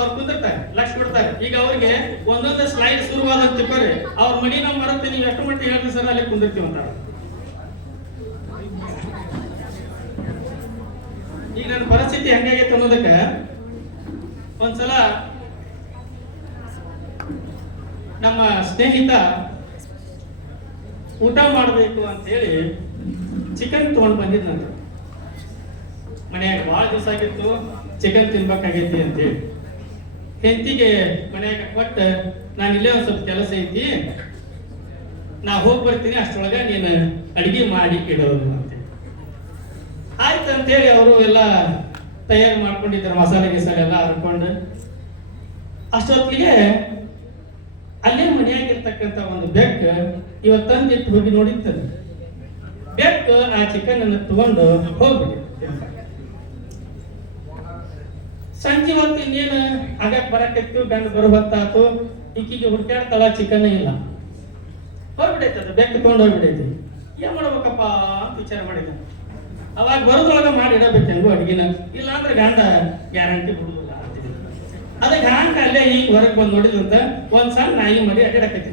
ಅವ್ರು ಕುಂದಿರ್ತಾರೆ, ಲಕ್ಷ ಕೊಡ್ತಾರೆ. ಈಗ ಅವ್ರಿಗೆ ಒಂದೊಂದು ಸ್ಲೈಡ್ ಶುರುವಾದಂತ ತಿಳ್ಕೊರಿ, ಅವ್ರ ಮನಿ ನಾವು ಮರತ್ತೆ ನೀವು ಎಷ್ಟು ಮಟ್ಟಿಗೆ ಹೇಳ್ತೀವಿ ಸರ್ ಅಲ್ಲಿ ಕುಂದಿರ್ತೀವಿ ಅಂತಾರ. ಈಗ ನನ್ನ ಪರಿಸ್ಥಿತಿ ಹೆಂಗಾಗೈತೆ ಅನ್ನೋದಕ್ಕೆ ಒಂದ್ಸಲ ನಮ್ಮ ಸ್ನೇಹಿತ ಊಟ ಮಾಡಬೇಕು ಅಂತ ಹೇಳಿ ಚಿಕನ್ ತಗೊಂಡು ಬಂದಿದ್ನಂತ. ಮನ್ಯಾಗ ಭಾಳ ದಿವಸ ಆಗಿತ್ತು, ಚಿಕನ್ ತಿನ್ಬೇಕಾಗೈತಿ ಅಂತೇಳಿ ಹೆಂಡತಿಗೆ ಮನ್ಯಾಗ ಕೊಟ್ಟ, ನಾನು ಇಲ್ಲೇ ಒಂದ್ ಸ್ವಲ್ಪ ಕೆಲಸ ಐತಿ, ನಾ ಹೋಗಿ ಬರ್ತೀನಿ, ಅಷ್ಟೊಳಗ ನೀನು ಅಡಿಗೆ ಮಾಡಿ ಇಡೋದು ಅಂತೇಳಿ. ಆಯ್ತು ಅಂತೇಳಿ ಅವರು ಎಲ್ಲ ತಯಾರು ಮಾಡ್ಕೊಂಡಿದ್ದಾರೆ, ಮಸಾಲೆ ಗಿಸಾಲೆ ಎಲ್ಲ ಹರ್ಕೊಂಡು. ಅಷ್ಟೊತ್ತಿಗೆ ಅಲ್ಲೇ ಮನೆಯಾಗಿರ್ತಕ್ಕಂಥ ಒಂದು ಬೆಕ್ಕ ಇವತ್ತು ತಂದಿಟ್ಟು ಹೋಗಿ ನೋಡಿರ್ತದೆ. ಬೆಕ್ಕ ಆ ಚಿಕನ್ ಅನ್ನು ತಗೊಂಡು ಹೋಗ್ಬಿಡಿ. ಸಂಜೆ ಹೊತ್ತು ಇನ್ನೇನು ಆಗಕ್ ಬರಕತ್ತು, ಗಂಡು ಬರೋ ಹೊತ್ತಾತು, ಈಕಿಗೆ ಹುಡ್ಕಾಡ್ತಾಳ, ಚಿಕನ್ ಇಲ್ಲ, ಹೋಗ್ಬಿಡೈತದ ಬೆಕ್ಕ ತಗೊಂಡು ಹೋಗ್ಬಿಡೈತಿ. ಏನ್ ಮಾಡ್ಬೇಕಪ್ಪ ಅಂತ ವಿಚಾರ ಮಾಡಿದ. ಅವಾಗ ಬರೋದ್ರೊಳಗ ಮಾಡಿ ಇಡಬೇಕು ಹೆಂಗು ಅಡ್ಗಿನ, ಇಲ್ಲ ಅಂದ್ರೆ ಗಂಡ ಗ್ಯಾರಂಟಿ ಬಿಡುದಿಲ್ಲ ಅಂತಿದ್ದ. ಅದಕ್ಕೆ ಹಂಗ ಅಲ್ಲೇ ಈಗ ಹೊರಗೆ ಬಂದು ನೋಡಿದಂತ ಒಂದ್ ಸಣ್ಣ ನಾಯಿ ಮರಿ ಅಡ್ಡಾಡಕೈತಿ.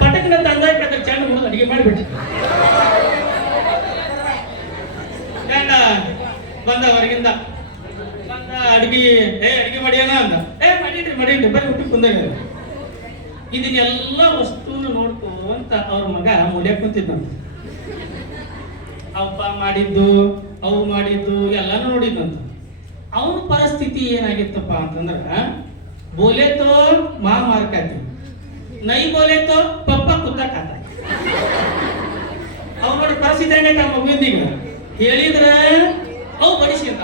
ಪಟಕ್ನ ತಂದಾಕ ಅದ್ರ ಚೆಂದ ಮುಡಿದು ಅಡಿಗೆ ಮಾಡಿಬಿಟ್ಟು ಗಂಡ ಬಂದ ಹೊರಗಿಂದ ಬಂದ, ಅಡಿಗೆ ಮಾಡಿಯೋಣ ಅಂದ. ಮಾಡೀನ್ರಿ ಬರೀ ಹುಟ್ಟಿ ಕುಂದಾಗ. ಇದನ್ನೆಲ್ಲ ವಸ್ತುನ ನೋಡ್ಕೊಂತ ಅವ್ರ ಮಗ ಮೂಲ್ಯಾಗ ಕುಂತಿದ್ದ. ಅಪ್ಪ ಮಾಡಿದ್ದು, ಅವು ಮಾಡಿದ್ದು ಎಲ್ಲಾನು ನೋಡಿದ್ನಂತ. ಅವನ ಪರಿಸ್ಥಿತಿ ಏನಾಗಿತ್ತಪ್ಪ ಅಂತಂದ್ರ, ಬೋಲೆತೋ ಮಾ ಮಾರ್ಕಾತಿ, ನೈ ಬೋಲೆತೋ ಪಪ್ಪ ಕುತ್ತಾಕಾತ. ಅವ್ ನೋಡಿ ಪರಿಸ್ಥಿತಿ ಆಗೈತೆ ಆ ಮಗುವಿಂದೀಗ. ಹೇಳಿದ್ರ ಅವು ಬಡಿಸ್ಕೊಂತ,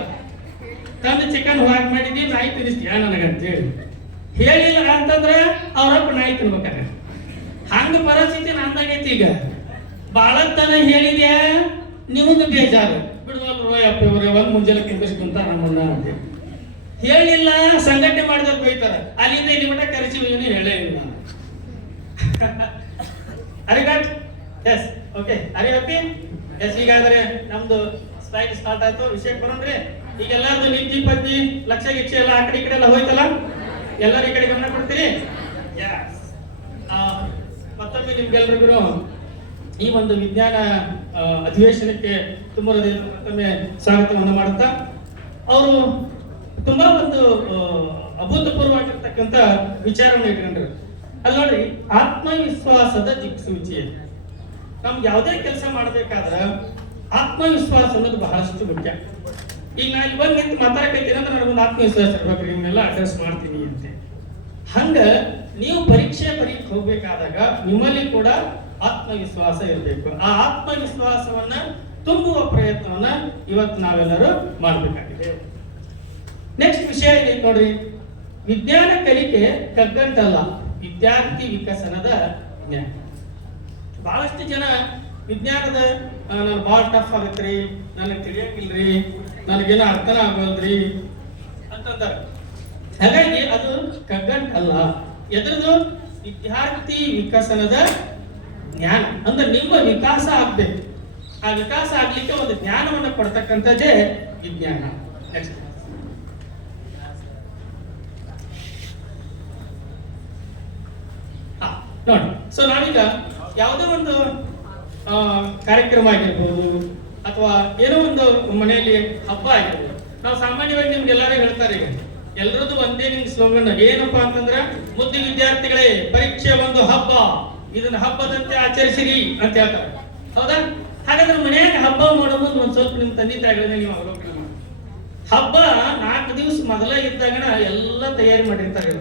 ತಂದು ಚಿಕನ್ ಹಾಕಿ ಮಾಡಿದ್ವಿ, ನಾಯಿ ತಿನ್ನಿಸ್ತೀಯ ನನಗಂತೇಳಿ. ಹೇಳಿಲ್ಲ ಅಂತಂದ್ರ ಅವ್ರಪ್ಪ ನಾಯಿ ತಿನ್ಬೇಕಾಗ. ಹಂಗ ಪರಿಸ್ಥಿತಿ ನಂದಾಗೈತಿ ಈಗ. ಬಾಳತನ ಹೇಳಿದ್ಯಾ, ನಿಮಗ ಬೇಜಾರು, ಬಿಡುವಲ್ ರೋಯಪ್ಪ ಇವ್ರೆ ಒಂದ್ ಮುಂಜಾನೆ ತಿನ್ನಿಸ್ಕೊಂತ ನಮ್ಮನ್ನ ಅಂತ ಹೇಳಿಲ್ಲ. ಸಂಘಟನೆ ಮಾಡಿದವ್ರು ಬೈತಾರ, ಅಲ್ಲಿಂದ ಇಲ್ಲಿ ಮಟ್ಟ ಕರೆಸಿ ಏನು ಹೇಳೇ ಇಲ್ಲ. ಅರಿಗಾಟ್ ಎಸ್ ಓಕೆ ಅರಿ ಹ್ಯಾಪಿ ಎಸ್. ಈಗಾದ್ರೆ ನಮ್ದು ಸ್ಲೈಡ್ ಸ್ಟಾರ್ಟ್ ಆಯ್ತು, ವಿಷಯಕ್ಕೆ ಬರೋಣ್ರಿ. ಈಗ ಎಲ್ಲಾರ್ದು ನಿತ್ಯ ಪದ್ಯ ಲಕ್ಷ ಗಿಕ್ಷ ಎಲ್ಲ ಆ ಕಡೆ ಈ ಕಡೆ ಎಲ್ಲ ಹೋಯ್ತಲ್ಲ, ಎಲ್ಲರೂ ಈ ಕಡೆ ಗಮನ ಕೊಡ್ತೀರಿ. ಮತ್ತೊಮ್ಮೆ ನಿಮ್ಗೆಲ್ರಿಗೂ ಈ ಒಂದು ವಿಜ್ಞಾನ ಅಧಿವೇಶನಕ್ಕೆ ತುಂಬಾ ಮತ್ತೊಮ್ಮೆ ಸ್ವಾಗತವನ್ನು ಮಾಡುತ್ತಾ, ಅವರು ತುಂಬಾ ಒಂದು ಅಭೂತಪೂರ್ವವಾಗಿರ್ತಕ್ಕಂಥ ವಿಚಾರವನ್ನು ಇಟ್ಕೊಂಡ್ರು. ಅಲ್ಲಿ ನೋಡ್ರಿ, ಆತ್ಮವಿಶ್ವಾಸದ ದಿಕ್ಸೂಚಿ. ನಮ್ಗೆ ಯಾವುದೇ ಕೆಲಸ ಮಾಡ್ಬೇಕಾದ್ರ ಆತ್ಮವಿಶ್ವಾಸ ಅನ್ನೋದು ಬಹಳಷ್ಟು ಮುಖ್ಯ. ಈಗ ನಾ ಇವಾಗ ನಿಂತು ಮಾತಾಡಕೈತೀನಿ ಅಂದ್ರೆ ನನಗೊಂದು ಆತ್ಮವಿಶ್ವಾಸ ಇರ್ಬೇಕ್ರಿ, ಇವನ್ನೆಲ್ಲ ಅಡ್ರೆಸ್ ಮಾಡ್ತೀನಿ ಅಂತ. ಹಂಗ ನೀವು ಪರೀಕ್ಷೆಗೆ ಹೋಗ್ಬೇಕಾದಾಗ ನಿಮ್ಮಲ್ಲಿ ಕೂಡ ಆತ್ಮವಿಶ್ವಾಸ ಇರಬೇಕು. ಆ ಆತ್ಮವಿಶ್ವಾಸವನ್ನ ತುಂಬುವ ಪ್ರಯತ್ನವನ್ನ ಇವತ್ತು ನಾವೆಲ್ಲರೂ ಮಾಡಬೇಕಾಗಿದೆ. ನೆಕ್ಸ್ಟ್ ವಿಷಯ ಏನೈತೆ ನೋಡ್ರಿ, ವಿಜ್ಞಾನ ಕಲಿಕೆ ಕಗ್ಗಂಟಲ್ಲ, ವಿದ್ಯಾರ್ಥಿ ವಿಕಸನದ ಜ್ಞಾನ. ಬಹಳಷ್ಟು ಜನ ವಿಜ್ಞಾನದ ನಾನು ಭಾಳ ಟಫ್ ಆಗತ್ರಿ, ನನಗೆ ತಿಳಿಯಂಗಿಲ್ರಿ, ನನಗೇನೋ ಅರ್ಥನ ಆಗೋಲ್ರಿ ಅಂತಂದಾರ. ಹಾಗಾಗಿ ಅದು ಕಗ್ಗಂಟ್ ಅಲ್ಲ, ಎದ್ರದು ವಿದ್ಯಾರ್ಥಿ ವಿಕಸನದ ಜ್ಞಾನ. ಅಂದ್ರೆ ನಿಮ್ಮ ವಿಕಾಸ ಆಗ್ಬೇಕು. ಆ ವಿಕಾಸ ಆಗ್ಲಿಕ್ಕೆ ಒಂದು ಜ್ಞಾನವನ್ನು ಕೊಡ್ತಕ್ಕಂಥದ್ದೇ ವಿಜ್ಞಾನ. ನೆಕ್ಸ್ಟ್ ನೋಡಿ, ಸೊ ನಾವೀಗ ಯಾವುದೇ ಒಂದು ಕಾರ್ಯಕ್ರಮ ಆಗಿರ್ಬೋದು ಅಥವಾ ಏನೋ ಒಂದು ಮನೆಯಲ್ಲಿ ಹಬ್ಬ ಆಗಿರ್ಬೋದು, ನಾವು ಸಾಮಾನ್ಯವಾಗಿ ನಿಮ್ಗೆಲ್ಲರೂ ಹೇಳ್ತಾರೆ, ಈಗ ಎಲ್ಲರದ್ದು ಒಂದೇ ನಿಮ್ಗೆ ಸ್ಲೋಗನ್ ಏನಪ್ಪಾ ಅಂತಂದ್ರ, ಮುದ್ದು ವಿದ್ಯಾರ್ಥಿಗಳೇ ಪರೀಕ್ಷೆ ಒಂದು ಹಬ್ಬ, ಇದನ್ನ ಹಬ್ಬದಂತೆ ಆಚರಿಸಿರಿ ಅಂತ ಹೇಳ್ತಾರೆ. ಹೌದಾ? ಹಾಗಾದ್ರೆ ಮನೆಯಾಗ ಹಬ್ಬ ಮಾಡೋದು ಒಂದ್ ಸ್ವಲ್ಪ ನಿಮ್ ತಂದೆ ತಾಯಿಗಳನ್ನ ನೀವು ಅವಲೋಕನ ಮಾಡಿ. ಹಬ್ಬ 4 ದಿವಸ ಮೊದಲ ಇದ್ದಾಗನ ಎಲ್ಲ ತಯಾರಿ ಮಾಡಿರ್ತಾರೆ.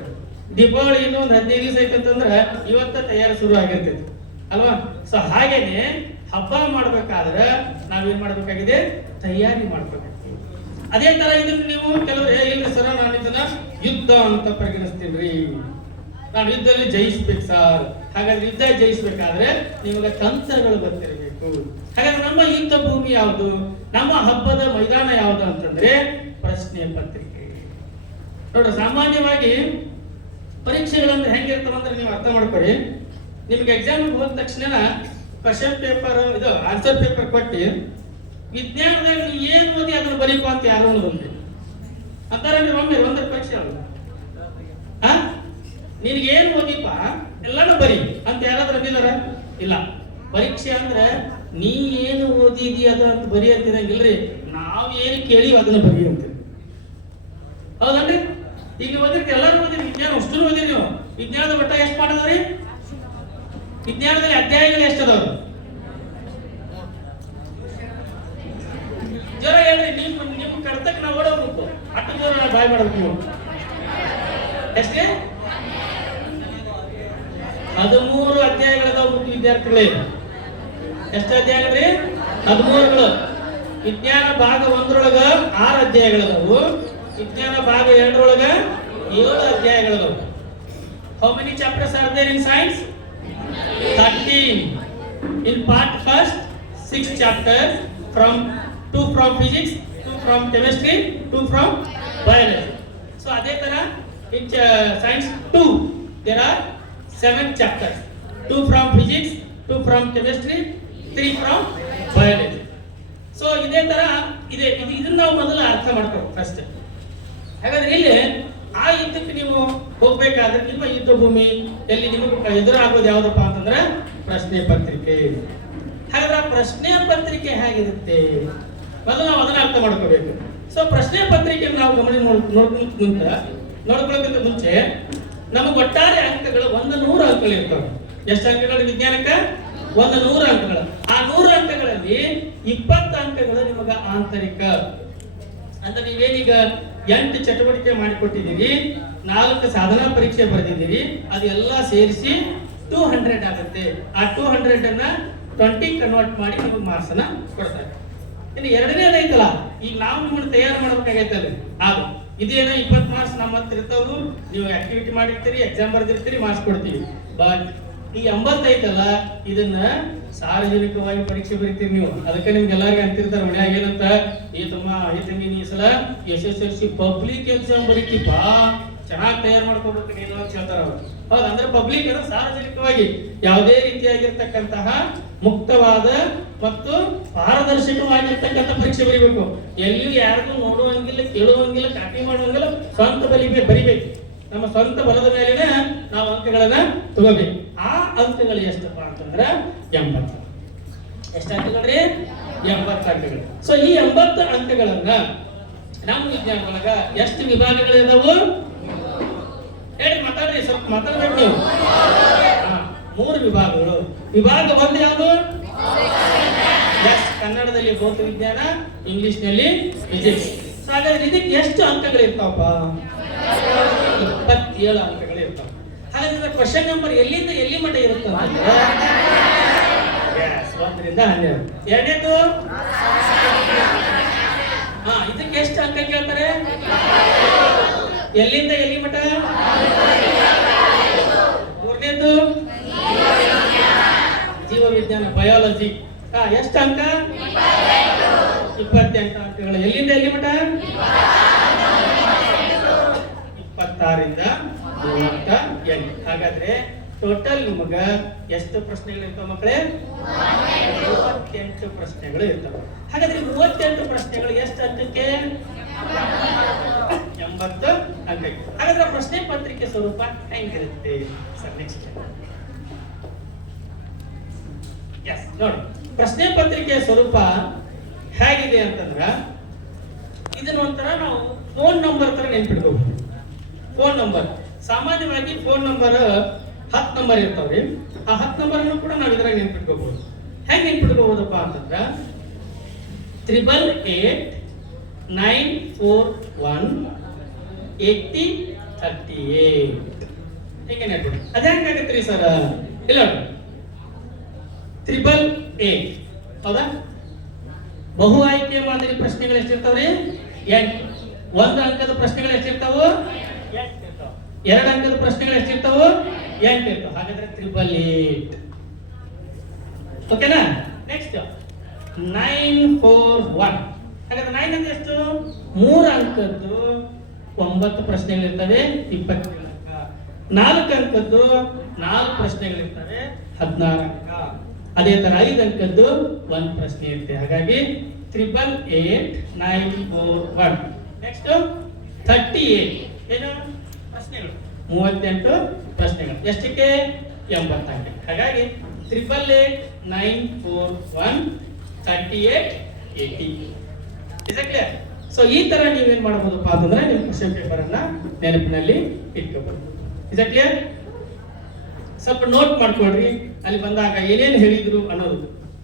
ದೀಪಾವಳಿ ಇನ್ನೂ ಒಂದು 15 ದಿವಸ ಐತಂತಂದ್ರ ಇವತ್ತ ತಯಾರಿ ಶುರು ಆಗಿರ್ತೈತಿ ಅಲ್ವಾ? ಸೊ ಹಾಗೇನೆ ಹಬ್ಬ ಮಾಡ್ಬೇಕಾದ್ರೆ ನಾವೇನ್ ಮಾಡ್ಬೇಕಾಗಿದೆ, ತಯಾರಿ ಮಾಡ್ಬೇಕಾಗಿದೆ. ಅದೇ ತರ ಇದನ್ನ ನೀವು ಕೆಲವರು ಇಲ್ಲ ಸರ್, ನಾನು ಇದನ್ನ ಯುದ್ಧ ಅಂತ ಪರಿಗಣಿಸ್ತೀನಿ, ನಾನು ಯುದ್ಧದಲ್ಲಿ ಜಯಿಸ್ಬೇಕು ಸರ್. ಹಾಗಾದ್ರೆ ಯುದ್ಧ ಜಯಿಸ್ಬೇಕಾದ್ರೆ ನಿಮಗೆ ತಂತ್ರಗಳು ಗೊತ್ತಿರಬೇಕು. ಹಾಗಾದ್ರೆ ನಮ್ಮ ಯುದ್ಧ ಭೂಮಿ ಯಾವುದು, ನಮ್ಮ ಹಬ್ಬದ ಮೈದಾನ ಯಾವುದು ಅಂತಂದ್ರೆ ಪ್ರಶ್ನೆ ಪತ್ರಿಕೆ. ನೋಡ್ರಿ, ಸಾಮಾನ್ಯವಾಗಿ ಪರೀಕ್ಷೆಗಳಂದ್ರೆ ಹೆಂಗಿರ್ತಾವಂದ್ರೆ ನೀವು ಅರ್ಥ ಮಾಡ್ಕೊಳ್ಳಿ. ನಿಮ್ಗೆ ಎಕ್ಸಾಮ್ ಹೋದ ತಕ್ಷಣ ಕ್ವಶನ್ ಪೇಪರ್ ಇದು ಆನ್ಸರ್ ಪೇಪರ್ ಕೊಟ್ಟು ವಿಜ್ಞಾನದಾಗ ನೀವು ಏನು ಓದಿ ಅದನ್ನ ಬರೀಕು ಅಂತ ಯಾರು ಬಂದ್ರಿ ಅಂತಾರಂದ್ರೆ ಒಮ್ಮೆ ಒಂದರ ಪರೀಕ್ಷೆ ಅಲ್ಲ ನಿನಗೇನು ಓದಿಪ್ಪ ಎಲ್ಲಾನು ಬರಿ ಅಂತ ಯಾರಾದ್ರೂ ಅಂದಿದಾರ? ಇಲ್ಲ. ಪರೀಕ್ಷೆ ಅಂದ್ರೆ ನೀ ಏನು ಓದಿದಿ ಅದ ಅಂತ ಬರಿ ಅಂತಿರಂಗಿಲ್ರಿ, ನಾವ್ ಏನು ಕೇಳಿ ಅದನ್ನ ಬರಿ ಅಂತ. ಹೌದಲ್ರಿ? ಈಗ ಓದಿರ್ತೀವಿ, ಎಲ್ಲಾರು ಓದಿರಿ, ವಿಜ್ಞಾನ ಅಷ್ಟು ಓದಿರಿ ನೀವು. ವಿಜ್ಞಾನದ ಒಟ್ಟ ಎಷ್ಟು ಮಾಡಿದವ್ರಿ? ವಿಜ್ಞಾನದಲ್ಲಿ ಅಧ್ಯಾಯಗಳು ಎಷ್ಟು ಅದಾವ್ರಿ? ಜರ ಹೇಳ್ರಿ, ನಿಮ್ಮ ಕಡ್ತಕ್ಕೆ ನಾವು ಓಡೋಗ್ಬೇಕು, ಅಷ್ಟು ಜೋರ ಬಾಯ್ ಮಾಡ್ಬೇಕು ನೀವು. ಎಷ್ಟೇ? 13 ಅಧ್ಯಾಯಗಳದಾವ ವಿದ್ಯಾರ್ಥಿಗಳೇ. ಎಷ್ಟು ಅಧ್ಯಾಯಗಳೇ? 13ಗಳು. ವಿಜ್ಞಾನ ಭಾಗ 1ರೊಳಗ 6 ಅಧ್ಯಾಯಗಳದಾವು, ವಿಜ್ಞಾನ ಭಾಗ 2ರೊಳಗ 7 ಅಧ್ಯಾಯಗಳದಾವು. How many chapters are there in science? 13. In part first 6 chapters, from 2 from physics, 2 from chemistry, 2 from biology. So ಅದೇ ತರ in science 2 there are 7 chapters, 2 from physics, 2 from chemistry, 3 from biology. So ಇದೇ ತರ ಇದೆ. ಇದನ್ನ ನಾವು ಮೊದಲು ಅರ್ಥ ಮಾಡ್ಕೋಬೇಕು ಫಸ್ಟ್. ಹಾಗಾದ್ರೆ ಇಲ್ಲಿ ಆ ಯುದ್ಧಕ್ಕೆ ನೀವು ಹೋಗ್ಬೇಕಾದ್ರೆ ನಿಮ್ಮ ಯುದ್ಧ ಭೂಮಿ ಎಲ್ಲಿ ನಿಮಗೆ ಎದುರಾಗೋದು ಯಾವ್ದಪ್ಪ ಅಂತಂದ್ರೆ ಪ್ರಶ್ನೆ ಪತ್ರಿಕೆ. ಹಾಗಾದ್ರೆ ಆ ಪ್ರಶ್ನೆ ಪತ್ರಿಕೆ ಹೇಗಿರುತ್ತೆ ಮೊದಲು ನಾವು ಅದನ್ನ ಅರ್ಥ ಮಾಡ್ಕೋಬೇಕು. ಸೊ ಪ್ರಶ್ನೆ ಪತ್ರಿಕೆಯನ್ನು ನಾವು ನೋಡ್ಕೊಳ್ಳೋಕ್ಕಿಂತ ಮುಂಚೆ ನಮಗೆ ಒಟ್ಟಾರೆ ಅಂಕಗಳು 100 ಅಂಕಗಳು ಇರ್ತವೆ. ಎಷ್ಟು ಅಂಕಗಳು ವಿಜ್ಞಾನಕ್ಕೆ? 100 ಅಂಕಗಳು. ಆ 100 ಅಂಕಗಳಲ್ಲಿ 20 ಅಂಕಗಳು ನಿಮಗೆ ಆಂತರಿಕ. ಅಂತ ನೀವೇನೀಗ 8 ಚಟುವಟಿಕೆ ಮಾಡಿಕೊಟ್ಟಿದ್ದೀರಿ, 4 ಸಾಧನಾ ಪರೀಕ್ಷೆ ಬರೆದಿದ್ದೀರಿ, ಅದೆಲ್ಲ ಸೇರಿಸಿ 200 ಆಗುತ್ತೆ. ಆ 200 ಅನ್ನ 20 ಕನ್ವರ್ಟ್ ಮಾಡಿ ನಿಮಗೆ ಮಾರ್ಕ್ಸ್ ಅನ್ನ ಕೊಡ್ತಾರೆ. ಇನ್ನು ಎರಡನೇದೈತಲ್ಲ, ಈಗ ನಾವು ನಿಮ್ಮನ್ನು ತಯಾರು ಮಾಡ್ಬೇಕಾಗೈತಲ್ಲ, ಅದು ಇದೇನೋ 20 ಮಾರ್ಕ್ಸ್ ನಮ್ಮ ಹತ್ರ ಇರ್ತಾವು, ನೀವು ಆಕ್ಟಿವಿಟಿ ಮಾಡಿರ್ತೀರಿ, ಎಕ್ಸಾಮ್ ಬರ್ದಿರ್ತೀರಿ, ಮಾರ್ಕ್ಸ್ ಕೊಡ್ತೀವಿ. ಬಟ್ ಈ 80 ಐತಲ್ಲ, ಇದನ್ನ ಸಾರ್ವಜನಿಕವಾಗಿ ಪರೀಕ್ಷೆ ಬರೀತೀರಿ ನೀವು. ಅದಕ್ಕೆ ನಿಮ್ಗೆ ಎಲ್ಲರಿಗೂ ಅಂತಿರ್ತಾರೆ ಮನ್ಯಾಗ ಏನಂತ, ಈ ತಮ್ಮ ಈ ತಂಗಿ ನೀ ಸಲ SSLC ಪಬ್ಲಿಕ್ ಎಕ್ಸಾಮ್ ಬರೀತಿಪ್ಪ, ಚೆನ್ನಾಗಿ ತಯಾರು ಮಾಡ್ಕೋಬೇಕು ನೀನು ಅಂತ ಹೇಳ್ತಾರ ಅವ್ರು. ಹೌದು, ಅಂದ್ರೆ ಪಬ್ಲಿಕ್ ಅಂದ್ರೆ ಸಾರ್ವಜನಿಕವಾಗಿ ಯಾವುದೇ ರೀತಿಯಾಗಿರ್ತಕ್ಕಂತಹ ಮುಕ್ತವಾದ ಮತ್ತು ಪಾರದರ್ಶಕವಾಗಿರ್ತಕ್ಕಂಥ ಪರೀಕ್ಷೆ ಬರೀಬೇಕು. ಎಲ್ಲಿಯೂ ಯಾರಿಗೂ ನೋಡುವಂಗಿಲ್ಲ, ಕೇಳುವಂಗಿಲ್ಲ, ಕಾಪಿ ಮಾಡುವಂಗಿಲ್ಲ, ಸ್ವಂತ ಬರಿಬೇಕು. ನಮ್ಮ ಸ್ವಂತ ಬಲದ ಮೇಲಿನ ನಾವು ಅಂಕಗಳನ್ನ ತಗೋಬೇಕು. ಆ ಅಂಕಗಳು ಎಷ್ಟಪ್ಪ ಅಂತಂದ್ರೆ 80. ಎಷ್ಟು ಅಂಕಗಳ್ರಿ? 80 ಅಂಕಗಳು. ಸೊ ಈ 80 ಅಂಕಗಳನ್ನ ನಮ್ಮ ವಿಜ್ಞಾನದೊಳಗ ಎಷ್ಟು ವಿಭಾಗಗಳಿದಾವು ಹೇಳಿ? ಮಾತಾಡ್ರಿ, ಸ್ವಲ್ಪ ಮಾತಾಡ್ಬೇಕು ನೀವು. 3 ವಿಭಾಗಗಳು. ವಿಭಾಗ 1 ಯಾವುದು? ಕನ್ನಡದಲ್ಲಿ ಭೌತ ವಿಜ್ಞಾನ, ಇಂಗ್ಲಿಷ್ ನಲ್ಲಿ ಫಿಸಿಕ್ಸ್. ಸೊ ಹಾಗಾದ್ರೆ ಇದಕ್ಕೆ ಎಷ್ಟು ಅಂಕಗಳು ಇರ್ತಾವಪ್ಪ? 27 ಅಂಕಗಳು ಇರ್ತಾವ. ಹಾಗಾದ್ರೆ ಕ್ವಶನ್ ನಂಬರ್ ಎಲ್ಲಿಂದ ಎಲ್ಲಿ ಮಟ್ಟ ಇರುತ್ತೆ? 1 ರಿಂದ 12. ಎರಡನೇದು ಇದಕ್ಕೆ ಎಷ್ಟು ಅಂಕ ಕೇಳ್ತಾರೆ? ಎಲ್ಲಿಂದ ಎಲ್ಲಿ ಮಟ್ಟ? ಮೂರನೇದು ಜೀವ ವಿಜ್ಞಾನ, ಬಯಾಲಜಿ. ಎಷ್ಟು ಅಂಕ? 28 ಅಂಕಗಳು. ಎಲ್ಲಿಂದ ಎಲ್ಲಿ ಮಟ್ಟ? 26ರಿಂದ 38. ಹಾಗಾದ್ರೆ ಟೋಟಲ್ ನಿಮಗ ಎಷ್ಟು ಪ್ರಶ್ನೆಗಳು ಇರ್ತಾವ ಮಕ್ಕಳೇ? 38 ಪ್ರಶ್ನೆಗಳು ಇರ್ತವೆ. ಹಾಗಾದ್ರೆ 38 ಪ್ರಶ್ನೆಗಳು ಎಷ್ಟು ಅಂಕಕ್ಕೆ? 80 ಅಂಕಕ್ಕೆ. ಹಾಗಾದ್ರೆ ಪ್ರಶ್ನೆ ಪತ್ರಿಕೆ ಸ್ವರೂಪ ಹೆಂಗಿರುತ್ತೆ ಸರ್? ನೆಕ್ಸ್ಟ್ ನೋಡಿ, ಪ್ರಶ್ನೆ ಪತ್ರಿಕೆಯ ಸ್ವರೂಪ ಹೇಗಿದೆ ಅಂತಂದ್ರ, ಇದನ್ನ ಒಂಥರ ನಾವು ಫೋನ್ ನಂಬರ್ ತರ ನೆನ್ಪಿಡ್ಕೋಬಹುದು. ಫೋನ್ ನಂಬರ್ ಸಾಮಾನ್ಯವಾಗಿ ಫೋನ್ ನಂಬರ್ 10 ನಂಬರ್ ಇರ್ತಾವ್ರಿ. ಆ 10 ನಂಬರ್ ಅನ್ನು ಕೂಡ ನಾವು ಇದ್ರಾಗ ನೆನ್ಪಿಟ್ಕೋಬಹುದು. ಹೆಂಗ್ ನೆನ್ಪಿಟ್ಕೋಬಹುದಪ್ಪ ಅಂತಂದ್ರ 8889418038. ಹೆಂಗೆ ನೆನ್ಪಿಟ್ಟು ಅದ ಹೆಂಗಾಗತ್ರಿ ಸರ್? ಇಲ್ಲ, 888. ಹೌದಾ? ಬಹು ಆಯ್ಕೆ ಮಾದರಿ ಪ್ರಶ್ನೆಗಳು ಎಷ್ಟಿರ್ತಾವ್ರಿ? 8. 1 ಅಂಕದ ಪ್ರಶ್ನೆಗಳು ಎಷ್ಟಿರ್ತಾವು? 8 ಇರ್ತಾವ. 2 ಅಂಕದ ಪ್ರಶ್ನೆಗಳು ಎಷ್ಟಿರ್ತಾವು? 8 ಇರ್ತಾವ. ಹಾಗಾದ್ರೆ 888. ಓಕೆನಾ? ನೆಕ್ಸ್ಟ್ 941. ಹಾಗಾದ್ರೆ 9 ಅಂದ್ರೆ ಎಷ್ಟು? 3 ಅಂಕದ್ದು 9 ಪ್ರಶ್ನೆಗಳಿರ್ತವೆ, 27 ಅಂಕ. 4 ಅಂಕದ್ದು 4 ಪ್ರಶ್ನೆಗಳಿರ್ತವೆ, 16 ಅಂಕ. ಅದೇ ತರ 5 ಅಂಕದ್ದು 1 ಪ್ರಶ್ನೆ ಇರುತ್ತೆ. ಹಾಗಾಗಿ 888 941. ನೆಕ್ಸ್ಟ್ 38 ಏನು ಪ್ರಶ್ನೆಗಳು 38 ಪ್ರಶ್ನೆಗಳು ಎಷ್ಟಕ್ಕೆ 80 ಅಂಕ. ಹಾಗಾಗಿ 888 941 3880. Is clear? ಸೊ ಈ ತರ ನೀವೇನ್ ಮಾಡಬಹುದಪ್ಪ ಅಂತಂದ್ರೆ ನಿಮ್ಮ ಕ್ವೆಶ್ಚನ್ ಪೇಪರ್ ಅನ್ನ ನೆನಪಿನಲ್ಲಿ ಇಟ್ಕೋಬಹುದು. Is clear? ಸ್ವಲ್ಪ ನೋಟ್ ಮಾಡ್ಕೊಳ್ರಿ, ಅಲ್ಲಿ ಬಂದಾಗ ಏನೇನು ಹೇಳಿದ್ರು ಅನ್ನೋದು.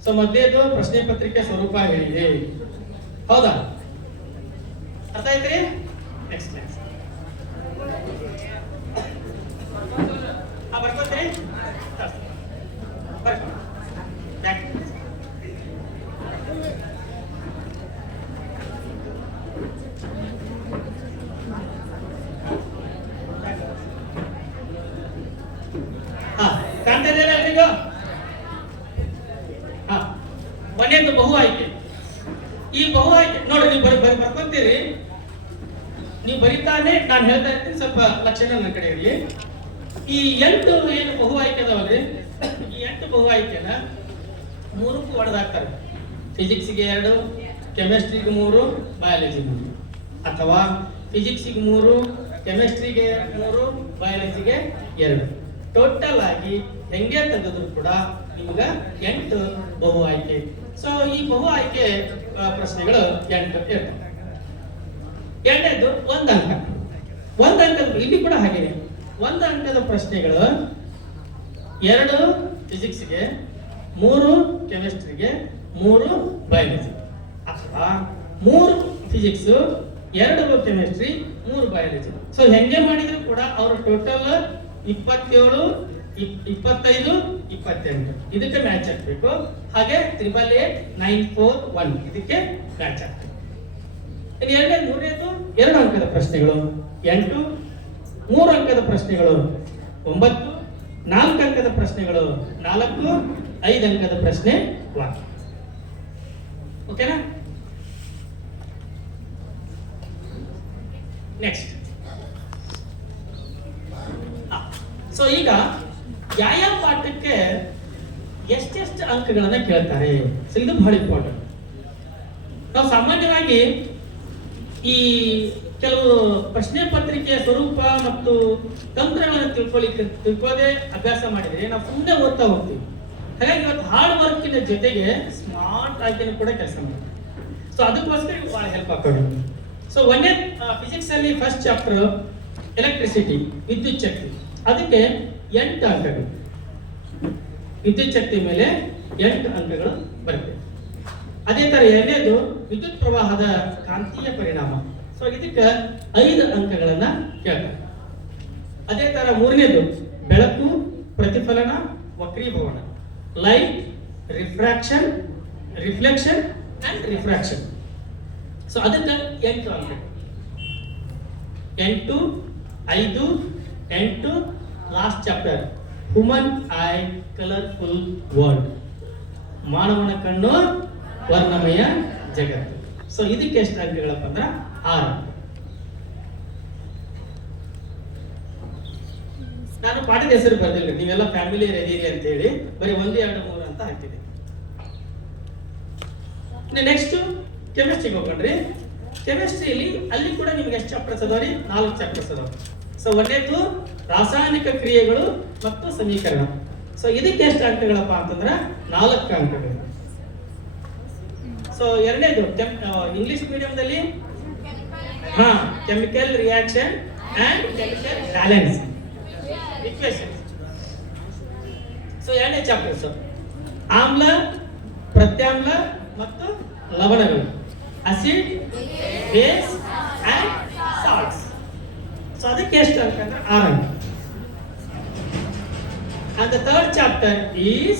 ಸೊ ಮಧ್ಯದು ಪ್ರಶ್ನೆ ಪತ್ರಿಕೆ ಸ್ವರೂಪ ಹೇಳಿದೆ, ಹೌದಾ? ಅರ್ಥ ಆಯ್ತ್ರಿ? ನೆಕ್ಸ್ಟ್ ನೆಕ್ಸ್ಟ್ ಬರ್ಕೋತೀರಿ? ಕಾಣ್ತಾ ಇದೆಯಲ್ಲ ಎಲ್ರಿಗೂ? ಮನೆಯದು ಬಹು ಆಯ್ಕೆ. ಈ ಬಹು ಆಯ್ಕೆ ನೋಡಿ, ನೀವು ಬರ್ಕೊಂತೀರಿ, ನೀವು ಬರೀತಾನೆ ನಾನು ಹೇಳ್ತಾ ಇರ್ತೀನಿ, ಸ್ವಲ್ಪ ಲಕ್ಷಣ ನನ್ನ ಕಡೆ ಇರಲಿ. ಈ 8 ಏನು ಬಹು ಆಯ್ಕೆ ಅದಾವಲ್ರಿ, ಈ 8 ಬಹು ಆಯ್ಕೆನ 3ಕ್ಕೂ ಹೊಡೆದಾಕ್ತಾರೆ. ಫಿಸಿಕ್ಸ್ಗೆ 2, ಕೆಮಿಸ್ಟ್ರಿಗೆ 3, ಬಯಾಲಜಿಗೆ 3, ಅಥವಾ ಫಿಸಿಕ್ಸ್ಗೆ 3, ಕೆಮಿಸ್ಟ್ರಿಗೆ 3, ಬಯಾಲಜಿಗೆ 2. ಟೋಟಲ್ ಆಗಿ ಹೆಂಗೆ ತೆಗೆದ್ರು ಕೂಡ ನಿಮ್ಗೆ 8 ಬಹು ಆಯ್ಕೆ. ಸೊ ಈ ಬಹು ಆಯ್ಕೆ ಪ್ರಶ್ನೆಗಳು 8 ಇರ್ತವೆ. ಎರಡನೇದು 1 ಅಂಕ. 1 ಅಂಕದ ಇಲ್ಲಿ ಕೂಡ ಹಾಗೇನೆ 1 ಅಂಕದ ಪ್ರಶ್ನೆಗಳು 2 ಫಿಸಿಕ್ಸ್ಗೆ, 3 ಕೆಮಿಸ್ಟ್ರಿಗೆ, 3 ಬಯಾಲಜಿ, ಅಥವಾ 3 ಫಿಸಿಕ್ಸ್, 2 ಕೆಮಿಸ್ಟ್ರಿ, 3 ಬಯಾಲಜಿ. ಸೊ ಹೆಂಗೆ ಮಾಡಿದ್ರು ಕೂಡ ಅವರು ಟೋಟಲ್ 27, 25, 28 ಇದಕ್ಕೆ ಮ್ಯಾಚ್ ಆಗ್ಬೇಕು. ಹಾಗೆ 888 941 ಇದಕ್ಕೆ ಮ್ಯಾಚ್ ಆಗ್ತದೆ. ಎರಡನೇ ಮೂರನೇದು 2 ಅಂಕದ ಪ್ರಶ್ನೆಗಳು 8, 3 ಅಂಕದ ಪ್ರಶ್ನೆಗಳು 9, 4 ಅಂಕದ ಪ್ರಶ್ನೆಗಳು 4, 5 ಅಂಕದ ಪ್ರಶ್ನೆ 1. ಓಕೆನಾ? ನೆಕ್ಸ್ಟ್. ಸೊ ಈಗ ಯಾವ ಪಾಠಕ್ಕೆ ಎಷ್ಟೆಷ್ಟು ಅಂಕಗಳನ್ನ ಕೇಳ್ತಾರೆ, ಸೊ ಇದು ಬಹಳ ಇಂಪಾರ್ಟೆಂಟ್. ನಾವು ಸಾಮಾನ್ಯವಾಗಿ ಈ ಕೆಲವು ಪ್ರಶ್ನೆ ಪತ್ರಿಕೆಯ ಸ್ವರೂಪ ಮತ್ತು ತಂತ್ರಗಳನ್ನು ತಿಳ್ಕೊಳ್ಳೋದೇ ಅಭ್ಯಾಸ ಮಾಡಿದ್ರೆ ನಾವು ಸುಮ್ಮನೆ ಓದ್ತಾ ಹೋಗ್ತೀವಿ. ಹಾಗಾಗಿ ಇವತ್ತು ಹಾರ್ಡ್ ವರ್ಕಿನ ಜೊತೆಗೆ ಸ್ಮಾರ್ಟ್ ಆಗಿನ ಕೂಡ ಕೆಲಸ ಮಾಡ್ತೀವಿ. ಸೊ ಅದಕ್ಕೋಸ್ಕರ ಬಹಳ ಹೆಲ್ಪ್ ಆಗ್ತದೆ. ಸೊ ಒಂದೇ ಫಿಸಿಕ್ಸ್ ಅಲ್ಲಿ ಫಸ್ಟ್ ಚಾಪ್ಟರ್ ಎಲೆಕ್ಟ್ರಿಸಿಟಿ, ವಿದ್ಯುತ್ ಶಕ್ತಿ, ಅದಕ್ಕೆ 8 ಅಂಕಗಳು. ವಿದ್ಯುತ್ ಶಕ್ತಿ ಮೇಲೆ 8 ಅಂಕಗಳು ಬರುತ್ತೆ. ಅದೇ ತರ ಎರಡನೇದು ವಿದ್ಯುತ್ ಪ್ರವಾಹದ ಕಾಂತೀಯ ಪರಿಣಾಮ, ಸೊ ಇದಕ್ಕೆ 5 ಅಂಕಗಳನ್ನ ಕೇಳ್ತಾರೆ. ಅದೇ ತರ ಮೂರನೇದು ಬೆಳಕು, ಪ್ರತಿಫಲನ, ವಕ್ರೀಭವನ, light, refraction, reflection and refraction. So ಅದಕ್ಕೆ 8 ಅಂಕಗಳು. 8, 5, 8. Last chapter human eye colourful world, ಮಾನವನ ಕಣ್ಣು ವರ್ಣಮಯ ಜಗತ್ತು. ಸೊ ಇದಕ್ಕೆ ಎಷ್ಟು ಅಂಕಗಳಪ್ಪ ಅಂದ್ರೆ 6. ನಾನು ಪಾಠದ ಹೆಸರು ಬರ್ದಿಲ್ಲ, ನೀವೆಲ್ಲ ಫ್ಯಾಮಿಲಿ ರೆಡಿರಿ ಅಂತ ಹೇಳಿ ಬರೀ 1, 2, 3 ಅಂತ ಹಾಕಿದೆ. ನೆಕ್ಸ್ಟ್ ಕೆಮಿಸ್ಟ್ರಿಗೆ ಹೋಗ್ಕೊಂಡ್ರಿ. ಕೆಮಿಸ್ಟ್ರಿಯಲ್ಲಿ ಅಲ್ಲಿ ಕೂಡ ನಿಮ್ಗೆ ಎಷ್ಟು ಚಾಪ್ಟರ್ಸ್ ಅದಾವ್ರಿ? 4 ಚಾಪ್ಟರ್ಸ್ ಅದಾವ. ಸೊ ಒಂದೇದು ರಾಸಾಯನಿಕ ಕ್ರಿಯೆಗಳು ಮತ್ತು ಸಮೀಕರಣ. ಸೊ ಇದಕ್ಕೆ ಎಷ್ಟು ಅಂಕಗಳಪ್ಪ ಅಂತಂದ್ರೆ 4 ಅಂಕಗಳು. ಸೊ ಎರಡನೇದು ಇಂಗ್ಲಿಷ್ ಮೀಡಿಯಂದಲ್ಲಿ chemical reaction and chemical balance equation. So ಎರಡನೇ ಚಾಪ್ಟರ್ಸ್ ಆಮ್ಲ, ಪ್ರತ್ಯಾಮ್ಲ ಮತ್ತು ಲವಣಗಳು, acid, base and salts. So ಅದಕ್ಕೆ ಎಷ್ಟು ಅಂಕ ಅಂದ್ರೆ 6 ಅಂಕ. And the third chapter is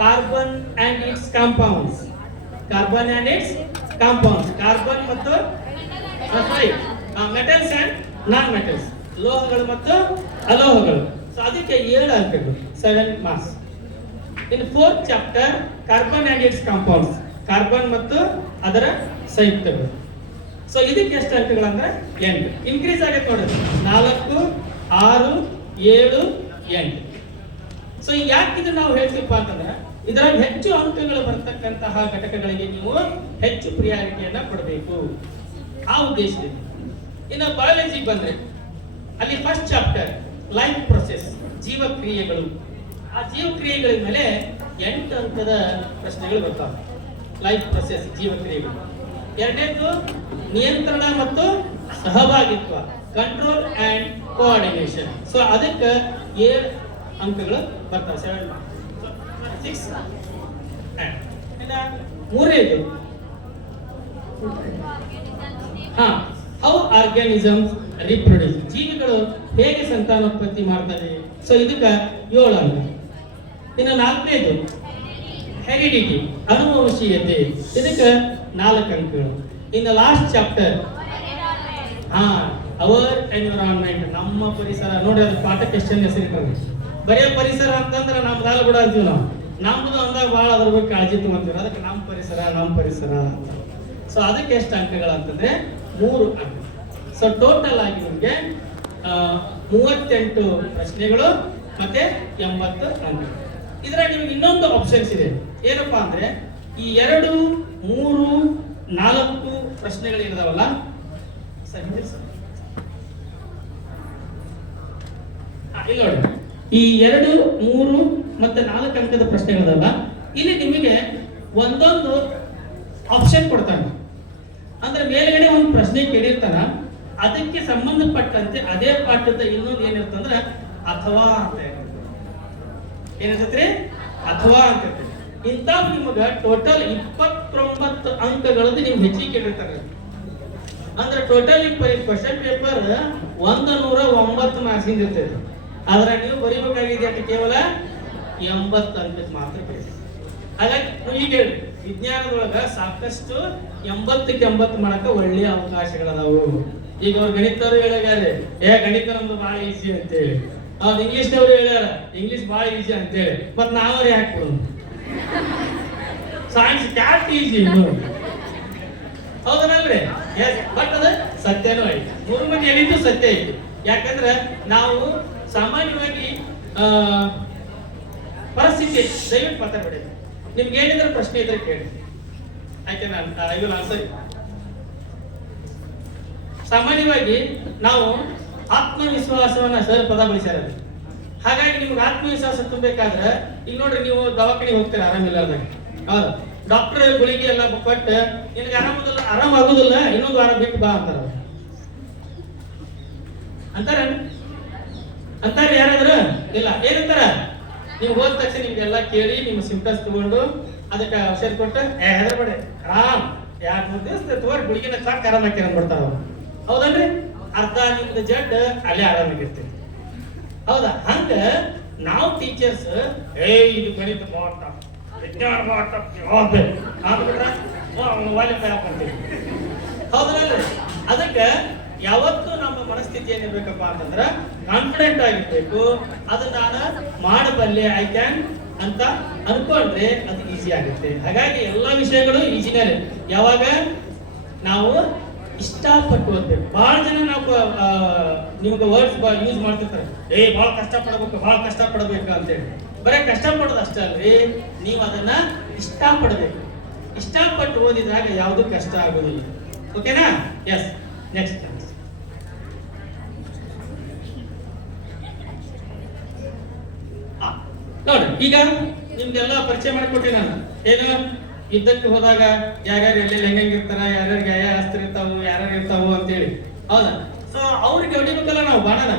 carbon and its compounds. Carbon and its compounds. Carbon ಮತ್ತು metals and non metals. ಲೋಹಗಳು ಮತ್ತು ಅಲೋಹಗಳು. ಸೊ ಅದಕ್ಕೆ 7 ಅಂಕಗಳು, 7 marks. In fourth chapter carbon and its compounds. Carbon ಮತ್ತು ಅದರ ಸಂಯುಕ್ತಗಳು. ಸೊ ಇದಕ್ಕೆ ಎಷ್ಟು ಅಂಕಗಳು ಅಂದ್ರೆ 8. ಇನ್ಕ್ರೀಸ್ ಆಗೈತೆ ನೋಡಿ, 4, 6, 7, 8. ಸೊ ಯಾಕೆ ಇದನ್ನ ನಾವು ಹೇಳ್ತೀವಪ್ಪ ಅಂತಂದ್ರೆ ಇದರಾಗ ಹೆಚ್ಚು ಅಂಕಗಳು ಬರ್ತಕ್ಕಂತಹ ಘಟಕಗಳಿಗೆ ನೀವು ಹೆಚ್ಚು ಪ್ರಿಯಾರಿಟಿಯನ್ನ ಕೊಡಬೇಕು, ಆ ಉದ್ದೇಶದಿಂದ. ಇನ್ನು ಬಯಾಲಜಿಗೆ ಬಂದ್ರೆ ಅಲ್ಲಿ ಫಸ್ಟ್ ಚಾಪ್ಟರ್ ಲೈಫ್ ಪ್ರೊಸೆಸ್, ಜೀವಕ್ರಿಯೆಗಳು. ಆ ಜೀವಕ್ರಿಯೆಗಳ ಮೇಲೆ 8 ಅಂಕದ ಪ್ರಶ್ನೆಗಳು ಬರ್ತಾವೆ. ಲೈಫ್ ಪ್ರೊಸೆಸ್, ಜೀವಕ್ರಿಯೆಗಳು. ಎರಡನೇದು ನಿಯಂತ್ರಣ ಮತ್ತು ಸಹಭಾಗಿತ್ವ, ಕಂಟ್ರೋಲ್ ಅಂಡ್ ಕೋಆರ್ಡಿನೇಷನ್. ಸೊ ಅದಕ್ಕೆ 7 ಅಂಕಗಳು ಬರ್ತಾವೆ, 7 6. ಮೂರನೇದು ಹೌ ಆರ್ಗ್ಯಾನಿಸಮ್ಸ್ ರಿಪ್ರೊಡ್ಯೂಸ್, ಜೀವಿಗಳು ಹೇಗೆ ಸಂತಾನೋತ್ಪತ್ತಿ ಮಾಡ್ತವೆ. ಸೊ ಇದಕ್ಕೆ 7 ಅಂಕ. ಇನ್ನು 4ನೇದು ಹೆರಿಡಿಟಿ, ಅನುವಂಶೀಯತೆ, ಇದಕ್ಕೆ 4 ಅಂಕಗಳು. ಇನ್ನು ಲಾಸ್ಟ್ ಚಾಪ್ಟರ್ ಅವರ್ ಎನ್ವಿರಾನ್ಮೆಂಟ್, ನಮ್ಮ ಪರಿಸರ. ನೋಡಿ ಅದು ಪಾಠಕ್ಕೆ ಎಷ್ಟು ಹೆಸರಿಟ್ಟಾರೆ. ಬರೀ ಪರಿಸರ ಅಂತಂದ್ರೆ ನಮ್ದಾಲ ಕೂಡ ಅಂತೀವಿ ನಾವು, ನಮ್ದು ಅಂದಾಗ ಭಾಳ ಅದ್ರ ಬಗ್ಗೆ ಕಾಳಜಿ ತಗೊಂತೀವಿ, ಅದಕ್ಕೆ ನಮ್ಮ ಪರಿಸರ ಅಂತ. ಸೊ ಅದಕ್ಕೆ ಎಷ್ಟು ಅಂಕಗಳು ಅಂತಂದ್ರೆ 3 ಅಂಕ. ಸೊ ಟೋಟಲ್ ಆಗಿ ನಿಮಗೆ 38 ಪ್ರಶ್ನೆಗಳು ಮತ್ತೆ 80 ಅಂಕ. ಇದ್ರಾಗ ನಿಮ್ಗೆ ಇನ್ನೊಂದು ಆಪ್ಷನ್ಸ್ ಇದೆ, ಏನಪ್ಪಾ ಅಂದ್ರೆ ಈ 2, 3, 4 ಪ್ರಶ್ನೆಗಳು ಇದಾವಲ್ಲ ಸರ್, ಇಲ್ಲಿ ನೋಡಿ, ಈ 2, 3 ಮತ್ತೆ 4 ಅಂಕದ ಪ್ರಶ್ನೆಗಳಲ್ಲ, ಇಲ್ಲಿ ನಿಮಗೆ ಒಂದೊಂದು ಆಪ್ಷನ್ ಕೊಡ್ತಾನೆ. ಅಂದ್ರೆ ಮೇಲ್ಗಡೆ ಒಂದು ಪ್ರಶ್ನೆ ಕೇಳಿರ್ತಾನ, ಅದಕ್ಕೆ ಸಂಬಂಧಪಟ್ಟಂತೆ ಅದೇ ಪಾಠದ ಇನ್ನೊಂದು ಏನಿರ್ತಂದ್ರೆ ಅಥವಾ ಅಂತ ಏನಿರ್ತೈತ್ರಿ, ಅಥವಾ ಅಂತ ಇಂಥವು ನಿಮಗೆ ಟೋಟಲ್ 29 ಅಂಕಗಳದ್ದು ನಿಮ್ಗೆ ಹೆಚ್ಚಿಗೆ ಕೇಳಿರ್ತಾರೆ. ಅಂದ್ರೆ ಟೋಟಲ್ ಕ್ವಶನ್ ಪೇಪರ್ 109 ಮಾರ್ಕ್ಸಿಂದ ಇರ್ತೈತೆ. ಆದ್ರೆ ನೀವು ಬರೀಬೇಕಾಗಿದೆ ಅಂತ ಕೇವಲ 80 ಅಂಕಕ್ಕೆ ಮಾತ್ರ ಕೇಳಿ. ಹಾಗಾಗಿ ಈಗ ಹೇಳಿ, ವಿಜ್ಞಾನದೊಳಗ ಸಾಕಷ್ಟು 80ಕ್ಕೆ 80 ಮಾಡಕ ಒಳ್ಳೆಯ ಅವಕಾಶಗಳದಾವು. ಈಗ ಅವ್ರು ಗಣಿತವ್ರು ಹೇಳ್ಯಾರೆ, ಗಣಿತ ನಮ್ದು ಬಹಳ ಈಸಿ ಅಂತೇಳಿ. ಅವ್ರು ಇಂಗ್ಲಿಷ್ನವ್ರು ಹೇಳ್ಯಾರ ಇಂಗ್ಲಿಷ್ ಬಹಳ ಈಸಿ ಅಂತೇಳಿ. ಮತ್ ನಾವ್ರೆ ಯಾಕೆ ಕೊಡೋದು? ಸೈನ್ಸ್ ಕ್ಯಾಟ್ ಈಸಿ, ಹೌದನಲ್ರಿ? ಬಟ್ ಅದ ಸತ್ಯನೂ ಐತಿ, 3 ಮಂದಿ ಹೇಳಿದ್ದು ಸತ್ಯ ಐತಿ. ಯಾಕಂದ್ರೆ ನಾವು ಸಾಮಾನ್ಯವಾಗಿ ಪರಿಸ್ಥಿತಿ ದಯವಿಟ್ಟು ಮಾತಾಡ್ಬೇಡಿ. ನಿಮ್ಗೆ ಏನಿದ್ರೆ ಪ್ರಶ್ನೆ ಇದ್ರೆ ಕೇಳಿ, ಆಯ್ಕೆ ಐ ವಿಲ್ ಆನ್ಸರ್. ಸಾಮಾನ್ಯವಾಗಿ ನಾವು ಆತ್ಮವಿಶ್ವಾಸವನ್ನ ಸರ್ ಪದ ಬಳಸ್ಯಾರ. ಹಾಗಾಗಿ ನಿಮ್ಗೆ ಆತ್ಮವಿಶ್ವಾಸ ತುಂಬಬೇಕಾದ್ರೆ ಈಗ ನೋಡ್ರಿ, ನೀವು ದವಾಖಾನೆಗೆ ಹೋಗ್ತೀರಾ ಆರಾಮಿಲ್ಲಾರ್ದಾಗ, ಹೌದಾ? ಡಾಕ್ಟರ್ ಗುಳಿಗೆ ಎಲ್ಲ ಕೊಟ್ಟು ನಿನಗೆ ಆರಾಮಾಗುದಿಲ್ಲ, ಇನ್ನೊಂದು ವಾರ ಬಿಟ್ಟು ಬಾ ಅಂತಾರೆ ಯಾರಾದ್ರೂ? ಇಲ್ಲ, ಏನಂತಾರ? ನೀವು ಹೋದ ತಕ್ಷಣ ನಿಮ್ಗೆಲ್ಲ ಕೇಳಿ ನಿಮ್ಮ ಸಿಂಪ್ಟಮ್ಸ್ ತಗೊಂಡು ಅದಕ್ಕೆ ಔಷಧ ಕೊಟ್ಟು ಹೆದರ್ಬೇಡಿ, ಆರಾಮ್ 2-3 ದಿವಸ ತಗೋರಿ ಗುಳಿಗೆನ ಸಾಕು ಆರಾಮಾಗಿ ಅಂದ್ಬಿಡ್ತಾರ ಅವ್ರು. ಹೌದಲ್ರಿ? ಅರ್ಧ ನಿಮ್ದು ಜಡ್ ಅಲ್ಲೇ ಆರಾಮಾಗಿರ್ತೀವಿ, ಹೌದಾ? ಹಂಗ ನಾವು ಟೀಚರ್ಸ್ ಇದು ಗಣಿತ ಬಾಟ, ವಿಜ್ಞಾನ ಬಾಟ ಆಗ್ಬಿಟ್ರ ಅಂತೀವಿ, ಹೌದಲ್ರಿ? ಅದಕ್ಕೆ ಯಾವತ್ತು ನಮ್ಮ ಮನಸ್ಥಿತಿ ಏನಿರ್ಬೇಕಪ್ಪ ಅಂತಂದ್ರ ಕಾನ್ಫಿಡೆಂಟ್ ಆಗಿರ್ಬೇಕು. ಅದನ್ನ ನಾನು ಮಾಡಬಲ್ಲೆ, ಐ ಕ್ಯಾನ್ ಅಂತ ಅನ್ಕೊಂಡ್ರೆ ಅದು ಈಸಿ ಆಗುತ್ತೆ. ಹಾಗಾಗಿ ಎಲ್ಲಾ ವಿಷಯಗಳು ಈಸಿನೇ ಯಾವಾಗ ನಾವು ಇಷ್ಟಪಟ್ಟು ಓದ್ಬೇಕು. ಬಹಳ ಜನ ನಾವು ನಿಮ್ಗೆ ವರ್ಡ್ಸ್ ಯೂಸ್ ಮಾಡ್ತಿರ್ತಾರೆ, ಬಹಳ ಕಷ್ಟಪಡಬೇಕು ಅಂತೇಳಿ. ಬರೀ ಕಷ್ಟಪಡೋದು ಅಷ್ಟೇ ಅಲ್ರಿ, ನೀವು ಅದನ್ನ ಇಷ್ಟಪಡಬೇಕು. ಇಷ್ಟಪಟ್ಟು ಓದಿದಾಗ ಯಾವುದು ಕಷ್ಟ ಆಗೋದಿಲ್ಲ. ಓಕೆನಾ? Yes, next. ನೋಡಿ, ಈಗ ನಿಮ್ಗೆಲ್ಲ ಪರಿಚಯ ಮಾಡಿಕೊಟ್ಟೆ ನಾನು. ಏನು ಯುದ್ಧಕ್ಕೆ ಹೋದಾಗ ಯಾರ್ಯಾರು ಎಲ್ಲೆಲ್ಲಿ ಹೆಂಗಿರ್ತಾರ, ಯಾರ್ಯಾರಿಗೆ ಯಾವ ಅಸ್ತ್ರ ಇರ್ತಾವು, ಯಾರ್ಯಾರು ಇರ್ತಾವು ಅಂತೇಳಿ, ಹೌದಾ? ಸೊ ಅವ್ರಿಗೆ ಹೊಡಿಬೇಕಲ್ಲ ನಾವು ಬಾಣನ,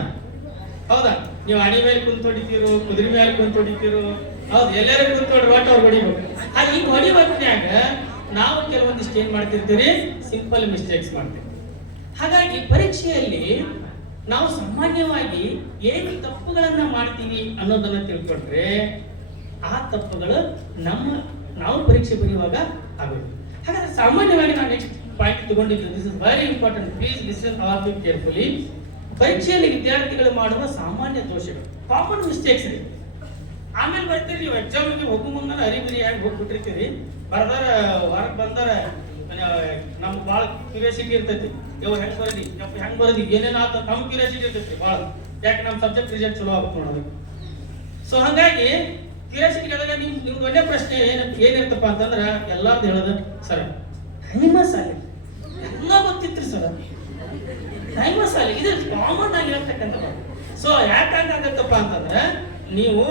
ಹೌದಾ? ನೀವು ಅಣಿ ಮೇಲೆ ಕುಂತ ಹೊಡಿತೀರೋ, ಕುದುರೆ ಮೇಲೆ ಕುಂತ ಹೊಡಿತೀರೋ, ಹೌದು, ಎಲ್ಲರೂ ಕುಂತ ಹೊಡಿ ಒಟ್ಟು ಅವ್ರು ಹೊಡಿಬೇಕು. ಈಗ ಹೊಡಿವತ್ನ್ಯಾಗ ನಾವು ಕೆಲವೊಂದಿಷ್ಟು ಏನ್ ಮಾಡ್ತಿರ್ತೀವಿ, ಸಿಂಪಲ್ ಮಿಸ್ಟೇಕ್ಸ್ ಮಾಡ್ತೀವಿ. ಹಾಗಾಗಿ ಪರೀಕ್ಷೆಯಲ್ಲಿ ನಾವು ಸಾಮಾನ್ಯವಾಗಿ ಏನು ತಪ್ಪುಗಳನ್ನ ಮಾಡ್ತೀವಿ ಅನ್ನೋದನ್ನ ತಿಳ್ಕೊಂಡ್ರೆ ಆ ತಪ್ಪುಗಳು ನಾವು ಪರೀಕ್ಷೆ ಬರೆಯುವಾಗ ಆಗುತ್ತೆ. ಹಾಗಾದ್ರೆ ಸಾಮಾನ್ಯವಾಗಿ ನಾನು ನೆಕ್ಸ್ಟ್ ಪಾಯಿಂಟ್ ತಗೊಂಡಿದ್ದು, this is very important, please listen all you carefully. ಪರೀಕ್ಷೆಯಲ್ಲಿ ವಿದ್ಯಾರ್ಥಿಗಳು ಮಾಡುವ ಸಾಮಾನ್ಯ ದೋಷಗಳು, ಕಾಮನ್ ಮಿಸ್ಟೇಕ್ಸ್ ರೀ. ಆಮೇಲೆ ಬರ್ತೀರಿ ನೀವು ಎಕ್ಸಾಮ್ಗೆ ಹೋಗೋ ಮುಂದೆ ಅರಿಬಿರಿಯಾಗಿ ಹೋಗ್ಬಿಟ್ಟಿರ್ತೀರಿ, ಬರ್ದಾರ ಹೊರಗೆ ಬಂದಾರ ನಮ್ಗೆ ಭಾಳ ಕ್ಯೂರಿಯಾಸಿಟಿ ಇರ್ತೈತಿ, ಇವ್ರು ಹೆಂಗ್ ಬರೋದಿ ಏನೇನು ಆತ, ನಮ್ಗೆ ಕ್ಯೂರಿಯಾಸಿಟಿ ಇರ್ತೈತಿ ಭಾಳ. ಯಾಕೆ ನಮ್ಮ ಸಬ್ಜೆಕ್ಟ್ ರಿಸಲ್ಟ್ ಚಲೋ ಆಗುತ್ತೆ ನೋಡೋದಕ್ಕೆ. ಸೊ ಹಂಗಾಗಿ ಕ್ಯೂರಿಯಾಸಿಟಿ ಕೇಳಿದಾಗ ನಿಮ್ದು ಒಂದೇ ಪ್ರಶ್ನೆ ಏನಿರ್ತಪ್ಪ ಅಂತಂದ್ರೆ ಎಲ್ಲಾರ್ದು ಹೇಳೋದು ಸರ್ ಟೈಮ ಸಾಲಿ ಎಲ್ಲ ಗೊತ್ತಿತ್ತು ಸರ್ ಟೈಮ ಸಾಲಿ ಇದು ಕಾಮನ್ ಆಗಿ ಹೇಳ್ತಕ್ಕಂಥ. ಸೊ ಯಾಕಾಗತ್ತಪ್ಪ ಅಂತಂದ್ರೆ ನೀವು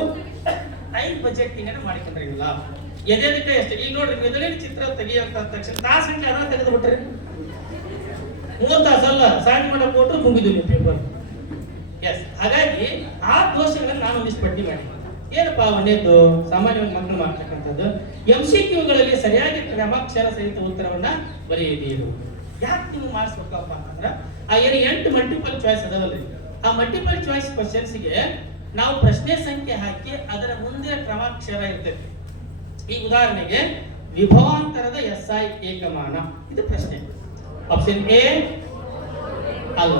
ಟೈಮ್ ಬಜೆಟಿಂಗ್ ಅನ್ನ ಮಾಡಿಕೊಂಡಿರಲಿಲ್ಲ. ಎದೆದಕ್ಕೆ ಎಷ್ಟು ಈಗ ನೋಡ್ರಿ ಮೆದುಳಿನ ಚಿತ್ರ ತೆಗಿಯಂತ ತಕ್ಷಣ ತಾಸಂಗೆ ಅದನ್ನ ತೆಗೆದು ಬಿಟ್ರಿ 3 ತಾಸಲ್ಲ ಸಾಧನೆ ಮಾಡಕ್ ಕೊಟ್ಟರು ಮುಗಿದು ನೀವು ಪೇಪರ್. ಎಸ್, ಹಾಗಾಗಿ ಆ ದೋಷಗಳನ್ನ ನಾನು ಒಂದಿಷ್ಟು ಪಟ್ಟಿ ಮಾಡಿ ಏನಪ್ಪಾ ಒಂದೇದು ಸಾಮಾನ್ಯವಾಗಿ ಮಕ್ಕಳು ಮಾಡ್ತಕ್ಕಂಥದ್ದು MCQಗಳಲ್ಲಿ ಸರಿಯಾಗಿ ಕ್ರಮಾಕ್ಷರ ಸಹಿತ ಉತ್ತರವನ್ನ ಬರೆಯಿರಿ. ಯಾಕೆ ನೀವು ಮಾಡಿಸ್ಬೇಕಪ್ಪ ಅಂತಂದ್ರೆ ಆ ಏನು 8 ಮಲ್ಟಿಪಲ್ ಚಾಯ್ಸ್ ಅದಾವಲ್ರಿ, ಆ ಮಲ್ಟಿಪಲ್ ಚಾಯ್ಸ್ ಕ್ವಶನ್ಸ್ಗೆ ನಾವು ಪ್ರಶ್ನೆ ಸಂಖ್ಯೆ ಹಾಕಿ ಅದರ ಮುಂದಿನ ಕ್ರಮಾಕ್ಷರ ಇರ್ತೈತಿ. ಈ ಉದಾಹರಣೆಗೆ ವಿಭವಾಂತರದ SI ಏಕಮಾನ ಇದು ಪ್ರಶ್ನೆ. ಆಪ್ಷನ್ ಎ ಅಲ್ಲ.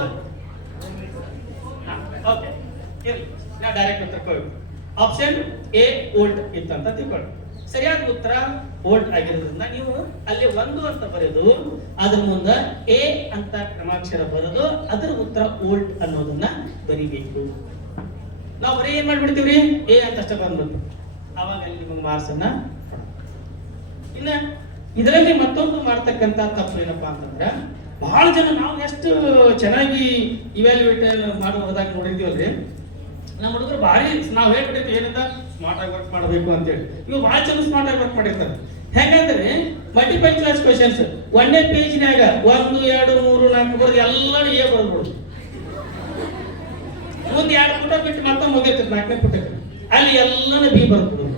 ಓಕೆ, ನಾ ಡೈರೆಕ್ಟ್ ಉತ್ತರ ಕೊಡಿ. ಆಪ್ಷನ್ ಎ ವೋಲ್ಟ್ ಇತ್ತಂತ ತಿಳ್ಕೊಳ್ಳಿ. ಸರಿಯಾದ ಉತ್ತರ ವೋಲ್ಟ್ ಆಗಿರೋದ್ರಿಂದ ನೀವು ಅಲ್ಲಿ 1 ಅಂತ ಬರೆದು ಅದ್ರ ಮುಂದೆ ಎ ಅಂತ ಕ್ರಮಾಕ್ಷರ ಬರೆದು ಅದರ ಉತ್ತರ ವೋಲ್ಟ್ ಅನ್ನೋದನ್ನ ಬರಿಬೇಕು. ನಾವು ಬರೀ ಏನ್ ಮಾಡ್ಬಿಡ್ತೀವ್ರಿ ಎ ಅಂತ ಅಷ್ಟೇ ಬಂದ್ಬಿಟ್ಟು ಅವಾಗ ಅಲ್ಲಿ ನಿಮಗೆ ಮಾರ್ಕ್ಸ್ ಅನ್ನ. ಇನ್ನ ಇದರಲ್ಲಿ ಮತ್ತೊಂದು ಮಾಡ್ತಕ್ಕಂತ ತಪ್ಪು ಏನಪ್ಪಾ ಅಂತಂದ್ರೆ ಬಹಳ ಜನ ನಾವು ಎಷ್ಟು ಚೆನ್ನಾಗಿ ಇವ್ಯಾಲ್ಯೂಯೇಟ್ ಹೋದಾಗ ನೋಡಿರ್ತೀವಲ್ರಿ, ನಮ್ಮ ಹುಡುಗರು ಭಾರಿ ನಾವು ಹೇಳ್ಬಿಟ್ಟಿರ್ತೀವಿ ಏನಂತ ಸ್ಮಾರ್ಟ್ ಆಗಿ ವರ್ಕ್ ಮಾಡಬೇಕು ಅಂತೇಳಿ. ಇವು ಬಹಳ ಜನ ಸ್ಮಾರ್ಟ್ ಆಗಿ ವರ್ಕ್ ಮಾಡಿರ್ತಾರೆ. ಹೆಂಗಂದ್ರೆ ಮಲ್ಟಿಪಲ್ ಚಾಯ್ಸ್ ಕ್ವಶನ್ಸ್ ಒಂದೇ ಪೇಜ್ನ್ಯಾಗ 1 2 3 4 ಬರೋದು ಎಲ್ಲಾನು ಎ ಬರ್ಬೋದು. ಮುಂದೆ 2 ಪುಟ ಬಿಟ್ಟು ಮತ್ತೊಂದು ಮುಗಿರ್ತದೆ 4ನೇ ಪುಟಕ್ಕೆ ಅಲ್ಲಿ ಎಲ್ಲಾನು ಬಿ ಬರ್ಬೋದು.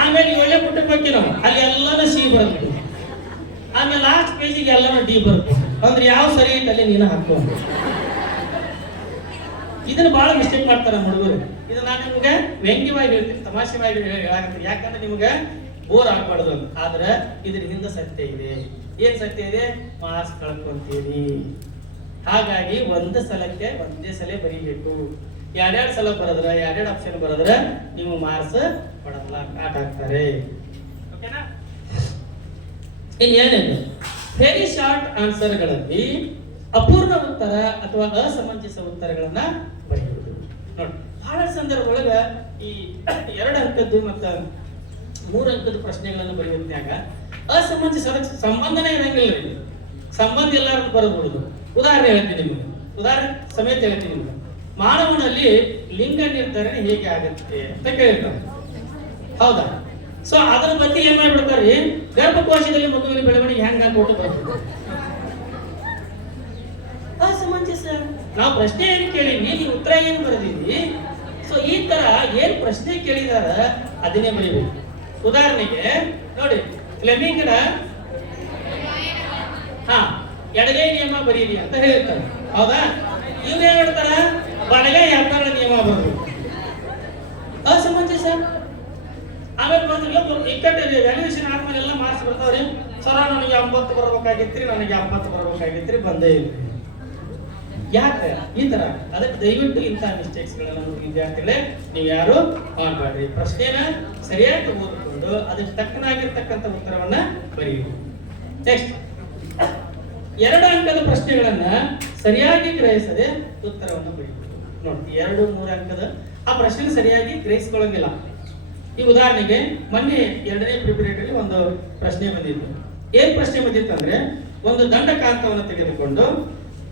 ಆಮೇಲೆ 7ನೇ ಪುಟಕ್ಕೆ ಹೋಗಿ ನಾವು ಅಲ್ಲಿ ಎಲ್ಲಾನು ಸಿ ಬರ್ಬೋದು. ಆಮೇಲೆ ಲಾಸ್ಟ್ ಪೇಜಿಗೆ ಎಲ್ಲಾನು ಡಿ ಬರ್ಬೋದು. ಅಂದ್ರೆ ಯಾವ ಸರಿ ಐತೆ ಅಲ್ಲಿ ನೀನು ಹಾಕೊಂಡು ಇದನ್ನ ಬಹಳ ಮಿಸ್ಟೇಕ್ ಮಾಡ್ತಾರೆ ನಮ್ಮ ಹುಡುಗರು. ಇದು ನಾನು ನಿಮ್ಗೆ ವ್ಯಂಗ್ಯವಾಗಿ ಹೇಳ್ತೀನಿ, ತಮಾಷೆವಾಗಿ ಹೇಳಾಕತ್ತೀನಿ, ಯಾಕಂದ್ರೆ ನಿಮ್ಗೆ ಬೋರ್ ಆಗ್ಬಾರ್ದು ಅಂತ. ಆದ್ರೆ ಇದ್ರ ಹಿಂದೆ ಸತ್ಯ ಇದೆ. ಏನ್ ಸತ್ಯ ಇದೆ? ಮಾರ್ಕ್ಸ್ ಕಳ್ಕೊಂತೀರಿ. ಹಾಗಾಗಿ ಒಂದು ಸಲಕ್ಕೆ ಒಂದೇ ಸಲ ಬರೀಬೇಕು. 2 ಸಲ ಬರೆದ್ರೆ 2 ಆಪ್ಷನ್ ಬರೆದ್ರೆ ನೀವು ಮಾರ್ಕ್ಸ್ ಕೊಡಲ್ಲ, ಕಾಟ್ ಹಾಕ್ತಾರೆ. ಓಕೆನಾ? ಇನ್ನೇನೇನು ವೆರಿ ಶಾರ್ಟ್ ಆನ್ಸರ್ಗಳಲ್ಲಿ ಅಪೂರ್ಣ ಉತ್ತರ ಅಥವಾ ಅಸಮಂಜಸ ಉತ್ತರಗಳನ್ನ ಬರೆಯುವುದು. ನೋಡಿ, ಬಹಳ ಸಂದರ್ಭದೊಳಗ ಈ 2 ಅಂಕದ್ದು ಮತ್ತು 3 ಅಂಕದ ಪ್ರಶ್ನೆಗಳನ್ನು ಬರೆಯುವಾಗ ಅಸಮಂಜಸ ಸಂಬಂಧನೇ ಇರಂಗಿಲ್ಲ. ಸಂಬಂಧ ಎಲ್ಲಾರು ಬರಬಹುದು. ಉದಾಹರಣೆ ಹೇಳ್ತೀನಿ ನಿಮಗೆ, ಉದಾಹರಣೆ ಸಮೇತ ಹೇಳ್ತೀನಿ ನಿಮಗೆ. ಮಾನವನಲ್ಲಿ ಲಿಂಗ ನಿರ್ಧರಣೆ ಹೇಗೆ ಆಗುತ್ತೆ ಅಂತ ಕೇಳಿರ್ತಾರೆ, ಹೌದಾ? ಸೊ ಅದರ ಬಗ್ಗೆ ಏನ್ ಮಾಡ್ಬಿಡ್ತಾರೆ, ಗರ್ಭಕೋಶದಲ್ಲಿ ಮಗುವಿನ ಬೆಳವಣಿಗೆ ಹೆಂಗ ಕೊಟ್ಟು ಬರ್ತದೆ. ಅಸಮಂಜಸ. ನಾವು ಪ್ರಶ್ನೆ ಏನು ಕೇಳಿದ್ವಿ, ನೀವು ಉತ್ತರ ಏನು ಬರೆದಿದ್ವಿ. ಸೊ ಈ ತರ ಏನ್ ಪ್ರಶ್ನೆ ಕೇಳಿದಾರ ಅದನ್ನೇ ಬರೀಬೇಕು. ಉದಾಹರಣೆಗೆ ನೋಡಿ, ಫ್ಲೆಮಿಂಗ್ನ ಎಡಗೈ ನಿಯಮ ಬರೀರಿ ಅಂತ ಹೇಳ್ತಾರೆ, ಹೌದಾ? ಇವ್ರು ಏನ್ ಹೇಳ್ತಾರ, ಬಲಗೈ ವ್ಯಾಪಾರ ನಿಯಮ ಬರಬೇಕು. ಅಸಮಂಜಸ. ಆಮೇಲೆ ಬಂದು ಇಕ್ಕಟ್ಟು ವ್ಯಾಲ್ಯೂಯೇಷನ್ ಆದ್ಮೇಲೆ ಎಲ್ಲ ಮಾರ್ಕ್ಸ್ ಬರ್ತಾವ್ರಿ. ಸರ ನನಗೆ 80 ಬರಬೇಕಾಗಿತ್ರಿ, ನನಗೆ 70 ಬರಬೇಕಾಗಿತ್ರಿ, ಬಂದೇ ಇಲ್ಲ. ಯಾಕೆ ಈ ತರ? ಅದಕ್ಕೆ ದಯವಿಟ್ಟು ಇಂಥ ಮಿಸ್ಟೇಕ್ಸ್ ಗಳನ್ನ ವಿದ್ಯಾರ್ಥಿಗಳೇ ನೀವು ಯಾರು ಮಾಡಬೇಡ್ರಿ. ಪ್ರಶ್ನೆನ ಸರಿಯಾಗಿ ಓದಿಕೊಂಡು ಅದಕ್ಕೆ ತಕ್ಕನಾಗಿರ್ತಕ್ಕಂಥ ಉತ್ತರವನ್ನ ಬರೆಯಿರಿ. ನೆಕ್ಸ್ಟ್, 2 ಅಂಕದ ಪ್ರಶ್ನೆಗಳನ್ನ ಸರಿಯಾಗಿ ಗ್ರಹಿಸದೆ ಉತ್ತರವನ್ನು ಬರೆಯುವುದು. ನೋಡಿ, 2, 3 ಅಂಕದ ಆ ಪ್ರಶ್ನೆ ಸರಿಯಾಗಿ ಗ್ರಹಿಸಿಕೊಳ್ಳಂಗಿಲ್ಲ. ಈ ಉದಾಹರಣೆಗೆ ಮೊನ್ನೆ 2ನೇ ಪ್ರಿಪರೇಟರಿ ಒಂದು ಪ್ರಶ್ನೆ ಬಂದಿತ್ತು. ಏನ್ ಪ್ರಶ್ನೆ ಬಂದಿತ್ತು ಅಂದ್ರೆ, ಒಂದು ದಂಡಕಾಂತವನ್ನು ತೆಗೆದುಕೊಂಡು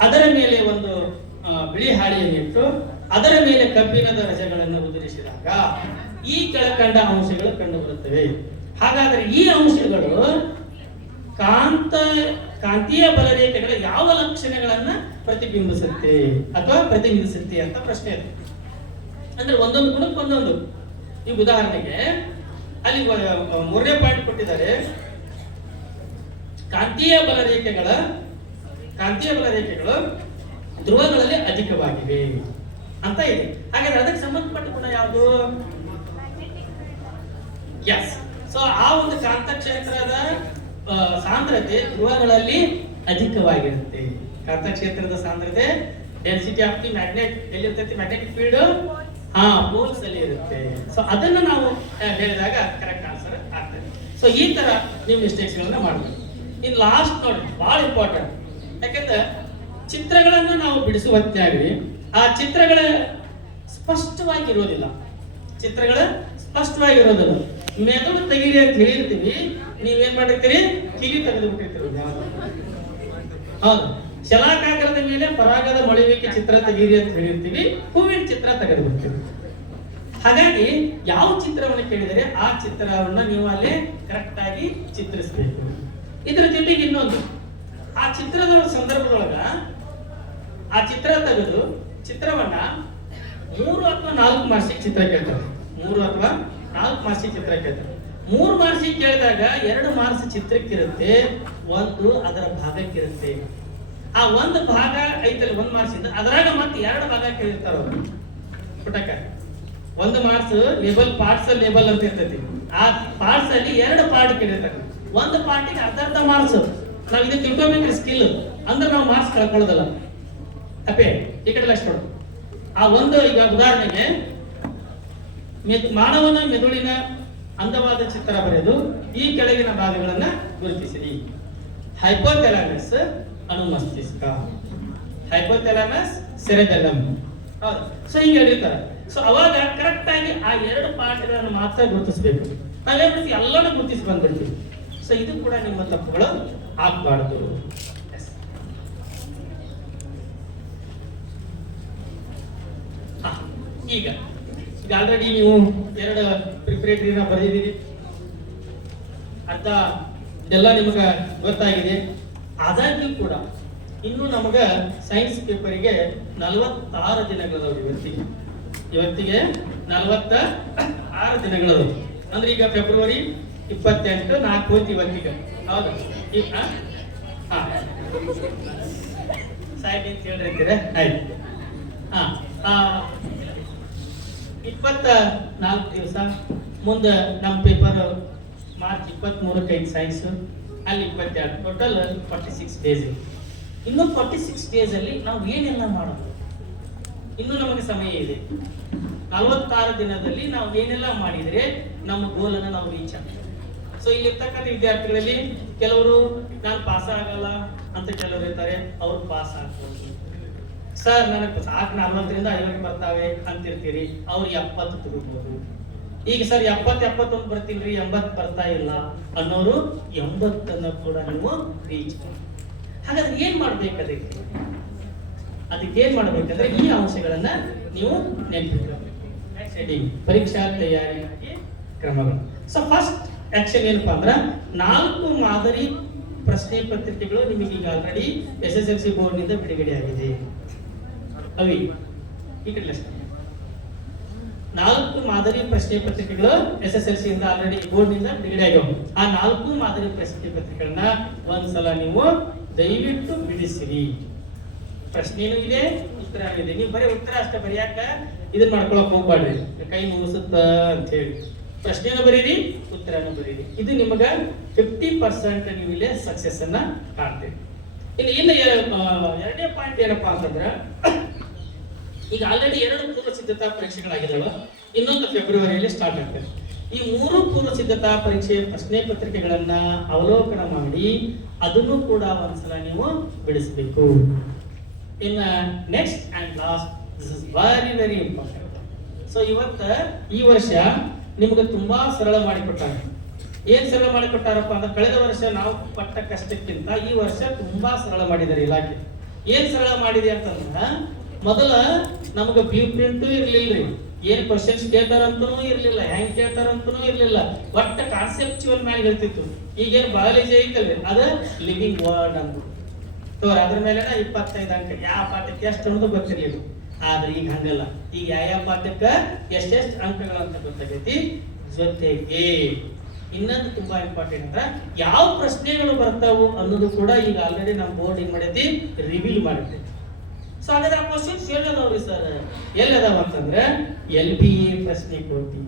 ಅದರ ಮೇಲೆ ಒಂದು ಬಿಳಿ ಹಾಳೆಯನ್ನಿಟ್ಟು ಅದರ ಮೇಲೆ ಕಬ್ಬಿಣದ ರಜೆಗಳನ್ನು ಉದುರಿಸಿದಾಗ ಈ ಕೆಳಕಂಡ ಅಂಶಗಳು ಕಂಡು ಬರುತ್ತವೆ. ಹಾಗಾದರೆ ಈ ಅಂಶಗಳು ಕಾಂತೀಯ ಬಲರೇಖೆಗಳ ಯಾವ ಲಕ್ಷಣಗಳನ್ನ ಪ್ರತಿಬಿಂಬಿಸುತ್ತೆ ಅಥವಾ ಪ್ರತಿನಿಧಿಸುತ್ತೆ ಅಂತ ಪ್ರಶ್ನೆ ಇದೆ. ಅಂದ್ರೆ ಒಂದೊಂದು ಗುಣಕ್ಕೆ ಒಂದೊಂದು. ಈ ಉದಾಹರಣೆಗೆ ಅಲ್ಲಿ 3ನೇ ಪಾಯಿಂಟ್ ಕೊಟ್ಟಿದ್ದಾರೆ, ಕಾಂತೀಯ ಬಲರೇಖೆಗಳು ಧ್ರುವಗಳಲ್ಲಿ ಅಧಿಕವಾಗಿವೆ ಅಂತ ಇದೆ. ಹಾಗಾದ್ರೆ ಅದಕ್ಕೆ ಸಂಬಂಧಪಟ್ಟ ಗುಣ ಯಾವುದು? ಎಸ್. ಸೊ ಆ ಒಂದು ಕಾಂತಕ್ಷೇತ್ರದ ಸಾಂದ್ರತೆ ಧ್ರುವಗಳಲ್ಲಿ ಅಧಿಕವಾಗಿರುತ್ತೆ. ಕಾಂತಕ್ಷೇತ್ರದ ಸಾಂದ್ರತೆ, ಡೆನ್ಸಿಟಿ ಆಫ್ ದಿ ಮ್ಯಾಗ್ನೆಟ್ ಎಲ್ಲಿರ್ತೈತಿ, ಮ್ಯಾಗ್ನೆಟಿಕ್ ಫೀಲ್ಡ್ ಪೋಲ್ಸ್ ಅಲ್ಲಿ ಇರುತ್ತೆ. ಸೊ ಅದನ್ನು ನಾವು ಹೇಳಿದಾಗ ಕರೆಕ್ಟ್ ಆನ್ಸರ್ ಆಗ್ತದೆ. ಸೊ ಈ ತರ ನೀವು ಮಿಸ್ಟೇಕ್ಸ್ ಗಳನ್ನ ಮಾಡಬೇಕು. ಇನ್ ಲಾಸ್ಟ್ ನೋಡಿ, ಬಹಳ ಇಂಪಾರ್ಟೆಂಟ್. ಯಾಕಂದ್ರೆ ಚಿತ್ರಗಳನ್ನು ನಾವು ಬಿಡಿಸುವಂತಾಗಲಿ ಆ ಚಿತ್ರಗಳ ಸ್ಪಷ್ಟವಾಗಿರೋದಿಲ್ಲ, ಚಿತ್ರಗಳ ಸ್ಪಷ್ಟವಾಗಿರೋದಿಲ್ಲ. ಮೆದುಳು ತೆಗೀರಿ ಅಂತ ಹೇಳಿರ್ತೀವಿ, ನೀವೇನ್ ಮಾಡಿರ್ತೀರಿ? ಕಿವಿ ತೆಗೆದು ಬಿಟ್ಟಿರ್ತೀರಿ. ಹೌದು, ಶಲಾಕಾಗ್ರದ ಮೇಲೆ ಪರಾಗದ ಮೊಳೆಯುವಿಕೆ ಚಿತ್ರ ತೆಗೀರಿ ಅಂತ ಹೇಳಿರ್ತೀವಿ, ಹೂವಿನ ಚಿತ್ರ ತೆಗೆದು ಬಿಡ್ತೀವಿ. ಹಾಗಾಗಿ ಯಾವ ಚಿತ್ರವನ್ನು ಕೇಳಿದರೆ ಆ ಚಿತ್ರವನ್ನ ನೀವು ಅಲ್ಲಿ ಕರೆಕ್ಟ್ ಆಗಿ ಚಿತ್ರಿಸಬೇಕು. ಇದರ ಜೊತೆಗೆ ಇನ್ನೊಂದು, ಆ ಚಿತ್ರದ ಸಂದರ್ಭದೊಳಗ ಆ ಚಿತ್ರ ತೆಗೆದು ಚಿತ್ರವನ್ನ 3 ಅಥವಾ 4 ಮಾರ್ಕ್ಸಿಗೆ ಚಿತ್ರ ಕೇಳ್ತಾರೆ. 3 ಅಥವಾ 4 ಮಾರ್ಕ್ಸಿಗೆ ಚಿತ್ರ ಕೇಳ್ತಾರೆ. 3 ಮಾರ್ಕ್ಸಿಗೆ ಕೇಳಿದಾಗ 2 ಮಾರ್ಕ್ಸ್ ಚಿತ್ರಕ್ಕಿರುತ್ತೆ, 1 ಅದರ ಭಾಗಕ್ಕಿರುತ್ತೆ. ಆ 1 ಭಾಗ ಐತಲ್ಲ 1 ಮಾರ್ಕ್ಸ್ ಇಂದ ಅದ್ರಾಗ ಮತ್ತೆ 2 ಭಾಗ ಕೇಳಿರ್ತಾರ ಅವರು ಪುಟಕ. 1 ಮಾರ್ಕ್ಸ್ ಲೇಬಲ್ ಪಾರ್ಟ್ಸ್ ಲೇಬಲ್ ಅಂತ ಇರ್ತೈತಿ. ಆ ಪಾರ್ಟ್ಸ್ ಅಲ್ಲಿ 2 ಪಾರ್ಟ್ ಕೇಳಿರ್ತಾರೆ. 1 ಪಾರ್ಟಿಗೆ ಅರ್ಧ ಮಾರ್ಕ್ಸ್. ನಾವು ಇದು ತಿಳ್ಕೊಬೇಕ್ರಿ, ಸ್ಕಿಲ್ ಅಂದ್ರೆ ನಾವು ಮಾರ್ಕ್ಸ್ ಕಳ್ಕೊಳ್ಳೋದಲ್ಲ. ಅಪ್ಪೆ ಈ ಕಡೆ ಲಕ್ಷ ಕೊಡು. ಆ ಒಂದು, ಈಗ ಉದಾಹರಣೆಗೆ ಮಾನವನ ಮೆದುಳಿನ ಅಂದವಾದ ಚಿತ್ರ ಬರೆದು ಈ ಕೆಳಗಿನ ಭಾಗಗಳನ್ನ ಗುರುತಿಸಿರಿ. ಹೈಪೋಥಾಲಮಸ್ ಅನುಮಸ್ತಿಷ್ಕ, ಹೈಪೋಥಾಲಮಸ್ ಸೆರೆಬೆಲ್ಲಮ್. ಹೌದು, ಸೊ ಹಿಂಗೆ ಹೇಳಿರ್ತಾರೆ. ಸೊ ಅವಾಗ ಕರೆಕ್ಟ್ ಆಗಿ ಆ 2 ಪಾರ್ಟ್ಗಳನ್ನು ಮಾತ್ರ ಗುರುತಿಸಬೇಕು. ನಾವೇನ್ ಮಾಡ್ತೀವಿ, ಎಲ್ಲಾನು ಗುರುತಿಸಿ ಬಂದ್ಬಿಡ್ತೀವಿ. ಸೊ ಇದು ಕೂಡ ನಿಮ್ಮ ತಪ್ಪುಗಳು ಆಗ್ಬಾರ್ದು. ಈಗ ಆಲ್ರೆಡಿ ನೀವು 2 ಪ್ರಿಪರೇಟರಿನ ಬರೆದಿದ್ದೀರಿ, ಅರ್ಧ ಎಲ್ಲ ನಿಮಗ ಗೊತ್ತಾಗಿದೆ. ಆದಾಗ್ಯೂ ಕೂಡ ಇನ್ನು ನಮಗ ಸೈನ್ಸ್ ಪೇಪರಿಗೆ 46 ದಿನಗಳದವು. ಇವತ್ತಿಗೆ 46 ದಿನಗಳದವು. ಅಂದ್ರೆ ಈಗ ಫೆಬ್ರವರಿ 28, 4 ಹೋಯ್ತು ಇವತ್ತಿಗೆ. ಹೌದಾ? ಈಗ ಸಾಯಿಬ್ ಅಂತ ಹೇಳ್ರಿ. ಆಯ್ತು. 24 ದಿವಸ ಮುಂದೆ ನಮ್ಮ ಪೇಪರ್ ಮಾರ್ಚ್ 23ಕ್ಕೆ ಐತಿ ಸೈನ್ಸ್, ಅಲ್ಲಿ 22, ಟೋಟಲ್ 46 ಡೇಸ್. ಇನ್ನು 46 ಡೇಸ್ ಅಲ್ಲಿ ನಾವು ಏನೆಲ್ಲ ಮಾಡೋದು, ಇನ್ನು ನಮಗೆ ಸಮಯ ಇದೆ. 46 ದಿನದಲ್ಲಿ ನಾವು ಏನೆಲ್ಲ ಮಾಡಿದರೆ ನಮ್ಮ ಗೋಲ್ ಅನ್ನು ನಾವು ರೀಚ್ ಆಗ್ತೀವಿ. ಸೊ ಇಲ್ಲಿರ್ತಕ್ಕಂಥ ವಿದ್ಯಾರ್ಥಿಗಳಲ್ಲಿ ಕೆಲವರು ನಾನು ಪಾಸ್ ಆಗಲ್ಲ ಅಂತ ಕೆಲವರು ಇರ್ತಾರೆ, ಅವ್ರು ಪಾಸ್ ಆಗ್ಬೋದು. ಸರ್ ನನಗೆ ಸಾಕು 40ರಿಂದ 50 ಬರ್ತಾವೆ ಅಂತಿರ್ತೀರಿ, ಅವ್ರು 70 ತಗೋಬಹುದು. ಈಗ ಸರ್ 71 ಬರ್ತಿಲ್ರಿ, 80 ಬರ್ತಾ ಇಲ್ಲ ಅನ್ನೋರು 80 ಕೂಡ ನೀವು ರೀಚ್. ಹಾಗಾದ್ರೆ ಏನ್ ಮಾಡ್ಬೇಕು? ಅದಕ್ಕೆ ಏನ್ ಮಾಡ್ಬೇಕಂದ್ರೆ ಈ ಅಂಶಗಳನ್ನ ನೀವು ನೆನಪಿಟ್ಕೊಳ್ಳಿ. ಪರೀಕ್ಷಾ ತಯಾರಿ ಕ್ರಮಗಳು. ಸೊ ಫಸ್ಟ್ ಆಕ್ಷನ್ ಏನಪ್ಪಾ ಅಂದ್ರ 4 ಮಾದರಿ ಪ್ರಶ್ನೆ ಪತ್ರಿಕೆಗಳು ನಿಮಗೆ ಈಗ ಆಲ್ರೆಡಿ SSLC ಬೋರ್ಡ್ ನಿಂದ ಬಿಡುಗಡೆ ಆಗಿದೆ. ಅವಿ ಈ ಕಡೆ 4 ಮಾದರಿ ಪ್ರಶ್ನೆ ಪತ್ರಿಕೆಗಳು SSLC ಇಂದ ಆಲ್ರೆಡಿ ಬೋರ್ಡ್ ನಿಂದ ಬಿಡುಗಡೆ ಆಗ್ಯಾವ. ಆ 4 ಮಾದರಿ ಪ್ರಶ್ನೆ ಪತ್ರಿಕೆಗಳನ್ನ ಒಂದ್ಸಲ ನೀವು ದಯವಿಟ್ಟು ಬಿಡಿಸಿರಿ. ಪ್ರಶ್ನೆನೂ ಇದೆ, ಉತ್ತರನೂ ಇದೆ. ನೀವು ಬರೀ ಉತ್ತರ ಅಷ್ಟೇ ಬರೆಯಾಕ ಇದನ್ನ ಮಾಡ್ಕೊಳಕ್ ಹೋಗ್ಬಾರ್ರಿ, ಕೈ ಮುಗಿಸುತ್ತ ಅಂತ ಹೇಳಿ. ಪ್ರಶ್ನೆನೂ ಬರೀರಿ, ಉತ್ತರನೂ ಬರೀರಿ. ಇದು ನಿಮಗ 50% ನೀವು ಇಲ್ಲೇ ಸಕ್ಸಸ್ ಅನ್ನ ಕಾಣ್ತೀರಿ. ಇನ್ನು ಎರಡನೇ ಪಾಯಿಂಟ್ ಏನಪ್ಪಾ ಅಂತಂದ್ರೆ, ಈಗ ಆಲ್ರೆಡಿ 2 ಪೂರ್ವ ಸಿದ್ಧತಾ ಪರೀಕ್ಷೆಗಳಾಗಿದ್ದಾವೆ, ಇನ್ನೊಂದು ಫೆಬ್ರವರಿಯಲ್ಲಿ ಸ್ಟಾರ್ಟ್ ಆಗ್ತದೆ. ಈ 3 ಪೂರ್ವ ಸಿದ್ಧತಾ ಪರೀಕ್ಷೆ ಪ್ರಶ್ನೆ ಪತ್ರಿಕೆಗಳನ್ನ ಅವಲೋಕನ ಮಾಡಿ ಅದನ್ನು ಕೂಡ ಒಂದ್ಸಲ ನೀವು ಬಿಡಿಸಬೇಕು. ಇನ್ನ next and last, this is very important. So ಈ ವರ್ಷ ನಿಮ್ಗೆ ತುಂಬಾ ಸರಳ ಮಾಡಿಕೊಟ್ಟಾರೆ. ಏನ್ ಸರಳ ಮಾಡಿಕೊಟ್ಟಾರಪ್ಪ ಅಂದ್ರೆ, ಕಳೆದ ವರ್ಷ ನಾವು ಪಟ್ಟ ಕಷ್ಟಕ್ಕಿಂತ ಈ ವರ್ಷ ತುಂಬಾ ಸರಳ ಮಾಡಿದ್ದಾರೆ ಇಲಾಖೆ. ಏನ್ ಸರಳ ಮಾಡಿದೆ ಅಂತಂದ್ರ, ಮೊದಲ ನಮ್ಗೆ ಬ್ಲೂ ಪ್ರಿಂಟ್ ಇರ್ಲಿಲ್ರಿ, ಏನ್ ಕ್ವಶನ್ಸ್ ಕೇಳ್ತಾರಂತೂ ಇರ್ಲಿಲ್ಲ, ಹೆಂಗ್ ಕೇಳ್ತಾರಂತೂ ಇರ್ಲಿಲ್ಲ, ಒಟ್ಟ ಕಾನ್ಸೆಪ್ಚುವಲ್ ಮ್ಯಾಲೆ ಹೇಳ್ತಿತ್ತು. ಈಗೇನು ಬಯಾಲಜಿ ಐತಲ್ರಿ, ಅದ ಲಿವಿಂಗ್ ವರ್ಡ್ ಅಂತ ತೋರ, ಅದ್ರ ಮೇಲೆ 25 ಅಂಕ. ಯಾವ ಪಾಠಕ್ಕೆ ಎಷ್ಟು ಅನ್ನೋದು ಗೊತ್ತಿರ್ಲಿಲ್ಲ. ಆದ್ರೆ ಈಗ ಹಂಗಲ್ಲ, ಈಗ ಯಾವ ಪಾಠಕ್ಕೆ ಎಷ್ಟೆಷ್ಟು ಅಂಕಗಳಂತ ಗೊತ್ತಾಗೈತಿ. ಜೊತೆಗೆ ಇನ್ನೊಂದು ತುಂಬಾ ಇಂಪಾರ್ಟೆಂಟ್ ಅಂದ್ರೆ, ಯಾವ ಪ್ರಶ್ನೆಗಳು ಬರ್ತಾವು ಅನ್ನೋದು ಕೂಡ ಈಗ ಆಲ್ರೆಡಿ ನಮ್ಮ ಬೋರ್ಡ್ ಏನ್ ಮಾಡೈತಿ, ರಿವೀಲ್ ಮಾಡೈತಿ. ಸೊ ಹಾಗಾದ್ರೆ ಆ ಕ್ವಶನ್ಸ್ ಎಲ್ಲದಾವ್ರಿ ಸರ್? ಎಲ್ಲದಾವ ಅಂತಂದ್ರೆ, LBA ಪ್ರಶ್ನೆ ಕೋಟಿ,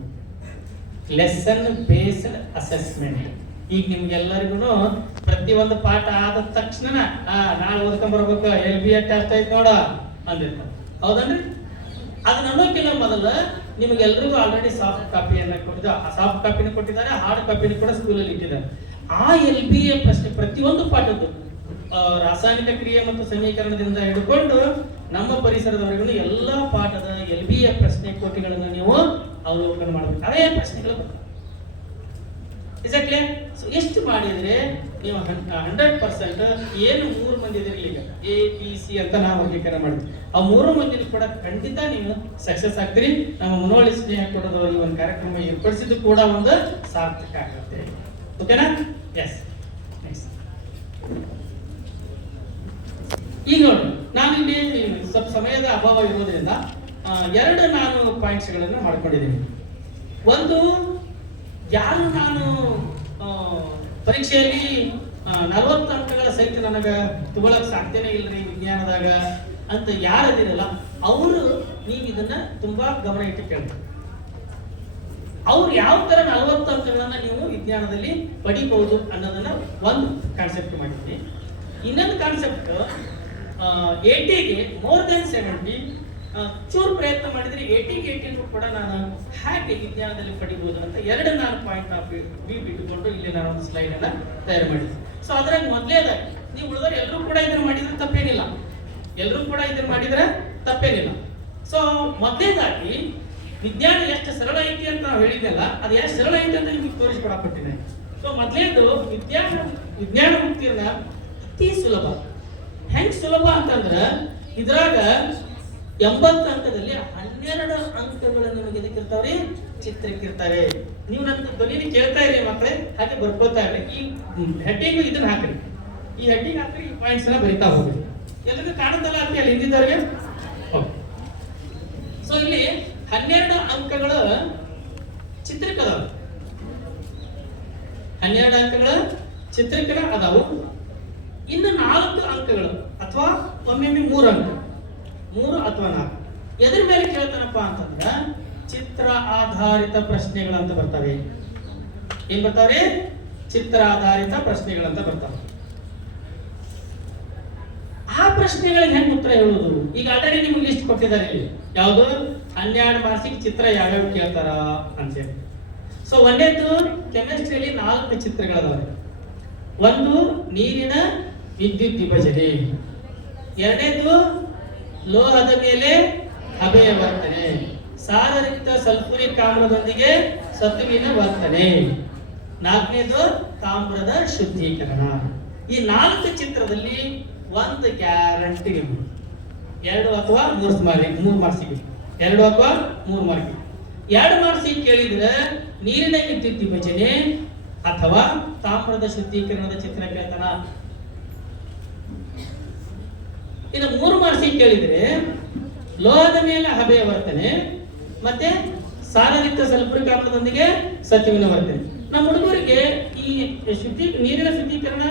ಲೆಸನ್ ಬೇಸ್ಡ್ ಅಸೆಸ್ಮೆಂಟ್. ಈಗ ನಿಮ್ಗೆಲ್ಲರಿಗೂ ಪ್ರತಿಯೊಂದು ಪಾಠ ಆದ ತಕ್ಷಣ ನಾಳೆ ಓದ್ಕೊಂಡ್ ಬರ್ಬೇಕು, LBA ಟೆಸ್ಟ್ ಐತಿ ನೋಡ ಅಂದಿರ್ತಾರೆ. ಹೌದನ್ರಿ? ಅದನ್ನ ಅನ್ನೋಕ್ಕಿಂತ ಮೊದಲ ನಿಮ್ಗೆಲ್ರಿಗೂ ಆಲ್ರೆಡಿ ಸಾಫ್ಟ್ ಕಾಪಿಯನ್ನ ಕೊಟ್ಟಿದ್ದಾರೆ, ಸಾಫ್ಟ್ ಕಾಪಿನ ಕೊಟ್ಟಿದ್ದಾರೆ, ಹಾರ್ಡ್ ಕಾಪಿನ ಕೂಡ ಸ್ಕೂಲಲ್ಲಿ ಇಟ್ಟಿದ್ದಾರೆ. ಆ LBA ಪ್ರಶ್ನೆ ಪ್ರತಿಯೊಂದು ಪಾಠದ್ದು ರಾಸಾಯನಿಕ ಕ್ರಿಯೆ ಮತ್ತು ಸಮೀಕರಣದಿಂದ ಹಿಡ್ಕೊಂಡು ನಮ್ಮ ಪರಿಸರದವರೆಗೂ ಎಲ್ಲ ಪಾಠದ LBಯ ಪ್ರಶ್ನೆ ಕೋಟಿಗಳನ್ನು ನೀವು ಅವಲೋಕನ ಮಾಡಬೇಕು. ಅದೇ ಪ್ರಶ್ನೆಗಳು ಬರ್ತವೆ. ಎಕ್ಸಾಕ್ಟ್ಲಿ. ಸೊ ಎಷ್ಟು ಮಾಡಿದ್ರೆ ನೀವು 100% ಏನು 3 ಮಂದಿ ಇದ್ರಿ ಈಗ ABC ಅಂತ ನಾವು ವರ್ಗೀಕರಣ ಮಾಡಿದ್ವಿ. ಆ 3 ಮಂದಿನೂ ಕೂಡ ಖಂಡಿತ ನೀವು ಸಕ್ಸಸ್ ಆಗ್ತೀರಿ. ನಮ್ಮ ಮುನವಳ್ಳಿ ಸ್ನೇಹ ಕೊಡೋದು ಈ ಒಂದು ಕಾರ್ಯಕ್ರಮ ಏರ್ಪಡಿಸಿದ್ದು ಕೂಡ ಒಂದು ಸಾರ್ಥಕ ಆಗುತ್ತೆ. ಓಕೆನಾ? ಎಸ್. ಈಗ ನೋಡಿ, ನಾನು ಇಲ್ಲಿ ಸ್ವಲ್ಪ ಸಮಯದ ಅಭಾವ ಇರೋದ್ರಿಂದ 2 ನಾನು ಪಾಯಿಂಟ್ಸ್ಗಳನ್ನು ಮಾಡ್ಕೊಂಡಿದ್ದೀನಿ. ಒಂದು, ಯಾರು ನಾನು ಪರೀಕ್ಷೆಯಲ್ಲಿ 40 ಅಂಕಗಳ ಸಹಿತ ನನಗೆ ತಗೊಳಕ್ ಸಾಧ್ಯನೇ ಇಲ್ರಿ ವಿಜ್ಞಾನದಾಗ ಅಂತ ಯಾರದಿರಲ್ಲ ಅವರು ನೀವು ಇದನ್ನ ತುಂಬಾ ಗಮನ ಇಟ್ಟು ಕೇಳ್ತಾರೆ. ಅವ್ರು ಯಾವ ತರ 40 ಅಂಕಗಳನ್ನ ನೀವು ವಿಜ್ಞಾನದಲ್ಲಿ ಪಡಿಬಹುದು ಅನ್ನೋದನ್ನ ಒಂದು ಕಾನ್ಸೆಪ್ಟ್ ಮಾಡಿದ್ದೀನಿ. ಇನ್ನೊಂದು ಕಾನ್ಸೆಪ್ಟ್ 80ಗೆ ಮೋರ್ ದೆನ್ 70 ಚೂರು ಪ್ರಯತ್ನ ಮಾಡಿದ್ರೆ 80ಗೆ 80 ಕೂಡ ನಾನು ಹೇಗೆ ವಿಜ್ಞಾನದಲ್ಲಿ ಪಡಿಬಹುದು ಅಂತ 2 ನಾನು ಪಾಯಿಂಟ್ ಆಫ್ ವ್ಯೂ ಇಟ್ಟುಕೊಂಡು ಇಲ್ಲಿ ನಾನು ಒಂದು ಸ್ಲೈಡ್ ಅನ್ನ ತಯಾರು ಮಾಡಿದ್ದೆ. ಸೊ ಅದ್ರಾಗ ಮೊದಲೇದಾಗಿ ನೀವು ಉಳಿದವರು ಎಲ್ಲರೂ ಕೂಡ ಇದನ್ನ ಮಾಡಿದ್ರೆ ತಪ್ಪೇನಿಲ್ಲ. ಸೊ ಮೊದಲೇದಾಗಿ ವಿಜ್ಞಾನ ಎಷ್ಟು ಸರಳ ಐತಿ ಅಂತ ನಾವು ಹೇಳಿದ್ದೆಲ್ಲ ಅದು ಎಷ್ಟು ಸರಳ ಐತಿ ಅಂತ ನಿಮಗೆ ತೋರಿಸಿಕೊಡಪಟ್ಟಿದೆ. ಸೊ ಮೊದಲೇದು ವಿಜ್ಞಾನ ಉತ್ತೀರ್ಣ ಅತಿ ಸುಲಭ. ಹೆಂಗ್ ಸುಲಭ ಅಂತಂದ್ರೆ ಇದ್ರಾಗ 80 ಅಂಕದಲ್ಲಿ 12 ಅಂಕಗಳು ನಿಮಗೆ ಇದಕ್ಕಿರ್ತಾವ್ರಿ, ಚಿತ್ರಕ್ಕಿರ್ತಾವೆ. ನೀವು ನನ್ನ ಧ್ವನಿನ ಕೇಳ್ತಾ ಇರಿ ಮಕ್ಕಳೇ, ಹಾಗೆ ಬರ್ಕೋತಾ ಇರ್ರಿ. ಈ ಹೆಡ್ಡಿಂಗ್ ಇದನ್ನ ಹಾಕ್ರಿ, ಈ ಹೆಡ್ಡಿಂಗ್ ಹಾಕ್ರಿ, ಈ ಪಾಯಿಂಟ್ಸ್ ನ ಬರಿತಾ ಹೋಗ್ರಿ. ಎಲ್ಲರಿಗೂ ಕಾಣುತ್ತಲ್ಲ ಅಂತ ಅಲ್ಲಿ ಹಿಂದಿದ್ದವ್ರಿಗೆ. ಸೊ ಇಲ್ಲಿ 12 ಅಂಕಗಳ ಚಿತ್ರಕದ 12 ಅಂಕಗಳ ಚಿತ್ರಕರ ಅದಾವು. ಇನ್ನು 4 ಅಂಕಗಳು ಅಥವಾ ಒಮ್ಮೆ 3 ಅಂಕ, 3 ಅಥವಾ 4 ಎದ್ರ ಮೇಲೆ ಕೇಳ್ತಾನಪ್ಪ ಅಂತಂದ್ರ ಚಿತ್ರ ಆಧಾರಿತ ಪ್ರಶ್ನೆಗಳಂತ ಬರ್ತವೆ. ಏನ್ ಬರ್ತಾವ್ರಿ? ಚಿತ್ರ ಆಧಾರಿತ ಪ್ರಶ್ನೆಗಳಂತ ಬರ್ತಾವೆ. ಆ ಪ್ರಶ್ನೆಗಳಿಗೆ ಹೆಂಗ್ ಉತ್ತರ ಹೇಳುವುದು? ಈಗ ಆಲ್ರೆಡಿ ನಿಮ್ಗೆ ಲಿಸ್ಟ್ ಕೊಟ್ಟಿದ್ದಾರೆ ಇಲ್ಲಿ. ಯಾವುದು? 12 ಮಾರ್ಕ್ಸಿಗೆ ಚಿತ್ರ ಯಾವ್ಯಾವ ಕೇಳ್ತಾರ ಅಂತೇಳಿ. ಸೊ ಒಂದೇದು ಕೆಮಿಸ್ಟ್ರಿಯಲ್ಲಿ 4 ಚಿತ್ರಗಳದಾವೆ. ಒಂದು ನೀರಿನ ವಿದ್ಯುತ್ ವಿಭಜನೆ, ಎರಡನೇದು ಲೋಹದ ಮೇಲೆ ಹಬೆಯ ವರ್ತನೆ, ಸಾರಯುಕ್ತ ಸಲ್ಫ್ಯೂರಿಕ್ ಆಮ್ಲದೊಂದಿಗೆ ಸತುವಿನ ವರ್ತನೆ, 4ನೇದು ತಾಮ್ರದ ಶುದ್ಧೀಕರಣ. ಈ 4 ಚಿತ್ರದಲ್ಲಿ ಒಂದು ಗ್ಯಾರಂಟಿ ನಿಮ್ಗೆ 2 ಅಥವಾ 3 ಮಾರ್ಕ್ಸಿಗೆ 2 ಅಥವಾ 3 ಮಾರ್ಕ್ಸಿಗೆ 2 ಮಾರ್ಕ್ಸಿಗೆ ಕೇಳಿದ್ರೆ ನೀರಿನ ವಿದ್ಯುತ್ ವಿಭಜನೆ ಅಥವಾ ತಾಮ್ರದ ಶುದ್ಧೀಕರಣದ ಚಿತ್ರ ಕೇಳ್ತಾನ. ಇನ್ನು 3 ಮಾರ್ಕ್ಸಿಗೆ ಕೇಳಿದ್ರೆ ಲೋಹದ ಮೇಲೆ ಹಬೆಯ ವರ್ತನೆ ಮತ್ತೆ ಸಾರಯುಕ್ತ ಸಲ್ಫ್ಯೂರಿಕ್ ಆಮ್ಲದೊಂದಿಗೆ ಸತುವಿನ ವರ್ತನೆ. ನಮ್ಮ ಹುಡುಗರಿಗೆ ಈ ನೀರಿನ ಶುದ್ಧೀಕರಣ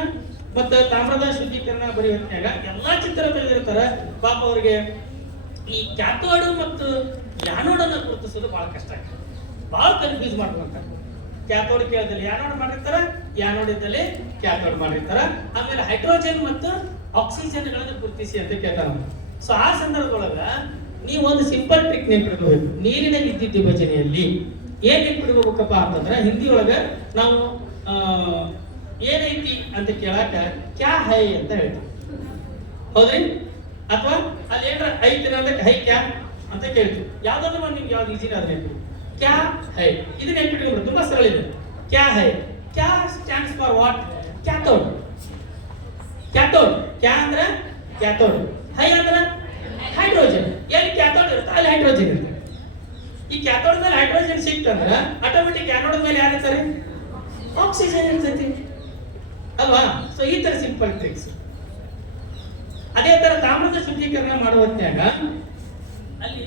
ಮತ್ತು ತಾಮ್ರದ ಶುದ್ಧೀಕರಣ ಬರೆಯುವಾಗ ಎಲ್ಲಾ ಚಿತ್ರ ಬರೆದಿರ್ತಾರೆ. ಪಾಪ ಅವರಿಗೆ ಈ ಕ್ಯಾಥೋಡ್ ಮತ್ತು ಯಾನೋಡ್ ಅನ್ನ ಗುರುತಿಸೋದು ಬಹಳ ಕಷ್ಟ ಆಗ್ತದೆ, ಬಹಳ ಕನ್ಫ್ಯೂಸ್ ಮಾಡ್ಕೊಂತಾರೆ. ಕ್ಯಾಥೋಡ್ ಕೇಳಿದಲ್ಲಿ ಯಾನೋಡ್ ಮಾಡಿರ್ತಾರ, ಯಾನೋಡ್ ಇದ್ದಲ್ಲಿ ಕ್ಯಾಥೋಡ್ ಮಾಡಿರ್ತಾರ. ಆಮೇಲೆ ಹೈಡ್ರೋಜನ್ ಮತ್ತು ಆಕ್ಸಿಜನ್ ಗಳನ್ನು ಗುರುತಿಸಿ ಅಂತ ಕೇಳ್ತಾರ. ಸೊ ಆ ಸಂದರ್ಭದೊಳಗ ನೀವು ಒಂದು ಸಿಂಪಲ್ ಟ್ರಿಕ್ ನೆನ್ಪಿಡ್ಕೋಬೇಕು. ನೀರಿನ ವಿದ್ಯುತ್ ವಿಭಜನೆಯಲ್ಲಿ ಏನ್ ನೆನ್ಪಿಡ್ಕೋಬೇಕಪ್ಪ ಅಂತಂದ್ರೆ ಹಿಂದಿ ಒಳಗ ನಾವು ಏನೈತಿ ಅಂತ ಕೇಳಾಕ ಕ್ಯಾ ಹೈ ಅಂತ ಹೇಳ್ತೀವಿ, ಹೌದ್ರಿ? ಅಥವಾ ಅಲ್ಲಿ ಏನಾರ ಐತಿ ಅಂದ್ರೆ ಹೈ ಕ್ಯಾ ಅಂತ ಕೇಳ್ತೀವಿ. ಯಾವ್ದಾದ್ರು ಒಂದು ನಿಮ್ಗೆ ಯಾವ್ದು ಈಸಿನ ಅದ್ರ ನೆನ್ಪಿ ಕ್ಯಾ ಹೈ, ಇದು ನೆನ್ಪಿಟ್ಕೊಂಡ್ರು ತುಂಬಾ ಸರಳ ಇದೆ. ಕ್ಯಾ ಹೈ, ಕ್ಯಾ stands for what? Cathode. Cathode ಕ್ಯಾ ಅಂದ್ರೆ ಕ್ಯಾಥೋಡ್, ಹೈ ಅಂದ್ರೆ ಹೈಡ್ರೋಜನ್. ಎಲ್ಲಿ ಕ್ಯಾಥೋಡ್ ಇರುತ್ತೆ ಅಲ್ಲಿ ಹೈಡ್ರೋಜನ್ ಇರುತ್ತೆ. ಈ ಕ್ಯಾಥೋಡ್ ಮೇಲೆ ಹೈಡ್ರೋಜನ್ ಸಿಕ್ತಂದ್ರೆ ಆಟೋಮೆಟಿಕ್ ಕ್ಯಾಥೋಡ್ ಮೇಲೆ ಯಾರಿರ್ತಾರೆ? ಆಕ್ಸಿಜನ್ ಇರ್ತೈತಿ ಅಲ್ವಾ? ಸೊ ಈ ತರ ಸಿಂಪಲ್ ಟ್ರಿಕ್ಸ್. ಅದೇ ತರ ತಾಮ್ರದ ಶುದ್ಧೀಕರಣ ಮಾಡುವ ಹೊತ್ನ್ಯಾಗ ಅಲ್ಲಿ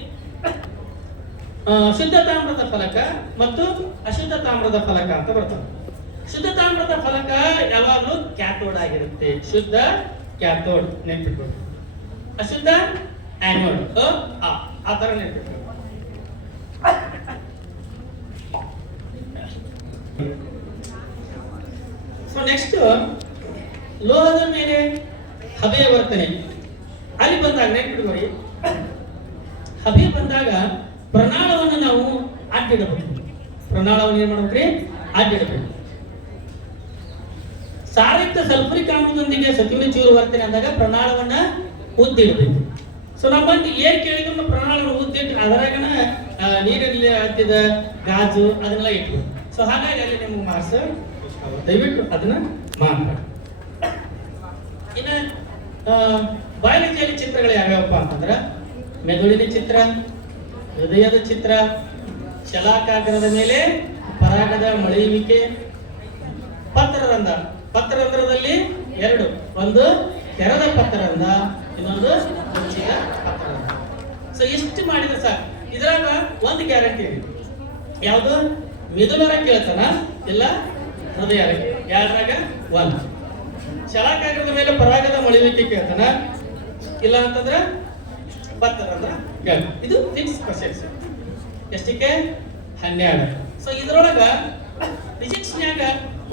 ಶುದ್ಧ ತಾಮ್ರದ ಫಲಕ ಮತ್ತು ಅಶುದ್ಧ ತಾಮ್ರದ ಫಲಕ ಅಂತ ಬರ್ತವೆ. ಶುದ್ಧ ತಾಮ್ರದ ಫಲಕ ಯಾವಾಗಲೂ ಕ್ಯಾಥೋಡ್ ಆಗಿರುತ್ತೆ, ಶುದ್ಧ ಕ್ಯಾಥೋಡ್ ನೆನ್ಪಿಟ್ಕೊಳ್ಳಿ. ಅಶುದ್ಧ ಆನೋಡ್, ಆ ತರ ನೆನ್ಪಿಟ್ಕೊಳ್ಳಿ. ಸೊ ನೆಕ್ಸ್ಟ್ ಲೋಹದ ಮೇಲೆ ಹಬೆಯ ವರ್ತನೆ ಅಲ್ಲಿ ಬಂದಾಗ ನೆನ್ಪಿಟ್ಕೊಳ್ಳಿ. ಹಬೆ ಬಂದಾಗ ಪ್ರಣಾಳವನ್ನು ನಾವು ಅಡ್ಡಿಡಬೇಕು. ಪ್ರಣಾಳವನ್ನು ಏನ್ ಮಾಡ್ಬೇಕ್ರಿ? ಅಡ್ಡಿಡಬೇಕು. ಸಾರಯುಕ್ತ ಸಲ್ಫ್ಯೂರಿಕ್ ಆಮ್ಲದೊಂದಿಗೆ ಸತುವಿನ ಚೂರು ವರ್ತನೆ ಅಂದಾಗ ಪ್ರಣಾಳವನ್ನ ಉದ್ದಿಡಬೇಕು. ಸೊ ನಮ್ಮ ಮಂದಿ ಏನ್ ಕೇಳಿದ್ರು ಪ್ರಣಾಳನ ಉದ್ದಿಟ್ಟು ಅದರಾಗನ ನೀರಲ್ಲಿ ಹತ್ತಿದ ಗಾಜು ಅದನ್ನೆಲ್ಲ ಇಟ್ಟು. ಸೊ ಹಾಗಾಗಿ ಅಲ್ಲಿ ನಿಮ್ಗೆ ಮಾರ್ಕ್ಸ್ ದಯವಿಟ್ಟು ಅದನ್ನ ಮಾಡ್ತಾರೆ. ಇನ್ನ ಬಯಾಲಜಿಯಲ್ಲಿ ಚಿತ್ರಗಳು ಯಾವ್ಯಾವಪ್ಪ ಅಂತಂದ್ರ ಮೆದುಳಿನ ಚಿತ್ರ, ಹೃದಯದ ಚಿತ್ರ, ಶಲಾಕಾಗ್ರದ ಮೇಲೆ ಪರಾಗದ ಮಳೆಯುವಿಕೆ, ಪತ್ರರಂಧ್ರ. ಪತ್ರರಂಧ್ರದಲ್ಲಿ ಎರಡು, ಒಂದು ತೆರೆದ ಪತ್ರರಂಧ್ರ, ಇನ್ನೊಂದು ಮುಚ್ಚಿದ ಪತ್ರರಂಧ್ರ. ಸೊ ಇಷ್ಟು ಮಾಡಿದ್ರೆ ಸಾಕು. ಇದ್ರಾಗ ಒಂದು ಗ್ಯಾರಂಟಿ ಇದೆ, ಯಾವುದು? ಮಿದುಳರ ಕೇಳ್ತಾನ ಇಲ್ಲ ಹೃದಯ, ಎರಡರಾಗ ಒಂದು. ಶಲಾಕಾಗ್ರದ ಮೇಲೆ ಪರಾಗದ ಮಳೆಯುವಿಕೆ ಕೇಳ್ತಾನ, ಇಲ್ಲ ಅಂತಂದ್ರ ಪತ್ರರಂಧ್ರ ಕೇಳ. ಇದು ಫಿಕ್ಸ್ ಕ್ವಶನ್ಸ್. ಎಷ್ಟಕ್ಕೆ? 12. ಸೊ ಇದ್ರೊಳಗ ಫಿಸಿಕ್ಸ್ನ್ಯಾಗ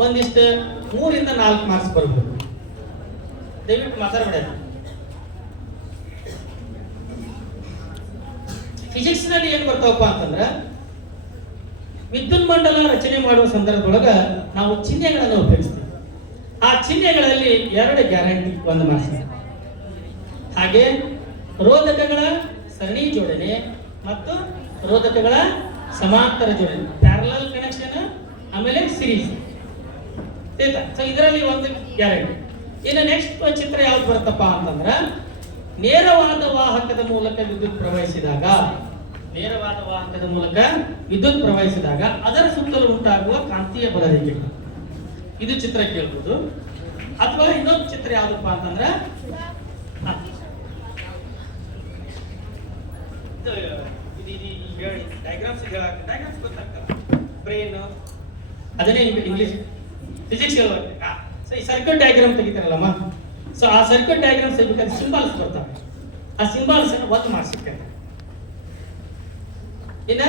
ಒಂದಿಷ್ಟು 3 ಇಂದ 4 ಮಾರ್ಕ್ಸ್ ಬರ್ಬೋದು. ದಯವಿಟ್ಟು ಮಾತಾಡಬೇಡ. ಫಿಸಿಕ್ಸ್ ನಲ್ಲಿ ಏನ್ ಬರ್ತಾವಪ್ಪ ಅಂತಂದ್ರ ವಿದ್ಯುತ್ ಮಂಡಲ ರಚನೆ ಮಾಡುವ ಸಂದರ್ಭದೊಳಗ ನಾವು ಚಿಹ್ನೆಗಳನ್ನು ಉಪಯೋಗಿಸ್ತೀವಿ. ಆ ಚಿಹ್ನೆಗಳಲ್ಲಿ 2 ಗ್ಯಾರಂಟಿ, 1 ಮಾರ್ಕ್ಸ್. ಹಾಗೆ ರೋಧಕಗಳ ಸರಣಿ ಜೋಡಣೆ ಮತ್ತು ರೋಧಕಗಳ ಸಮಾಂತರ ಜೋಡಣೆ, ಪ್ಯಾರಲಲ್ ಕನೆಕ್ಷನ್, ಆಮೇಲೆ ಸಿರೀಸ್. ಸೊ ಇದರಲ್ಲಿ 1 ಗ್ಯಾರಂಟಿ. ಇನ್ನು ನೆಕ್ಸ್ಟ್ ಚಿತ್ರ ಯಾವ್ದು ಬರುತ್ತಪ್ಪ ಅಂತಂದ್ರ ನೇರವಾದ ವಾಹಕದ ಮೂಲಕ ವಿದ್ಯುತ್ ಪ್ರವಹಿಸಿದಾಗ, ನೇರವಾದ ವಾಹಕದ ಮೂಲಕ ವಿದ್ಯುತ್ ಪ್ರವಹಿಸಿದಾಗ ಅದರ ಸುತ್ತಲೂ ಉಂಟಾಗುವ ಕಾಂತೀಯ ಬದಲಿಕೆ. ಇದು ಚಿತ್ರ ಕೇಳ್ಬೋದು. ಅಥವಾ ಇನ್ನೊಂದು ಚಿತ್ರ ಯಾವ್ದಪ್ಪ ಅಂತಂದ್ರ ಡಯಾಗ್ರಾಮ್ಸ್ ಗೊತ್ತಾಗ್ತಲ್ಲ, ಬ್ರೈನ್ ಅದನ್ನೇ ಇಂಗ್ಲಿಷ್ ಫಿಸಿಕ್ಸ್ ಹೇಳುವಾಗ. ಸೊ ಈ ಸರ್ಕ್ಯೂಟ್ ಡಯಾಗ್ರಾಮ್ ತೆಗಿತಾರಲ್ಲಮ್ಮ, ಸೊ ಆ ಸರ್ಕ್ಯೂಟ್ ಡಯಾಗ್ರಾಮ್ ತೆಗಿಬೇಕಾದ್ರೆ ಸಿಂಬಲ್ಸ್ ಬರ್ತಾವೆ. ಆ ಸಿಂಬಲ್ಸ್ ಅನ್ನು 1 ಮಾರ್ಕ್ಸ್ ಸಿಗ್ತದೆ. ಇನ್ನ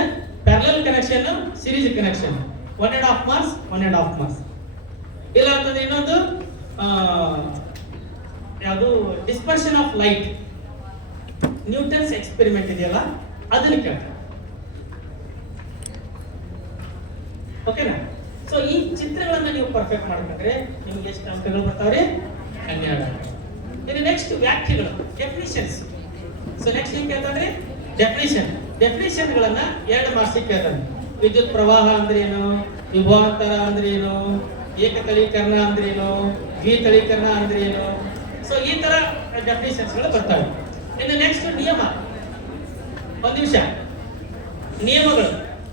parallel connection, series connection 1.5 marks, 1.5 marks. ಇಲ್ಲ ಅಂತಂದ್ರೆ ಇನ್ನೊಂದು ಯಾವುದು dispersion of light, Newton's experiment ಇದೆಯಲ್ಲ ಅದನ್ನ ಕೇಳ್ತಾರೆ. ಓಕೆನಾ? ಸೊ ಈ ಚಿತ್ರಗಳನ್ನ ನೀವು ಪರ್ಫೆಕ್ಟ್ ಮಾಡ್ಕೊಂಡ್ರೆ ನಿಮ್ಗೆ ಎಷ್ಟು ಅಂಕಗಳು ಬರ್ತಾವ್ರಿ? 12. ಇನ್ನು ನೆಕ್ಸ್ಟ್ ವ್ಯಾಖ್ಯೆಗಳು, ಡೆಫಿನಿಷನ್ಸ್. ಸೊ ನೆಕ್ಸ್ಟ್ ಏನ್ ಕೇಳ್ತಾನೆ? ಡೆಫಿನಿಷನ್. ಡೆಫಿನಿಷನ್ ಗಳನ್ನ 2 ಮಾರ್ಕ್ಸ್ ಕೇಳ್ತಾನೆ. ವಿದ್ಯುತ್ ಪ್ರವಾಹ ಅಂದ್ರೆ ಏನು, ವಿಭವಾಂತರ ಅಂದ್ರೆ ಏನು, ಏಕತಳೀಕರಣ ಅಂದ್ರೆ ಏನು, ದ್ವಿತಳೀಕರಣ ಅಂದ್ರೆ ಏನು. ಸೊ ಈ ತರ ಡೆಫಿನಿಷನ್ಸ್ ಗಳು ಬರ್ತವೆ. ಇನ್ನು ನೆಕ್ಸ್ಟ್ ನಿಯಮ. ಒಂದು ನಿಮಿಷ, ನಿಯಮಗಳು.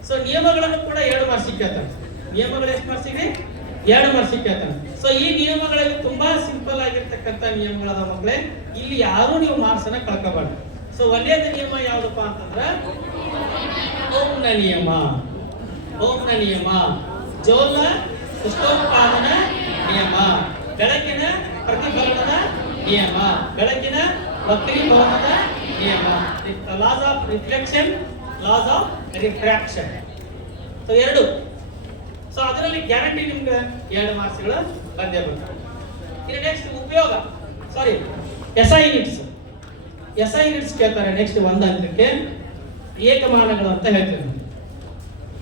ಸೊ ನಿಯಮಗಳನ್ನು ಕೂಡ 2 ಮಾರ್ಕ್ಸ್ ಕೇಳ್ತಾನೆ. ನಿಯಮಗಳು ಎಷ್ಟು ಮಾರ್ಕ್ಸಿಗೆ? 2 ಮಾರ್ಕ್ಸ್ ಕೇಳ್ತಾನೆ. ಸೊ ಈ ನಿಯಮಗಳಲ್ಲಿ ತುಂಬಾ ಸಿಂಪಲ್ ಆಗಿರ್ತಕ್ಕಂಥ ನಿಯಮಗಳಾದ ಮಕ್ಕಳೇ, ಇಲ್ಲಿ ಯಾರು ನೀವು ಮಾರ್ಕ್ಸ್ ಅನ್ನ ಕಳ್ಕೋಬಾರ್ದು. ಸೊ ಒಂದೇದು ನಿಯಮ ಯಾವ್ದಪ್ಪ ಅಂತಂದ್ರ ಓಮ್ನ ನಿಯಮ. ಓಮ್ನ ನಿಯಮ, ಜೋಲ್ನ ಉಷ್ಣೋತ್ಪಾದನ ನಿಯಮ, ಬೆಳಕಿನ ಪ್ರತಿಫಲನದ ನಿಯಮ, ಬೆಳಕಿನ ವಕ್ರೀಭವನದ ನಿಯಮ, loss of reflection, loss of refraction. So 2. So ಅದರಲ್ಲಿ ಗ್ಯಾರಂಟಿ ನಿಮ್ಗೆ 2 ಮಾರ್ಕ್ಸ್ಗಳು ಬಂದೇ ಬರ್ತವೆ. ಇನ್ನು ನೆಕ್ಸ್ಟ್ ಉಪಯೋಗ, ಸಾರಿ ಎಸ್ಐ ಯೂನಿಟ್ಸ್. ಎಸ್ಐ ಯೂನಿಟ್ಸ್ ಕೇಳ್ತಾರೆ ನೆಕ್ಸ್ಟ್ 1 ಅಂಕಕ್ಕೆ. ಏಕಮಾನಗಳು ಅಂತ ಹೇಳ್ತೇವೆ.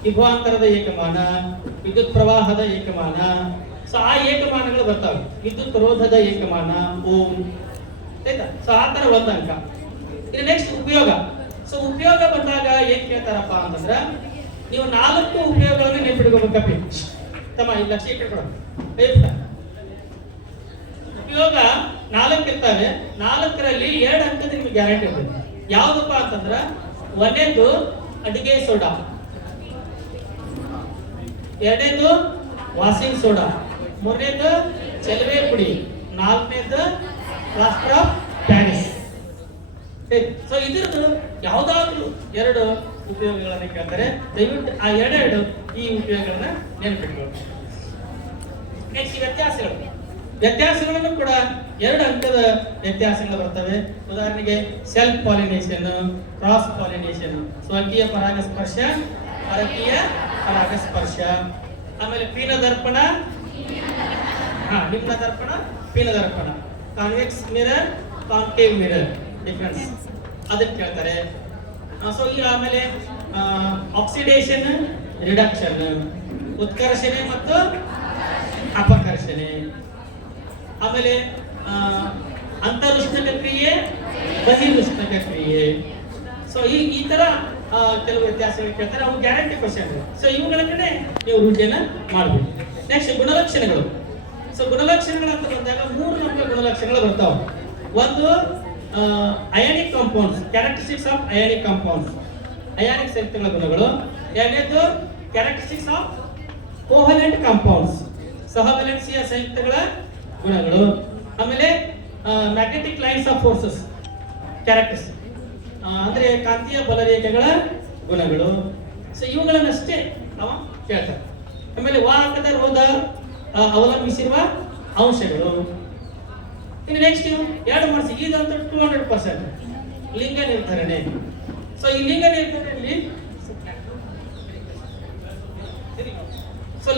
ವಿಭವಾಂತರದ ಏಕಮಾನ, ವಿದ್ಯುತ್ ಪ್ರವಾಹದ ಏಕಮಾನ. ಸೊ ಆ ಏಕಮಾನಗಳು ಬರ್ತವೆ. ವಿದ್ಯುತ್ ರೋಧದ ಏಕಮಾನ ಓಮ್, ಆಯ್ತಾ? ಸೊ ಆ ತರ 1 ಅಂಕ. ಇನ್ನು ನೆಕ್ಸ್ಟ್ ಉಪಯೋಗ. ಸೊ ಉಪಯೋಗ ಬಂದಾಗ ಏನ್ ಕೇಳ್ತಾರಪ್ಪ ಅಂತಂದ್ರ ನೀವು 4 ಉಪಯೋಗಗಳನ್ನು ನೆನಪಿಟ್ಕೋಬೇಕಪ್ಪಿ. ತಮ್ಮ ಈ ಲಕ್ಷ ಇಟ್ಕೊಳ. ಉಪಯೋಗ 4 ಇರ್ತವೆ. 4ರಲ್ಲಿ 2 ಅಂಕದ ನಿಮ್ಗೆ ಗ್ಯಾರಂಟಿ ಇರ್ತದೆ. ಯಾವ್ದಪ್ಪ ಅಂತಂದ್ರ 1ನೇದು ಅಡಿಗೆ ಸೋಡಾ, 2ನೇದು ವಾಷಿಂಗ್ ಸೋಡಾ, 3ನೇದು ಚೆಲುವೆ ಪುಡಿ, 4ನೇದು ಪ್ಲಾಸ್ಟರ್ ಆಫ್ ಪ್ಯಾರಿಸ್. ಸೊ ಇದ್ರದ್ದು ಯಾವ್ದಾದ್ರು 2 ಉಪಯೋಗಗಳನ್ನ ಕೇಳ್ತಾರೆ. ದಯವಿಟ್ಟು ಆ 2 ಈ ಉಪಯೋಗಗಳನ್ನ ನೆನಪಿಟ್ಕೊಳ್ಳಿ. ನೆಕ್ಸ್ಟ್ ವ್ಯತ್ಯಾಸಗಳು. ವ್ಯತ್ಯಾಸಗಳನ್ನು ಕೂಡ 2 ಅಂಕದ ವ್ಯತ್ಯಾಸಗಳು ಬರ್ತವೆ. ಉದಾಹರಣೆಗೆ ಸೆಲ್ಫ್ ಪಾಲಿನೇಷನ್, ಕ್ರಾಸ್ ಪಾಲಿನೇಷನ್, ಸ್ವಕೀಯ ಪರಾಗಸ್ಪರ್ಶ, ಪರಕೀಯ ಪರಾಗಸ್ಪರ್ಶ. ಆಮೇಲೆ ಪೀನದರ್ಪಣ, ನಿಮ್ನ ದರ್ಪಣ, ಪೀನದರ್ಪಣ, convex mirror, concave mirror difference ಅದನ್ನ ಕೇಳ್ತಾರೆ. ಸೊ ಈ ಆಮೇಲೆ ಆಕ್ಸಿಡೇಷನ್, ರಿಡಕ್ಷನ್, ಉತ್ಕರ್ಷಣೆ ಮತ್ತು ಅಪಕರ್ಷಣೆ. ಆಮೇಲೆ ಅಂತರುಷ್ಣಕ ಕ್ರಿಯೆ, ಬಹಿರುಷ್ಣಕ ಕ್ರಿಯೆ. ಸೊ ಈ ತರ ಕೆಲವು ವ್ಯತ್ಯಾಸಗಳು ಕೇಳ್ತಾರೆ, ಅವು ಗ್ಯಾರಂಟಿ ಕ್ವಶನ್. ಸೊ ಇವುಗಳ ಕಡೆ ನೀವು ರೂಢಿಯನ್ನ ಮಾಡಬೇಕು. ನೆಕ್ಸ್ಟ್ ಗುಣಲಕ್ಷಣಗಳು. ಸೊ ಗುಣಲಕ್ಷಣಗಳು ಅಂತ ಬಂದಾಗ 3 ನಮಗೆ ಗುಣಲಕ್ಷಣಗಳು ಬರ್ತಾವೆ. ಒಂದು ionic compounds, characteristics of ionic compounds, ionic ಸಂಯುಕ್ತಗಳ ಗುಣಗಳು. ಎರಡನೇದು ಕ್ಯಾರೆಕ್ಟರಿಸ್ಟಿಕ್ಸ್ ಆಫ್ ಕೋವಲೆಂಟ್ ಕಾಂಪೌಂಡ್ಸ್, ಸಹವಲೆನ್ಸಿಯ ಸಂಯುಕ್ತಗಳ ಗುಣಗಳು. ಆಮೇಲೆ magnetic lines of forces characters, ಅಂದ್ರೆ ಕಾಂತೀಯ ಬಲರೇಖೆಗಳ ಗುಣಗಳು. ಸೊ ಇವುಗಳನ್ನಷ್ಟೇ ನಾವು ಕೇಳ್ತಾರೆ. ಆಮೇಲೆ ವಾಹಕದ ರೋಧ ಅವಲಂಬಿಸಿರುವ ಅಂಶಗಳು. ಇನ್ನು ನೆಕ್ಸ್ಟ್ 2 ಮಾರ್ಕ್ಸ್ ಇದಂತೂ 200% ಲಿಂಗ ನಿರ್ಧರಣೆ. ಸೊ ಈ ಲಿಂಗ ನಿರ್ಧರಣೆಯಲ್ಲಿ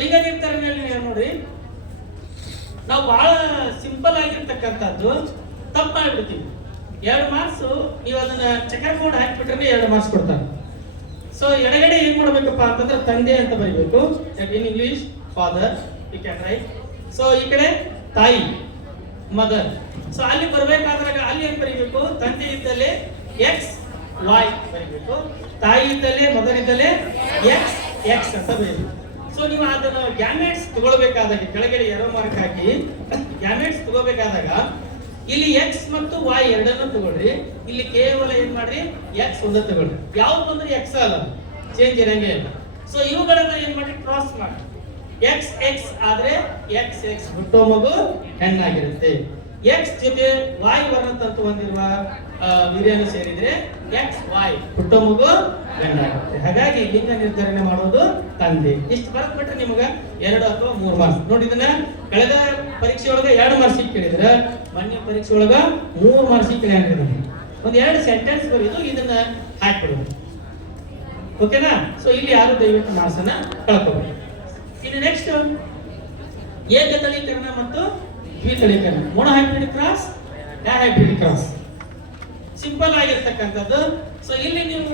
ಲಿಂಗ ನಿರ್ಧರಣೆಯಲ್ಲಿ ನೋಡ್ರಿ, ನಾವು ಬಹಳ ಸಿಂಪಲ್ ಆಗಿರ್ತಕ್ಕಂಥದ್ದು ತಪ್ಪು ಮಾಡಿಬಿಡ್ತೀವಿ. 2 ಮಾರ್ಕ್ಸ್ ನೀವು ಅದನ್ನ ಚೆಕರ್ ಬೋರ್ಡ್ ಹಾಕಿಬಿಟ್ರೆ 2 ಮಾರ್ಕ್ಸ್ ಕೊಡ್ತಾರೆ. ಸೊ ಎಡಗಡೆ ಏನ್ ಮಾಡ್ಬೇಕಪ್ಪ ಅಂತಂದ್ರೆ ತಂದೆ ಅಂತ ಬರೀಬೇಕು, in English father you can write. So ಈ ಕಡೆ ತಾಯಿ ಮದರ್. ಸೊ ಅಲ್ಲಿ ಬರ್ಬೇಕಾದ್ರಾಗ ಅಲ್ಲಿ ಏನ್ ಬರೀಬೇಕು, ತಂದೆ ಇದ್ದಲ್ಲೇ ಎಕ್ಸ್ ವೈ ಬರೀಬೇಕು, ತಾಯಿ ಇದ್ದಲ್ಲೇ ಮದರ್ ಇದ್ದಲ್ಲೇ ಎಕ್ಸ್ ಎಕ್ಸ್ ಅಂತ ಬರೀಬೇಕು. ಸೊ ನೀವು ಅದನ್ನು ಗ್ಯಾಮೆಟ್ಸ್ ತಗೊಳ್ಬೇಕಾದಾಗ ಕೆಳಗಡೆ ಎರೋ ಮಾರ್ಕ್ ಹಾಕಿ ಗ್ಯಾಮೆಟ್ಸ್ ತಗೋಬೇಕಾದಾಗ ಇಲ್ಲಿ ಎಕ್ಸ್ ಮತ್ತು ವೈ ಎರಡನ್ನು ತಗೊಳ್ರಿ, ಇಲ್ಲಿ ಕೇವಲ ಏನ್ ಮಾಡ್ರಿ ಎಕ್ಸ್ ಒಂದ ತಗೊಳ್ರಿ. ಯಾವ್ದು ಬಂದ್ರೆ ಎಕ್ಸ್ ಅಲ್ಲ, ಚೇಂಜ್ ಇರಂಗೆ ಇಲ್ಲ. ಸೊ ಇವುಗಳನ್ನ ಏನ್ ಮಾಡಿ ಕ್ರಾಸ್ ಮಾಡಿ, ಎಕ್ಸ್ ಎಕ್ಸ್ ಆದ್ರೆ ಎಕ್ಸ್ ಎಕ್ಸ್ ಹುಟ್ಟೋ ಮಗು ಹೆಣ್ಣಾಗಿರುತ್ತೆ. ಎಕ್ಸ್ ಜೊತೆ ವೈ ವರ್ಣತಂತು ಹೊಂದಿರುವ ವೀರ್ಯನು ಸೇರಿದ್ರೆ ಎಕ್ಸ್ ವೈ ಹುಟ್ಟೋ ಮಗು ಗಂಡಾಗುತ್ತೆ. ಹಾಗಾಗಿ ಲಿಂಗ ನಿರ್ಧರಣೆ ಮಾಡೋದು ತಂದೆ. ಇಷ್ಟು ಬರೆದ್ಬಿಟ್ರೆ ನಿಮಗೆ 2 ಅಥವಾ 3 ಮಾರ್ಕ್ಸ್. ನೋಡಿ, ಇದನ್ನ ಕಳೆದ ಪರೀಕ್ಷೆ ಒಳಗ 2 ಮಾರ್ಕ್ಸ್ ಕೇಳಿದ್ರೆ, ಮೊನ್ನೆ ಪರೀಕ್ಷೆ ಒಳಗ 3 ಮಾರ್ಕ್ಸ್ ಕೇಳಿದ್ರೆ ಒಂದ್ 2 ಸೆಂಟೆನ್ಸ್ ಬರೀದು ಇದನ್ನ ಹಾಕ್ಬಿಡೋದು. ಓಕೆನಾ? ಸೊ ಇಲ್ಲಿ ಯಾರು ದಯವಿಟ್ಟು ಮಾರ್ಕ್ಸ್ ಅನ್ನ ಕಳ್ಕೋಬೇಕು. ಇನ್ನು ನೆಕ್ಸ್ಟ್ ಏಕತಳೀಕರಣ ಮತ್ತು ದ್ವಿತಳೀಕರಣ, monohybrid cross, dihybrid cross. Simple ಆಗಿರ್ತಕ್ಕಂಥದ್ದು. ಸೊ ಇಲ್ಲಿ ನೀವು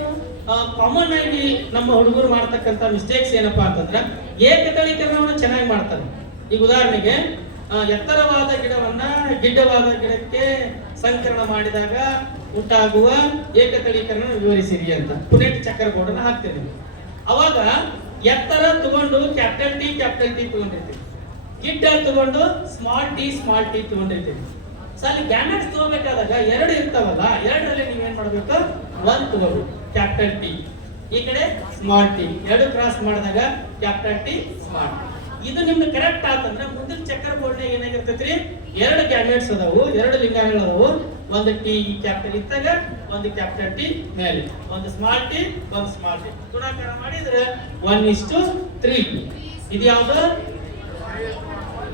ಕಾಮನ್ ಆಗಿ ನಮ್ಮ ಹುಡುಗರು ಮಾಡ್ತಕ್ಕಂಥ ಮಿಸ್ಟೇಕ್ಸ್ ಏನಪ್ಪಾ ಅಂತಂದ್ರೆ, ಏಕತಳೀಕರಣವನ್ನು ಚೆನ್ನಾಗಿ ಮಾಡ್ತಾರೆ. ಈಗ ಉದಾಹರಣೆಗೆ ಎತ್ತರವಾದ ಗಿಡವನ್ನ ಗಿಡ್ಡವಾದ ಗಿಡಕ್ಕೆ ಸಂಕರಣ ಮಾಡಿದಾಗ ಉಂಟಾಗುವ ಏಕತಳೀಕರಣ ವಿವರಿಸಿರಿ ಅಂತ ಪುನೆಟ್ ಚಕ್ಕರ್ ಬೋರ್ಡ್ ಅನ್ನ ಹಾಕ್ತೇವೆ. ಅವಾಗ ಎತ್ತರ ತಗೊಂಡು ಕ್ಯಾಪಿಟಲ್ ಟಿ ತಗೊಂಡಿರ್ತೀವಿ, ಗಿಡ್ಡ ತಗೊಂಡು ಸ್ಮಾಲ್ ಟಿ ತಗೊಂಡಿರ್ತೀವಿ. ಸೊ ಅಲ್ಲಿ ಗ್ಯಾಮೆಟ್ಸ್ ತಗೋಬೇಕಾದಾಗ 2 ಇರ್ತಾವಲ್ಲ, 2ರಲ್ಲಿ ನೀವೇನ್ ಮಾಡ್ಬೇಕು, 1 ತಗೋಬೇಕು ಕ್ಯಾಪಿಟಲ್ ಟಿ, ಈ ಕಡೆ ಸ್ಮಾಲ್ ಟಿ, 2 ಕ್ರಾಸ್ ಮಾಡಿದಾಗ ಕ್ಯಾಪಿಟಲ್ ಟಿ ಸ್ಮಾಲ್. ಇದು ನಿಮ್ಗೆ ಕರೆಕ್ಟ್ ಆತಂದ್ರೆ ಮುಂದಿನ ಚಕ್ಕರ್ ಬೋರ್ಡ್ ಏನಾಗಿರ್ತೈತ್ರಿ, 2 ಗ್ಯಾಮೆಟ್ಸ್ ಅದಾವು, 2 ಲಿಂಗಾಣುಗಳು ಅದಾವು. ಒಂದು ಟಿ ಕ್ಯಾಪಿಟಲ್ ಇದ್ದಾಗ ಒಂದು ಕ್ಯಾಪಿಟಲ್ ಟಿ ಮೇಲೆ, ಒಂದು ಸ್ಮಾಲ್ ಟಿ ಒಂದು ಸ್ಮಾಲ್ ಟಿ ಗುಣಾಕಾರ ಮಾಡಿದ್ರೆ 1:3. ಇದು ಯಾವ್ದು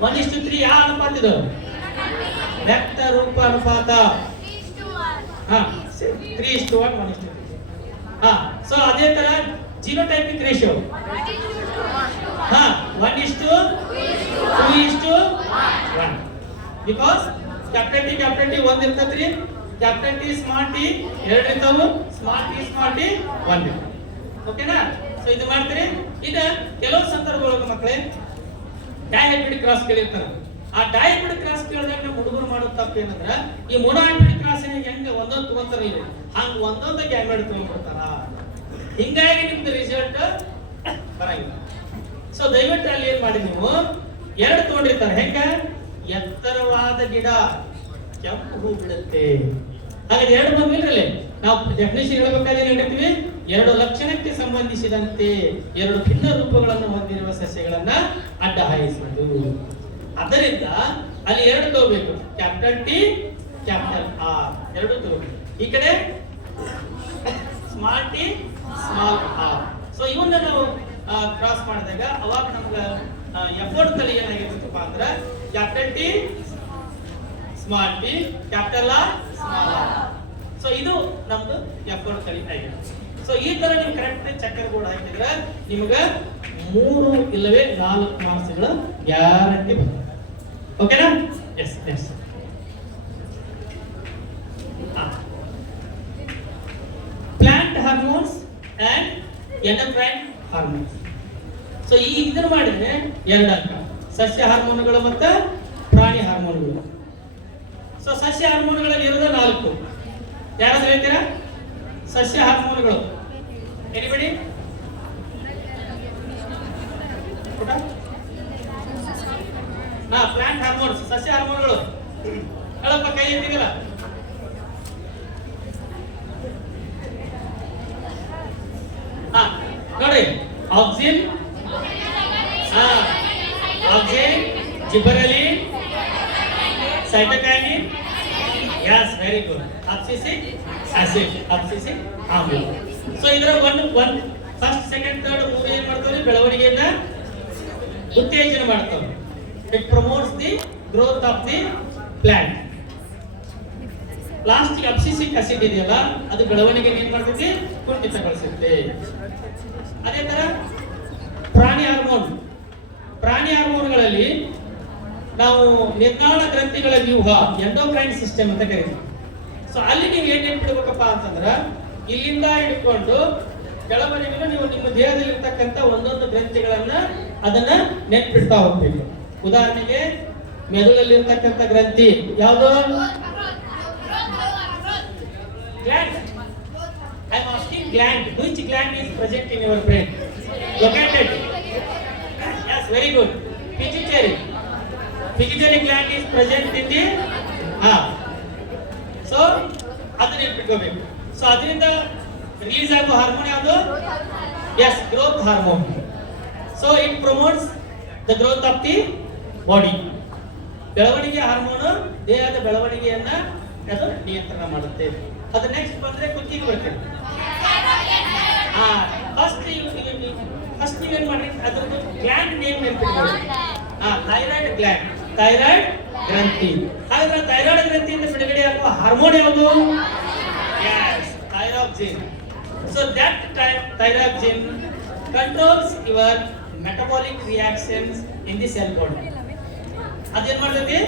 1:3? ಯಾವ ಅನುಪಾತ ಇದು? ವ್ಯಕ್ತ ರೂಪ ಅನುಪಾತ. 3:1 1:3. ಸೊ ಅದೇ ತರ genotypic ratio 1:2:1. Because capital T 1 ಇರ್ತೈತ್ರಿ, ಕ್ಯಾಪಿಟಲ್ ಟಿ ಸ್ಮಾಲ್ ಟಿ 2 ಇರ್ತಾವು, ಸ್ಮಾಲ್ ಟಿ 1 ಇರ್ತಾವ. ಓಕೆನಾ? ಸೊ ಇದು ಮಾಡ್ತೀರಿ. ಈಗ ಕೆಲವು ಸಂದರ್ಭದೊಳಗೆ ಮಕ್ಕಳೇ ಡೈಹೈಬ್ರಿಡ್ ಕ್ರಾಸ್ ಕೇಳಿರ್ತಾರೆ. ಆ ಡೈಹೈಬ್ರಿಡ್ ಕ್ರಾಸ್ ಕೇಳಿದಾಗ ನಮ್ಮ ಹುಡುಗರು ಮಾಡೋ ತಪ್ಪು ಏನಂದ್ರೆ, ಈ ಮೊನೊಹೈಬ್ರಿಡ್ ಕ್ರಾಸ್ ಹೆಂಗೆ ಒಂದೊಂದು ತಗೋತಾರಲ್ಲ, ಹಂಗ ಒಂದೊಂದು ಗ್ಯಾಮೆಟ್ ತಗೊಂಡ್ಬಿಡ್ತಾರ. ಹಿಂಗಾಗಿ ನಿಮ್ದು ರಿಸಲ್ಟ್ ಬರಂಗಿಲ್ಲ. ಸೊ ದಯವಿಟ್ಟು ಅಲ್ಲಿ ಏನ್ ಮಾಡಿ, ನೀವು 2 ತಗೊಂಡಿರ್ತಾರೆ. ಹೆಂಗ ಎತ್ತರವಾದ ಗಿಡ ಕೆಂಪು ಹೂ ಬಿಡುತ್ತೆ. ಹಾಗಾದ್ರೆ 2 ಬಂದಿರಲಿ, ನಾವು ಡೆಫಿನೇಷನ್ ಹೇಳಬೇಕಾದ್ರೆ ಏನ್ ಹೇಳ್ತೀವಿ, 2 ಲಕ್ಷಣಕ್ಕೆ ಸಂಬಂಧಿಸಿದಂತೆ 2 ಭಿನ್ನ ರೂಪಗಳನ್ನು ಹೊಂದಿರುವ ಸಸ್ಯಗಳನ್ನ ಅಡ್ಡ ಹಾಯಿಸುವುದು. ಅದರಿಂದ ಅಲ್ಲಿ 2 ತಗೋಬೇಕು, ಕ್ಯಾಪಿಟಲ್ ಟಿ ಕ್ಯಾಪಿಟಲ್ ಆರ್ 2 ತಗೋಬೇಕು. ಈ ಕಡೆ small T small R. So ಇವನ್ನ ನಾವು ಕ್ರಾಸ್ ಮಾಡಿದಾಗ ಅವಾಗ ನಮ್ಗೆ ಎಫರ್ಟ್ ತಳಿ ಏನಾಗಿರ್ತಪ್ಪ ಅಂದ್ರೆ capital T small T capital R small R. So ಇದು ನಮ್ದು ಎಫರ್ಟ್ ತಳಿ ಆಗಿದೆ. ಸೊ ಈ ತರ ನೀವು ಕರೆಕ್ಟ್ ಚಕ್ಕರ್ ಬೋರ್ಡ್ ಹಾಕಿದ್ರೆ ನಿಮಗೆ 3 ಇಲ್ಲವೇ 4 ಮಾರ್ಕ್ಸ್ಗಳು ಗ್ಯಾರಂಟಿ ಬರ್ತದೆ. ಓಕೆನಾ? Yes yes. Plant hormones and endocrine hormones. So ಈ ಇದನ್ನು ಮಾಡಿದ್ರೆ 2 ಅಂಕ, ಸಸ್ಯ ಹಾರ್ಮೋನ್ಗಳು ಮತ್ತು ಪ್ರಾಣಿ ಹಾರ್ಮೋನ್ಗಳು. ಸೊ ಸಸ್ಯ ಹಾರ್ಮೋನ್ಗಳಲ್ಲಿ ಇರೋದು 4. ಯಾರಾದ್ರೂ ಹೇಳ್ತೀರಾ ಸಸ್ಯ ಹಾರ್ಮೋನ್ಗಳು? ಎನಿಬಡಿ? ಪ್ಲಾಂಟ್ ಹಾರ್ಮೋನ್ಸ್, ಸಸ್ಯ ಹಾರ್ಮೋನ್ಗಳು ಹೇಳಪ್ಪ, ಕೈ ಎತ್ತಿಗಲ್ಲ. ನೋಡಿ, auxin, auxin, gibberellin, cytokinin, yes, very good, abscisic acid, abscisic ಆಮ್ಲ. ಸೊ ಇದರ ಒನ್ ಫಸ್ಟ್ ಸೆಕೆಂಡ್ ಥರ್ಡ್ ಮೂರು ಏನ್ ಮಾಡ್ತಾವ್ರಿ? ಬೆಳವಣಿಗೆಯನ್ನ ಉತ್ತೇಜನ ಮಾಡ್ತಾವೆ. It promotes the growth of the plant. Last abscisic acid ಇದೆಯಲ್ಲ, ಅದು ಬೆಳವಣಿಗೆ ಏನ್ ಮಾಡ್ತೈತಿ? ಕುಂಠಿತಗೊಳಿಸುತ್ತೆ. ಅದೇ ತರ ಪ್ರಾಣಿ ಹಾರ್ಮೋನ್, ಪ್ರಾಣಿ ಹಾರ್ಮೋನ್ಗಳಲ್ಲಿ ನಾವು ನಿರ್ನಾಳ ಗ್ರಂಥಿಗಳ ವ್ಯೂಹ, ಎಂಡೋಕ್ರೈನ್ ಸಿಸ್ಟಮ್ ಅಂತ ಕರೀತೀವಿ. ಸೊ ಅಲ್ಲಿ ನೀವು ಏನ್ ನೆನ್ಪಿಡ್ಬೇಕಪ್ಪ ಅಂತಂದ್ರ, ಇಲ್ಲಿಂದ ಹಿಡ್ಕೊಂಡು ಕೆಳವರೆಗೂ ನೀವು ನಿಮ್ಮ ದೇಹದಲ್ಲಿ ಇರ್ತಕ್ಕಂಥ ಒಂದೊಂದು ಗ್ರಂಥಿಗಳನ್ನ ಅದನ್ನ ನೆನ್ಪಿಡ್ತಾ ಹೋಗ್ಬೇಕು. ಉದಾಹರಣೆಗೆ ಮೆದುಳಲ್ಲಿ ಇರ್ತಕ್ಕಂಥ ಗ್ರಂಥಿ ಯಾವುದು? Gland. I am asking gland. Which gland is present in your brain? Located. yes, very good. Pituitary. Pituitary gland is present in the so ಅದನ್ನ ನೆನ್ಪಿಟ್ಕೋಬೇಕು. ಸೊ ಅದರಿಂದ ರಿಲೀಸ್ ಆಗೋ ಹಾರ್ಮೋನ್ ಯಾವುದು? Yes, growth hormone. So it promotes the growth of the body. ಬೆಳವಣಿಗೆ hormone ದೇಹದ ಬೆಳವಣಿಗೆಯನ್ನ ಅದು ನಿಯಂತ್ರಣ ಮಾಡುತ್ತೆ. ಅದು ನೆಕ್ಸ್ಟ್ ಬಂದ್ರೆ ಕುತ್ತಿಗೆ ಬರ್ತದೆ. ಫಸ್ಟ್ ನೀವೇನ್ ಮಾಡ್ರಿ, ಅದ್ರದ್ದು ಗ್ಲ್ಯಾಂಡ್ ನೇಮ್ ನೆನ್ಪಿಟ್ಕೊಳ್ಳಿ. ಥೈರಾಯ್ಡ್ ಗ್ಲ್ಯಾಂಡ್, ಥೈರಾಯ್ಡ್ ಗ್ರಂಥಿ. ಹಾಗಾದ್ರೆ ಥೈರಾಯ್ಡ್ ಗ್ರಂಥಿಯಿಂದ ಬಿಡುಗಡೆ ಆಗುವ ಹಾರ್ಮೋನ್ ಯಾವುದು? Thyroxine. So that thyroxine controls your metabolic reactions in the cell body. ಅದೇನ್ ಮಾಡ್ತೈತಿ?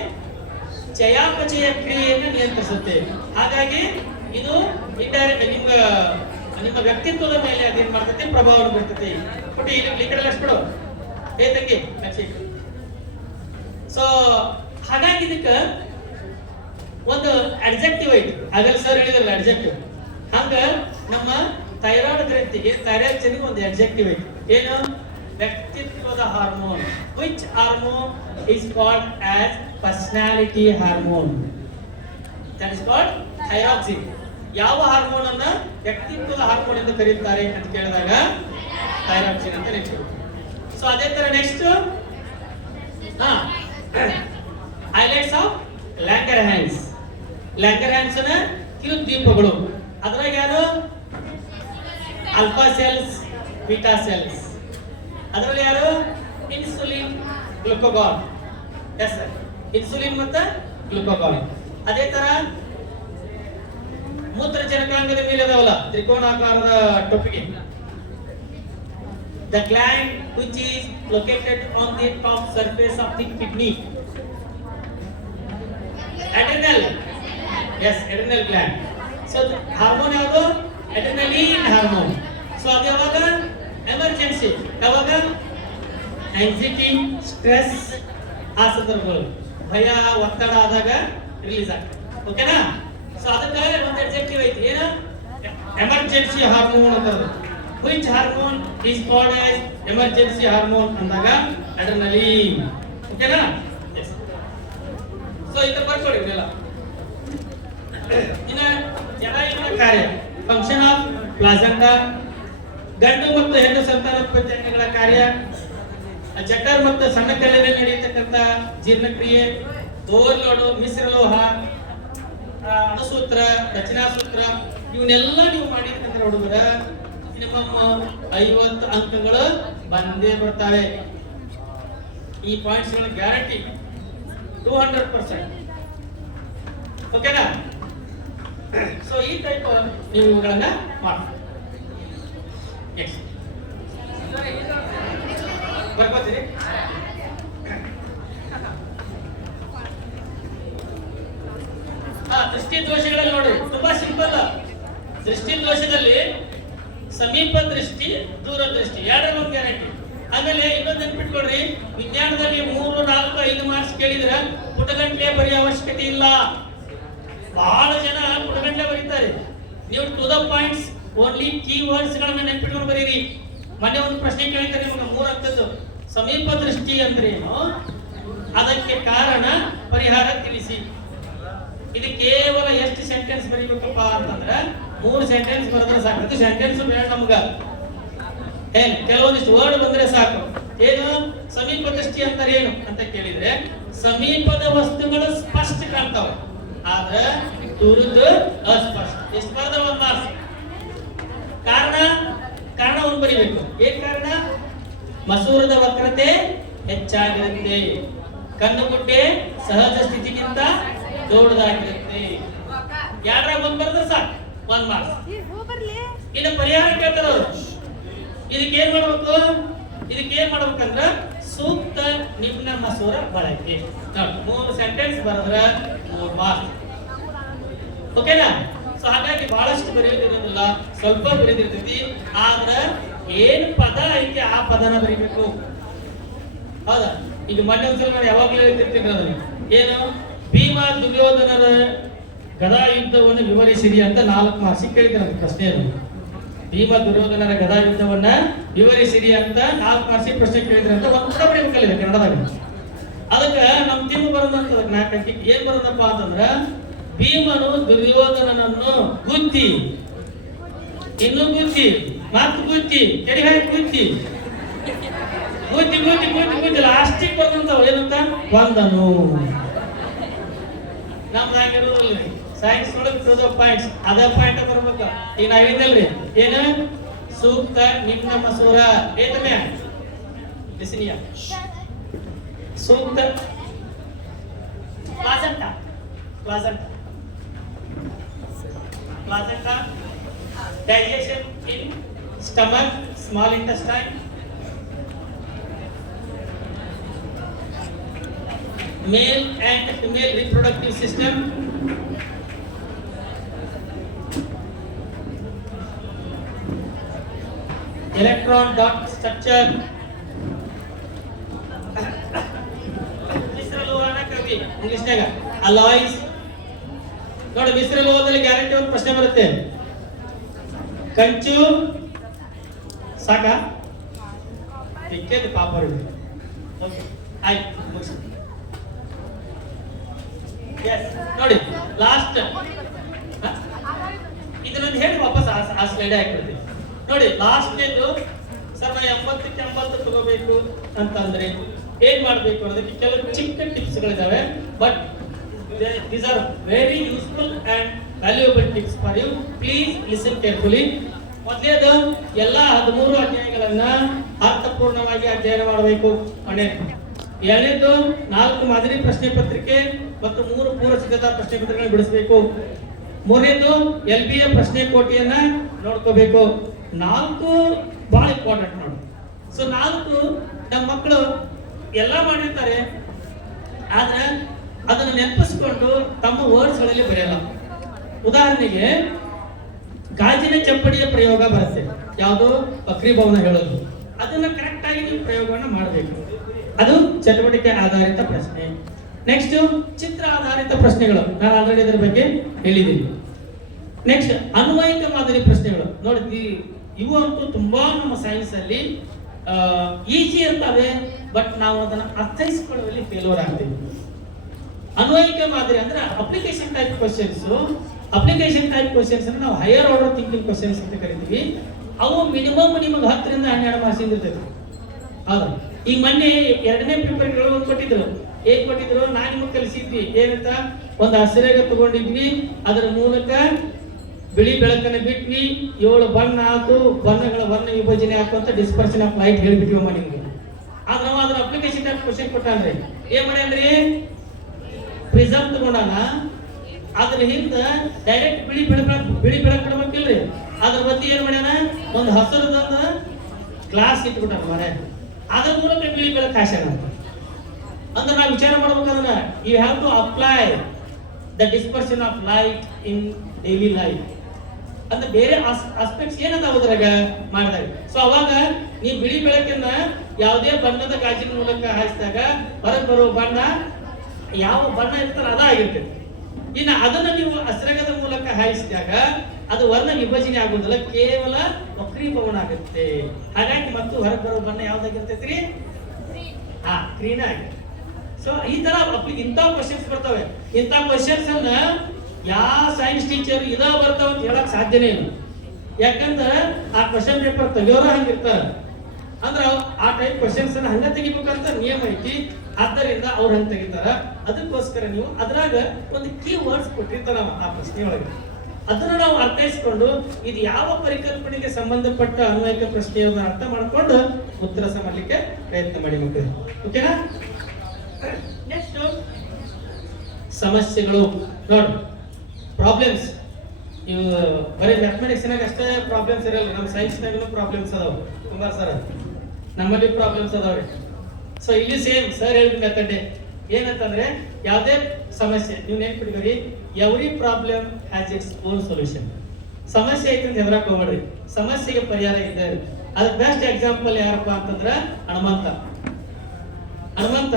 ಚಯಾಪಚಯ ಕ್ರಿಯೆಯನ್ನು ನಿಯಂತ್ರಿಸುತ್ತೆ. ಹಾಗಾಗಿ ಇದು ಇಂಡೈರೆಕ್ಟ್ ನಿಮ್ಮ ವ್ಯಕ್ತಿತ್ವದ ಮೇಲೆ ಅದೇನ್ ಮಾಡ್ತೈತಿ? ಪ್ರಭಾವ ಬೀರ್ತೈತಿ. ಬಟ್ ಈ ಕಡೆ ಲಕ್ಷಗಳು ಹೇ ತಂಗಿ ಲಕ್ಷ. ಸೊ ಹಾಗಾಗಿ ಇದಕ್ಕೆ ಒಂದು ಅಡ್ಜೆಕ್ಟಿವ್ ಐತಿ. ಆಗಲ್ಲ ಸರ್ ಹೇಳಿದ್ರಲ್ಲ ಅಡ್ಜೆಕ್ಟಿವ್, ಹಂಗ ನಮ್ಮ ಥೈರಾಯ್ಡ್ ಗ್ರಂಥಿಗೆ, ಥೈರಾಕ್ಸಿನ್ಗೆ ಒಂದು ಅಡ್ಜೆಕ್ಟಿವ್ ಐತಿ. ಏನು? ವ್ಯಕ್ತಿತ್ವದ hormone. Which hormone is called as personality hormone. That is called thyroxine. ಯಾವ ಹಾರ್ಮೋನ್ ಅನ್ನ ವ್ಯಕ್ತಿತ್ವದ ಹಾರ್ಮೋನ್ ಎಂದು ಕರೆಯುತ್ತಾರೆ ಅಂತ ಕೇಳಿದಾಗ ಥೈರಾಕ್ಸಿನ್ ಅಂತ ನೆನಪಿಡಿ. ಸೊ ಅದೇ ತರ ನೆಕ್ಸ್ಟ್ ಹೈಲೈಟ್ಸ್ ಆಫ್ ಲ್ಯಾಂಗರ್ಹ್ಯಾನ್ಸ್. ಲ್ಯಾಂಗರ್ಹ್ಯಾನ್ಸ್ ನ ಕಿರುದ್ವೀಪಗಳು. ಅದ್ರಾಗ ಯಾರು? Alpha cells, beta cells. ಅದರಲ್ಲಿ ಯಾರು? ಇನ್ಸುಲಿನ್, ಗ್ಲುಕೋಗಾನ್. ಎಸ್ ಸರ್, ಇನ್ಸುಲಿನ್ ಮತ್ತು ಗ್ಲುಕೋಗಾನ್. ಅದೇ ತರ ಮೂತ್ರಜನಕಾಂಗದ ಮೇಲೆ ಅದಾವಲ್ಲ ತ್ರಿಕೋನಾಕಾರದ ಟೊಪ್ಪಿಗೆ, the gland which is located on the top surface of the kidney. Adrenal. Yes, adrenal gland. So the hormone ಯಾವುದು? adrenaline hormone. So ಅದು ಯಾವಾಗ? ಎಮರ್ಜೆನ್ಸಿ. ಯಾವಾಗ? ಆಂಗ್ಸೈಟಿ, ಸ್ಟ್ರೆಸ್, ಆ ಸಂದರ್ಭಗಳು, ಭಯ, ಒತ್ತಡ ಆದಾಗ ರಿಲೀಸ್ ಆಗ್ತದೆ. ಓಕೆನಾ? ಸೊ ಅದಕ್ಕೆ ಒಂದು ಅಡ್ಜೆಕ್ಟಿವ್ ಐತಿ. ಏನು? ಎಮರ್ಜೆನ್ಸಿ ಹಾರ್ಮೋನ್ ಅಂತದ್ದು. Which hormone is called as emergency hormone ಅಂದಾಗ ಅಡ್ರೆನಲಿನ್. ಓಕೆನಾ? ಎಸ್. ಸೊ ಇದನ್ನ ಬರ್ಕೊಳ್ಳಿ ಇದೆಲ್ಲ. ಇನ್ನ ಜರಾಯುವಿನ ಕಾರ್ಯ, ಫಂಕ್ಷನ್ ಆಫ್ ಪ್ಲಾಸೆಂಟಾ, ಗಂಡು ಮತ್ತು ಹೆಣ್ಣು ಸಂತಾನೋತ್ಪತ್ತಿ ಅಂಗಗಳ ಕಾರ್ಯ, ಜಠರ್ ಮತ್ತು ಸಣ್ಣ ಕಲ್ಲಿನಲ್ಲಿ ನಡೆಯತಕ್ಕಂಥ ಜೀರ್ಣಕ್ರಿಯೆ, ಓವರ್ಲೋಡ್, ಮಿಶ್ರಲೋಹ, ಅಣುಸೂತ್ರ, ರಚನಾಸೂತ್ರ, ಇವನ್ನೆಲ್ಲ ನೀವು ಮಾಡಿದ್ರೆ ಹುಡುಗರ ನಿಮ್ಮ 50 ಅಂಕಗಳು ಬಂದೇ ಬರ್ತಾವೆ. ಈ ಪಾಯಿಂಟ್ಸ್ ಗಳ ಗ್ಯಾರಂಟಿ 200%. ಓಕೆನಾ? ಸೊ ಈ ಟೈಪ್ ನೀವು ಇವುಗಳನ್ನ ಮಾಡಿ. ಬರ್ಕೋತೀರಿ? ದೃಷ್ಟಿ ದೋಷಗಳಲ್ಲಿ ನೋಡಿ, ತುಂಬಾ ಸಿಂಪಲ್. ದೃಷ್ಟಿ ದೋಷದಲ್ಲಿ ಸಮೀಪ ದೃಷ್ಟಿ, ದೂರ ದೃಷ್ಟಿ ಎರಡರ ಒಂದು ಗ್ಯಾರಂಟಿ. ಆಮೇಲೆ ಇನ್ನೊಂದು ನೆನ್ಪಿಟ್ಕೊಡ್ರಿ, ವಿಜ್ಞಾನದಲ್ಲಿ 3, 4, 5 ಮಾರ್ಕ್ಸ್ ಕೇಳಿದ್ರ ಪುಟಗಂಟ್ಲೆ ಬರೆಯೋ ಅವಶ್ಯಕತೆ ಇಲ್ಲ. ಬಹಳ ಜನ ಹುಡುಗಂಡ್ಲೆ ಬರೀತಾರೆ. ನೀವು to the points only key words ಗಳನ್ನ ನೆನಪಿಟ್ಕೊಂಡು ಬರೀರಿ. ಮೊನ್ನೆ ಒಂದು ಪ್ರಶ್ನೆ ಕೇಳಿದ್ದಾರೆ ನಿಮಗೆ 3 ಅಂಕದ್ದು. ಸಮೀಪ ದೃಷ್ಟಿ ಅಂದ್ರೆ ಏನು, ಅದಕ್ಕೆ ಕಾರಣ, ಪರಿಹಾರ ತಿಳಿಸಿ. ಇದು ಕೇವಲ ಎಷ್ಟು ಸೆಂಟೆನ್ಸ್ ಬರೀಬೇಕಪ್ಪ ಅಂತಂದ್ರೆ 3 ಸೆಂಟೆನ್ಸ್ ಬರೆದ್ರೆ ಸಾಕು. ಅದು ಸೆಂಟೆನ್ಸ್ ಬೇಡ ನಮ್ಗ, ಏನ್ ಕೆಲವೊಂದಿಷ್ಟು ವರ್ಡ್ ಬಂದ್ರೆ ಸಾಕು. ಏನು ಸಮೀಪ ದೃಷ್ಟಿ ಅಂತಾರೆ ಏನು ಅಂತ ಕೇಳಿದ್ರೆ, ಸಮೀಪದ ವಸ್ತುಗಳು ಸ್ಪಷ್ಟ ಕಾಣ್ತಾವೆ, ಆದ್ರೆ ದೂರದ್ದು ಅಸ್ಪಷ್ಟ. ಎಷ್ಟು ಬರೆದ್ರೆ 1 ಮಾರ್ಕ್ಸ್. ಕಾರಣ ಒಂದು ಬರೀಬೇಕು. ಏನ್ ಕಾರಣ? ಮಸೂರದ ವಕ್ರತೆ ಹೆಚ್ಚಾಗಿರುತ್ತೆ, ಕಣ್ಣುಗುಡ್ಡೆ ಸಹಜ ಸ್ಥಿತಿಗಿಂತ ದೊಡ್ಡದಾಗಿರುತ್ತೆ. ಯಾರಾಗ ಒಂದ್ ಬರೆದ್ರೆ ಸಾಕು 1 ಮಾರ್ಕ್ಸ್. ಇನ್ನು ಪರಿಹಾರ ಕೇಳ್ತಾರ ಅವರು. ಇದಕ್ಕೆ ಏನ್ ಮಾಡ್ಬೇಕಂದ್ರ ಸೂಕ್ತ ನಿಮ್ನ ಮಸೂರ ಬಳಕೆ. 3 ಸೆಂಟೆನ್ಸ್ ಬರೆದ್ರೆ 3 ಮಾರ್ಕ್ಸ್. ಓಕೆನಾ? ಸೊ ಹಾಗಾಗಿ ಬಹಳಷ್ಟು ಬರೆಯೋದಿರೋದಿಲ್ಲ, ಸ್ವಲ್ಪ ಬರೆದಿರ್ತೈತಿ. ಆದ್ರ ಏನು ಪದ ಐತಿ ಆ ಪದನ ಬರೀಬೇಕು. ಹೌದಾ? ಈಗ ಮೊನ್ನೆ ಒಂದ್ಸಲ ನಾನು ಯಾವಾಗ್ಲೂ ಹೇಳ್ತಿರ್ತೀನಿ ಅದನ್ನ, ಏನು ಭೀಮ ದುರ್ಯೋಧನರ ಗದಾ ಯುದ್ಧವನ್ನು ವಿವರಿಸಿರಿ ಅಂತ 4 ಮಾರ್ಕ್ಸ್ ಕೇಳಿದ್ರೆ ಪ್ರಶ್ನೆ. ಅದು ಭೀಮ ದುರ್ಯೋಧನರ ಗದಾ ಯುದ್ಧವನ್ನ ವಿವರಿಸಿರಿ ಅಂತ 4 ಮಾರ್ಕ್ಸ್ ಪ್ರಶ್ನೆ ಕೇಳಿದ್ರೆ ಅಂತ ಒಂದು ಕೂಡ ಬರೀಬೇಕಲ್ಲ ಕನ್ನಡದಾಗ. ಅದಕ್ಕೆ ನಮ್ ಟೀಮ್ ಬರೋದಂತ 4 ಅಂಕಿಗೆ ಏನ್ ಬರೋದಪ್ಪ ಅಂತಂದ್ರ, ಭೀಮನು ದುರ್ಯೋಧನನನ್ನು ಗುದ್ದಿ, ಇನ್ನು ಗುದ್ದಿ, ಮತ್ತು ಗುದ್ದಿ, ಕೆಡಿಹಾಕಿ ಗುದ್ದಿ, ಲಾಸ್ಟಿಗೆ ಬಂದಂತಾವ ಏನಂತ ಕೊಂದನು. ನಮ್ದಾಗಿರೋದಿಲ್ಲ ಸೈನ್ಸ್ ಒಳಗೆ ಟು ದ ಪಾಯಿಂಟ್ಸ್, ಅದ ಪಾಯಿಂಟ್ ಬರ್ಬೇಕು. ಈಗ ನಾವ್ ಹೇಳಿದಲ್ರಿ ಏನು ಸೂಕ್ತ ನಿಮ್ನ ಮಸೂರ ಏತಮ್ಯ ಲಿಸನಿಯ ಸೂಕ್ತ placenta digestion in stomach, small intestine, male and female reproductive system, electron dot structure, ಮಿಶ್ರಲೋಹನ ಕವಿ ಇಂಗ್ಲಿಷ್ನಾಗ alloys. ನೋಡಿ ಮಿಶ್ರಲೋಹದಲ್ಲಿ ಗ್ಯಾರಂಟಿ ಒಂದು ಪ್ರಶ್ನೆ ಬರುತ್ತೆ. ಕಂಚು ಸಾಕ ಪಾಪರ್. ನೋಡಿ ಲಾಸ್ಟ್ ಇದನ್ನ ಹೇಳಿ ವಾಪಸ್ ಆ ಸ್ಲೈಡ್ ಹಾಕ್ಬಿಡ್ತೀವಿ. ನೋಡಿ ಲಾಸ್ಟ್ನೇದು ಸರ್ ನಾವು 80ಕ್ಕೆ 80 ತಗೋಬೇಕು ಅಂತಂದ್ರೆ ಏನ್ ಮಾಡ್ಬೇಕು ಅನ್ನೋದಕ್ಕೆ ಕೆಲವು ಚಿಕ್ಕ ಟಿಪ್ಸ್ ಗಳಿದಾವೆ. But these are very useful and valuable tips for you. Please listen carefully. ಮೊದಲೇದು ಎಲ್ಲ 13 ಅಧ್ಯಾಯಗಳನ್ನ ಅರ್ಥಪೂರ್ಣವಾಗಿ ಅಧ್ಯಯನ ಮಾಡಬೇಕು. ಎರಡನೇದು 4 ಮಾದರಿ ಪ್ರಶ್ನೆ ಪತ್ರಿಕೆ ಮತ್ತು 3 ಪೂರ್ವ ಸಿದ್ಧತಾ ಪ್ರಶ್ನೆ ಪತ್ರಿಕೆಗಳನ್ನು ಬಿಡಿಸಬೇಕು. ಮೂರನೇದು LBA ಪ್ರಶ್ನೆ ಕೋಟಿಯನ್ನ ನೋಡ್ಕೋಬೇಕು. 4 ಬಹಳ ಇಂಪಾರ್ಟೆಂಟ್ ನೋಡಿ. ಸೊ 4 ನಮ್ಮ ಮಕ್ಕಳು ಎಲ್ಲ ಮಾಡಿರ್ತಾರೆ, ಆದ್ರೆ ಅದನ್ನು ನೆನಪಿಸ್ಕೊಂಡು ತಮ್ಮ ವರ್ಡ್ಸ್ ಗಳಲ್ಲಿ ಬರೆಯಲ್ಲ. ಉದಾಹರಣೆಗೆ ಗಾಜಿನ ಚಪ್ಪಡಿಯ ಪ್ರಯೋಗ ಬರುತ್ತೆ, ಯಾವುದು ವಕ್ರೀಭವನ ಹೇಳೋದು. ಅದನ್ನ ಕರೆಕ್ಟ್ ಆಗಿ ನೀವು ಪ್ರಯೋಗವನ್ನು ಮಾಡಬೇಕು. ಅದು ಚಟುವಟಿಕೆ ಆಧಾರಿತ ಪ್ರಶ್ನೆ. ನೆಕ್ಸ್ಟ್ ಚಿತ್ರ ಆಧಾರಿತ ಪ್ರಶ್ನೆಗಳು, ನಾನು ಆಲ್ರೆಡಿ ಇದರ ಬಗ್ಗೆ ಹೇಳಿದ್ದೀನಿ. ನೆಕ್ಸ್ಟ್ ಅನ್ವಯಿಕ ಮಾದರಿ ಪ್ರಶ್ನೆಗಳು. ನೋಡಿ ಇವು ಅಂತೂ ತುಂಬಾ ನಮ್ಮ ಸೈನ್ಸ್ ಅಲ್ಲಿ ಈಜಿ ಇರ್ತವೆ, ಬಟ್ ನಾವು ಅದನ್ನ ಅರ್ಥೈಸಿಕೊಳ್ಳುವಲ್ಲಿ ಫೇಲ್ಯೂರ್ ಆಗ್ತೀವಿ. ಅನ್ವಯಿಕ ಮಾದರಿ ಅಂದ್ರೆ application type questions. Application type questions ಅಂದ್ರೆ ನಾವು ಹೈಯರ್ ಆರ್ಡರ್ ಥಿಂಕಿಂಗ್ ಕ್ವಶನ್ಸ್ ಅಂತ ಕರಿತೀವಿ. ಅವು ಮಿನಿಮಮ್ ನಿಮಗೆ 10 ರಿಂದ 12 ಮಾರ್ಕ್ಸ್ ಇರ್ತದೆ. ಹೌದಾ? ಈಗ ಮೊನ್ನೆ 2ನೇ ಪೇಪರ್ಗಳು ಒಂದು ಕೊಟ್ಟಿದ್ರು. ಏನ್ ಕೊಟ್ಟಿದ್ರು? ನಾನು ನಿಮಗೆ ಕಲಿಸಿದ್ವಿ ಏನಂತ, ಒಂದು ಹಸಿರಾಗ ತಗೊಂಡಿದ್ವಿ, ಅದರ ಮೂಲಕ ಬಿಳಿ ಬೆಳಕನ್ನ ಬಿಟ್ವಿ, 7 ಬಣ್ಣ ಆತು, ಬಣ್ಣಗಳ ವರ್ಣ ವಿಭಜನೆ ಆತು ಅಂತ ಡಿಸ್ಪರ್ಷನ್ ಆಫ್ ಲೈಟ್ ಹೇಳ್ಬಿಟ್ಟಿವಮ್ಮ ನಿಮ್ಗೆ. ಆದ್ರೆ ನಾವು ಅದನ್ನ ಅಪ್ಲಿಕೇಶನ್ ಟೈಪ್ ಕ್ವಶನ್ ಕೊಟ್ಟಾನ್ರಿ. ಏನ್ ಮಾಡ್ಯಾನ್ರಿ? ಪ್ರಿಸಮ್ ತಗೊಂಡಾನ, ಅದ್ರ ಹಿಂದ ಡೈರೆಕ್ಟ್ ಬಿಳಿ ಬೆಳಕು ಬಿಡ್ಬೇಕಿಲ್ರಿ, ಅದ್ರ ಮಧ್ಯೆ ಏನ್ ಮಾಡ್ಯಾನ, ಒಂದು ಹಸಿರದಂದ ಗ್ಲಾಸ್ ಇಟ್ಬಿಟ್ಟಾನ ಮನೆ, ಅದ್ರ ಮೂಲಕ ಬಿಳಿ ಬೆಳಕು ಹಾಸ್ಯಾನ. ಅಂದ್ರೆ ನಾವು ವಿಚಾರ ಮಾಡ್ಬೇಕಂದ್ರ you have to apply the dispersion of light in daily life. ಅಂದ್ರೆ ಬೇರೆ ಆಸ್ಪೆಕ್ಟ್ಸ್ ಏನದಾವ ಅದ್ರಾಗ ಮಾಡಿದಾಗ. ಸೊ ಅವಾಗ ನೀವು ಬಿಳಿ ಬೆಳಕನ್ನ ಯಾವುದೇ ಬಣ್ಣದ ಗಾಜಿನ ಮೂಲಕ ಹಾಯಿಸಿದಾಗ ಹೊರಗೆ ಬರೋ ಬಣ್ಣ ಯಾವ ಬಣ್ಣ ಇರ್ತಾರ ಅದ ಆಗಿರ್ತೈತಿ. ಇನ್ನು ಅದನ್ನ ನೀವು ಅಸ್ರಗದ ಮೂಲಕ ಹಾಯಿಸಿದಾಗ ಅದು ವರ್ಣ ವಿಭಜನೆ ಆಗುವುದಿಲ್ಲ, ಕೇವಲ ವಕ್ರೀಭವನ ಆಗುತ್ತೆ. ಹಾಗಾಗಿ ಮತ್ತು ಹೊರಗೆ ಬರೋ ಬಣ್ಣ ಯಾವ್ದಾಗಿರ್ತೈತ್ರಿ? ಗ್ರೀನ್ ಆಗಿದೆ. ಸೊ ಈ ತರ ಇಂಥ ಕ್ವಶನ್ಸ್ ಬರ್ತವೆ. ಇಂಥ ಕ್ವಶನ್ಸ್ ಅನ್ನ ಯಾವ ಸೈನ್ಸ್ ಟೀಚರ್ ಇದ ಬರ್ತಾವ ಅಂತ ಹೇಳಕ್ ಸಾಧ್ಯನೇ ಇಲ್ಲ. ಯಾಕಂದ್ರೆ ಆ ಕ್ವಶನ್ ಪೇಪರ್ ತೆಗಿಯೋರ ಹಂಗಿರ್ತಾರ. ಅಂದ್ರ ಆ ಟೈಪ್ ಕ್ವಶನ್ಸ್ ಅನ್ನ ಹಂಗ ತೆಗಿಬೇಕಂತ ನಿಯಮ ಐತಿ. ಆದ್ದರಿಂದ ಅವ್ರು ಹಂಗ ತೆಗಿತಾರ. ಅದಕ್ಕೋಸ್ಕರ ನೀವು ಅದ್ರಾಗ ಒಂದು ಕೀ ವರ್ಡ್ಸ್ ಕೊಟ್ಟಿರ್ತಾರ ಆ ಪ್ರಶ್ನೆ ಒಳಗೆ. ಅದನ್ನ ನಾವು ಅರ್ಥೈಸ್ಕೊಂಡು ಇದು ಯಾವ ಪರಿಕಲ್ಪನೆಗೆ ಸಂಬಂಧಪಟ್ಟ ಅನ್ವಯಿಕ ಪ್ರಶ್ನೆಯನ್ನು ಅರ್ಥ ಮಾಡ್ಕೊಂಡು ಉತ್ತರ ಮಾಡಲಿಕ್ಕೆ ಪ್ರಯತ್ನ ಮಾಡಿ ಮಕ್ಕಳು. ಓಕೆನಾ? ನೆಕ್ಸ್ಟ್ ಸಮಸ್ಯೆಗಳು ನೋಡಿ. ಪ್ರಾಬ್ಲಮ್ಸ್ ಇವು ಬರೀ ಮ್ಯಾಥಮೆಟಿಕ್ಸ್ನಾಗ ಅಷ್ಟೇ ಪ್ರಾಬ್ಲಮ್ಸ್ ಇರಲ್ಲ, ನಮ್ಮ ಸೈನ್ಸ್ನಾಗೂ ಪ್ರಾಬ್ಲಮ್ಸ್ ಅದಾವ ಕುಮಾರ್ ಸರ್. ನಮ್ಮಲ್ಲಿ ಪ್ರಾಬ್ಲಮ್ಸ್ ಅದಾವ್ರಿ. ಸೊ ಇಲ್ಲಿ ಸೇಮ್ ಸರ್ ಹೇಳಿದ ಮೆಥಡ್ ಏನಂತಂದ್ರೆ ಯಾವುದೇ ಸಮಸ್ಯೆ ನೀವು ನೆನ್ಪಿಟ್ಕೊರಿ, every problem has its own solution. ಸಮಸ್ಯೆ ಐತೆ ಅಂತ ಹೆದರಕ್ ಹೋಗ್ಬೇಡ್ರಿ, ಸಮಸ್ಯೆಗೆ ಪರಿಹಾರ ಇದೆ. ಅದಕ್ಕೆ ಬೆಸ್ಟ್ ಎಕ್ಸಾಂಪಲ್ ಯಾರಪ್ಪ ಅಂತಂದ್ರೆ ಹನುಮಂತ. ಹನುಮಂತ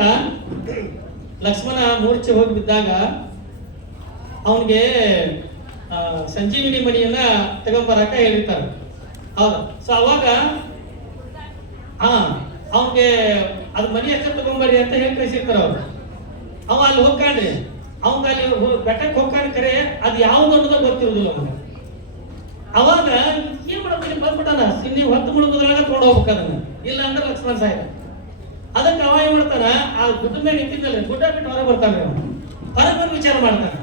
ಲಕ್ಷ್ಮಣ ಮೂರ್ಛೆ ಹೋಗಿ ಬಿದ್ದಾಗ ಅವನಿಗೆ ಸಂಜೀವಿನಿ ಮಣಿಯನ್ನ ತಗೊಂಬರಕ ಹೇಳಿರ್ತಾರೆ. ಹೌದಾ? ಸೊ ಅವಾಗ ಅವನಿಗೆ ಅದು ಮನಿ ಹತ್ರ ತಗೊಂಬರ್ರಿ ಅಂತ ಹೇಳಿ ಕಳಿಸಿರ್ತಾರ ಅವ್ರು. ಅವ ಅಲ್ಲಿ ಹೋಗ್ಕಾಣ್ರಿ, ಅವಂಗ ಅಲ್ಲಿ ಬೆಟ್ಟಕ್ಕೆ ಹೋಗ್ಕಾಣ ಕರೆ ಅದು ಯಾವ್ದು ಅನ್ನೋದ ಗೊತ್ತಿರುದಿಲ್ಲ ಅವನಿಗೆ. ಅವಾಗ ಏನ್ ಮಾಡ್ಬೇಕು, ಬಂದ್ಬಿಟ್ಟಾನ ನೀವು ಹೊತ್ತು ಮುಳುಗೋದ್ರೊಳಗ ತೊಗೊಂಡು ಹೋಗ್ಬೇಕು ಅದನ್ನ, ಇಲ್ಲ ಅಂದ್ರೆ ಲಕ್ಷ್ಮಣ ಸಾಹೇಬ. ಅದಕ್ಕೆ ಅವ ಏನ್ ಮಾಡ್ತಾನ, ಆ ಗುಡ್ಡ ಮೇಲೆ ನಿಂತಿದ್ದಲ್ಲ, ಗುಡ್ಡ ಬಿಟ್ಟು ಹೊರಗೆ ಬರ್ತಾನೆ. ಹೊರಗೆ ಬಂದು ವಿಚಾರ ಮಾಡ್ತಾನೆ.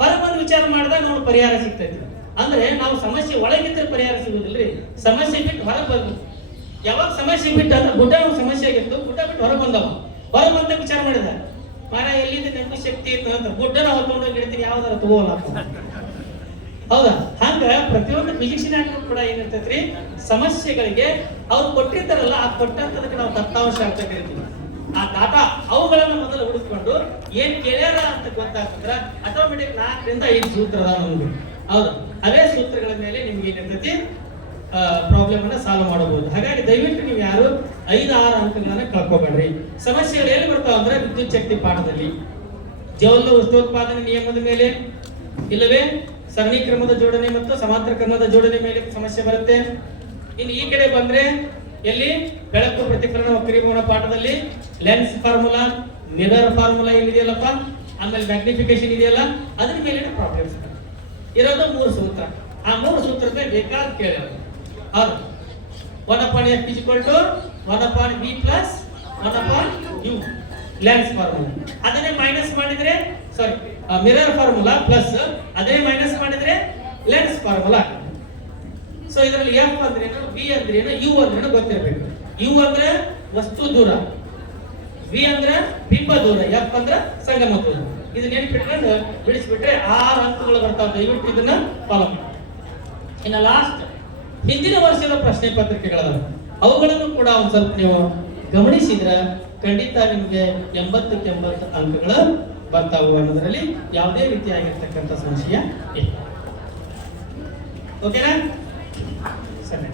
ಹೊರಗೆ ಬಂದು ವಿಚಾರ ಮಾಡಿದಾಗ ಅವ್ನು ಪರಿಹಾರ ಸಿಗ್ತೈತಿ. ಅಂದ್ರೆ ನಾವು ಸಮಸ್ಯೆ ಒಳಗಿದ್ರೆ ಪರಿಹಾರ ಸಿಗುದಿಲ್ರಿ, ಸಮಸ್ಯೆ ಬಿಟ್ಟು ಹೊರಗೆ ಬರ್ಬೇಕು. ಯಾವಾಗ ಸಮಸ್ಯೆ ಬಿಟ್ಟು ಅಂದ್ರೆ ಗುಡ್ಡ ಸಮಸ್ಯೆ ಆಗಿತ್ತು, ಗುಡ್ಡ ಬಿಟ್ಟು ಹೊರಗೆ ಬಂದವ. ಹೊರಗೆ ಬಂದಾಗ ವಿಚಾರ ಮಾಡಿದ, ಮಾರ ಎಲ್ಲಿಂದ ನೆನಪು ಶಕ್ತಿ ಇತ್ತು ಅಂತ ಗುಡ್ಡನ ಹೊತ್ಕೊಂಡು ಗಿಡ್ತೀನಿ ಯಾವ್ದಾರ ತಗೋಲ್ಲ. ಹೌದಾ? ಹಂಗ ಪ್ರತಿಯೊಂದು ಫಿಸಿಕ್ಸ್ನಾಗ ಕೂಡ ಏನಿರ್ತೈತ್ರಿ, ಸಮಸ್ಯೆಗಳಿಗೆ ಅವ್ರು ಕೊಟ್ಟಿರ್ತಾರಲ್ಲ, ಆ ಕೊಟ್ಟಂತದಕ್ಕೆ ನಾವು ದತ್ತಾಂಶ ಅಂತ ಕರಿತೀವಿ. ಆ ಡಾಟಾ ಅವುಗಳನ್ನ ಮೊದಲು ಹುಡುಕೊಂಡು ಏನ್ ಕೇಳ್ಯಾರ ಅಂತ ಗೊತ್ತಾಗ್ತದ್ರ ಆಟೋಮೆಟಿಕ್ 4 ರಿಂದ 5 ಸೂತ್ರ ಅದಾವ ನಮ್ಗೆ. ಹೌದಾ? ಅದೇ ಸೂತ್ರಗಳ ಮೇಲೆ ನಿಮ್ಗೆ ಏನಿರ್ತೈತಿ ಪ್ರಾಬ್ಲಮ್ ಅನ್ನ ಸಾಲ್ವ್ ಮಾಡಬಹುದು. ಹಾಗಾಗಿ ದಯವಿಟ್ಟು ನೀವು ಯಾರು 5-6 ಅಂಕಗಳನ್ನ ಕಳ್ಕೋಬೇಡ್ರಿ. ಸಮಸ್ಯೆಗಳು ಎಲ್ಲಿ ಬರ್ತಾವ ಅಂದ್ರೆ ವಿದ್ಯುತ್ ಶಕ್ತಿ ಪಾಠದಲ್ಲಿ ಜೌಲ್ನ ಉಷ್ಣೋತ್ಪಾದನೆ ನಿಯಮದ ಮೇಲೆ, ಇಲ್ಲವೇ ಸರಣಿ ಕ್ರಮದ ಜೋಡಣೆ ಮತ್ತು ಸಮಾಂತರ ಕ್ರಮದ ಜೋಡಣೆ ಮೇಲೆ ಸಮಸ್ಯೆ ಬರುತ್ತೆ. ಇನ್ನು ಈ ಕಡೆ ಬಂದ್ರೆ ಎಲ್ಲಿ ಬೆಳಕು ಪ್ರತಿಫಲನ ವಕ್ರೀಭವನ ಪಾಠದಲ್ಲಿ ಲೆನ್ಸ್ ಫಾರ್ಮುಲಾ, ಮಿರರ್ ಫಾರ್ಮುಲಾ ಏನಿದೆಯಲ್ಲಪ್ಪ, ಆಮೇಲೆ ಮ್ಯಾಗ್ನಿಫಿಕೇಶನ್ ಇದೆಯಲ್ಲ, ಅದ್ರ ಮೇಲೆ ಪ್ರಾಬ್ಲಮ್ಸ್ ಇರೋದು 3 ಸೂತ್ರ. ಆ 3 ಸೂತ್ರಕ್ಕೆ ಬೇಕಾದ ಕೇಳ್ಯಾರ. ಹೌದು, 1/f = 1/v + 1/u lens formula. ಅದನ್ನೇ ಮೈನಸ್ ಮಾಡಿದ್ರೆ ಸಾರಿ ಮಿರರ್ ಫಾರ್ಮುಲಾ ಪ್ಲಸ್ ಅದೇ ಮೈನಸ್ ಮಾಡಿದ್ರೆ ಲೆನ್ಸ್ ಫಾರ್ಮುಲಾ. ಸೊ ಇದರಲ್ಲಿ ಎಫ್ ಅಂದ್ರೇನು, ವಿ ಅಂದ್ರೇನು, ಯು ಅಂದ್ರೇನು ಗೊತ್ತಿರಬೇಕು. ಯು ಅಂದ್ರೆ ವಸ್ತು ದೂರ, ವಿ ಅಂದ್ರೆ ಬಿಂಬ ದೂರ, ಎಫ್ ಅಂದ್ರೆ ಸಂಗಮ ದೂರ. ಇದು ನೆನಪಿಟ್ಕೊಂಡು ಬಿಡಿಸ್ಬಿಟ್ರೆ 6 ಅಂಕಗಳು ಬರ್ತಾವೆ. ದಯವಿಟ್ಟು ಇದನ್ನ ಫಾಲೋ ಮಾಡಿ. ಇನ್ನು ಲಾಸ್ಟ್ ಹಿಂದಿನ ವರ್ಷದ ಪ್ರಶ್ನೆ ಪತ್ರಿಕೆಗಳದಾವೆ, ಅವುಗಳನ್ನು ಕೂಡ ಒಂದು ಸ್ವಲ್ಪ ನೀವು ಗಮನಿಸಿದ್ರೆ ಖಂಡಿತ ನಿಮಗೆ 80ಕ್ಕೆ 80 ಅಂಕಗಳು ಬರ್ತಾವು ಅನ್ನೋದ್ರಲ್ಲಿ ಯಾವುದೇ ರೀತಿಯಾಗಿರ್ತಕ್ಕಂಥ ಸಂಶಯ ಇಲ್ಲ. ಓಕೆನಾ? ಸರಿ.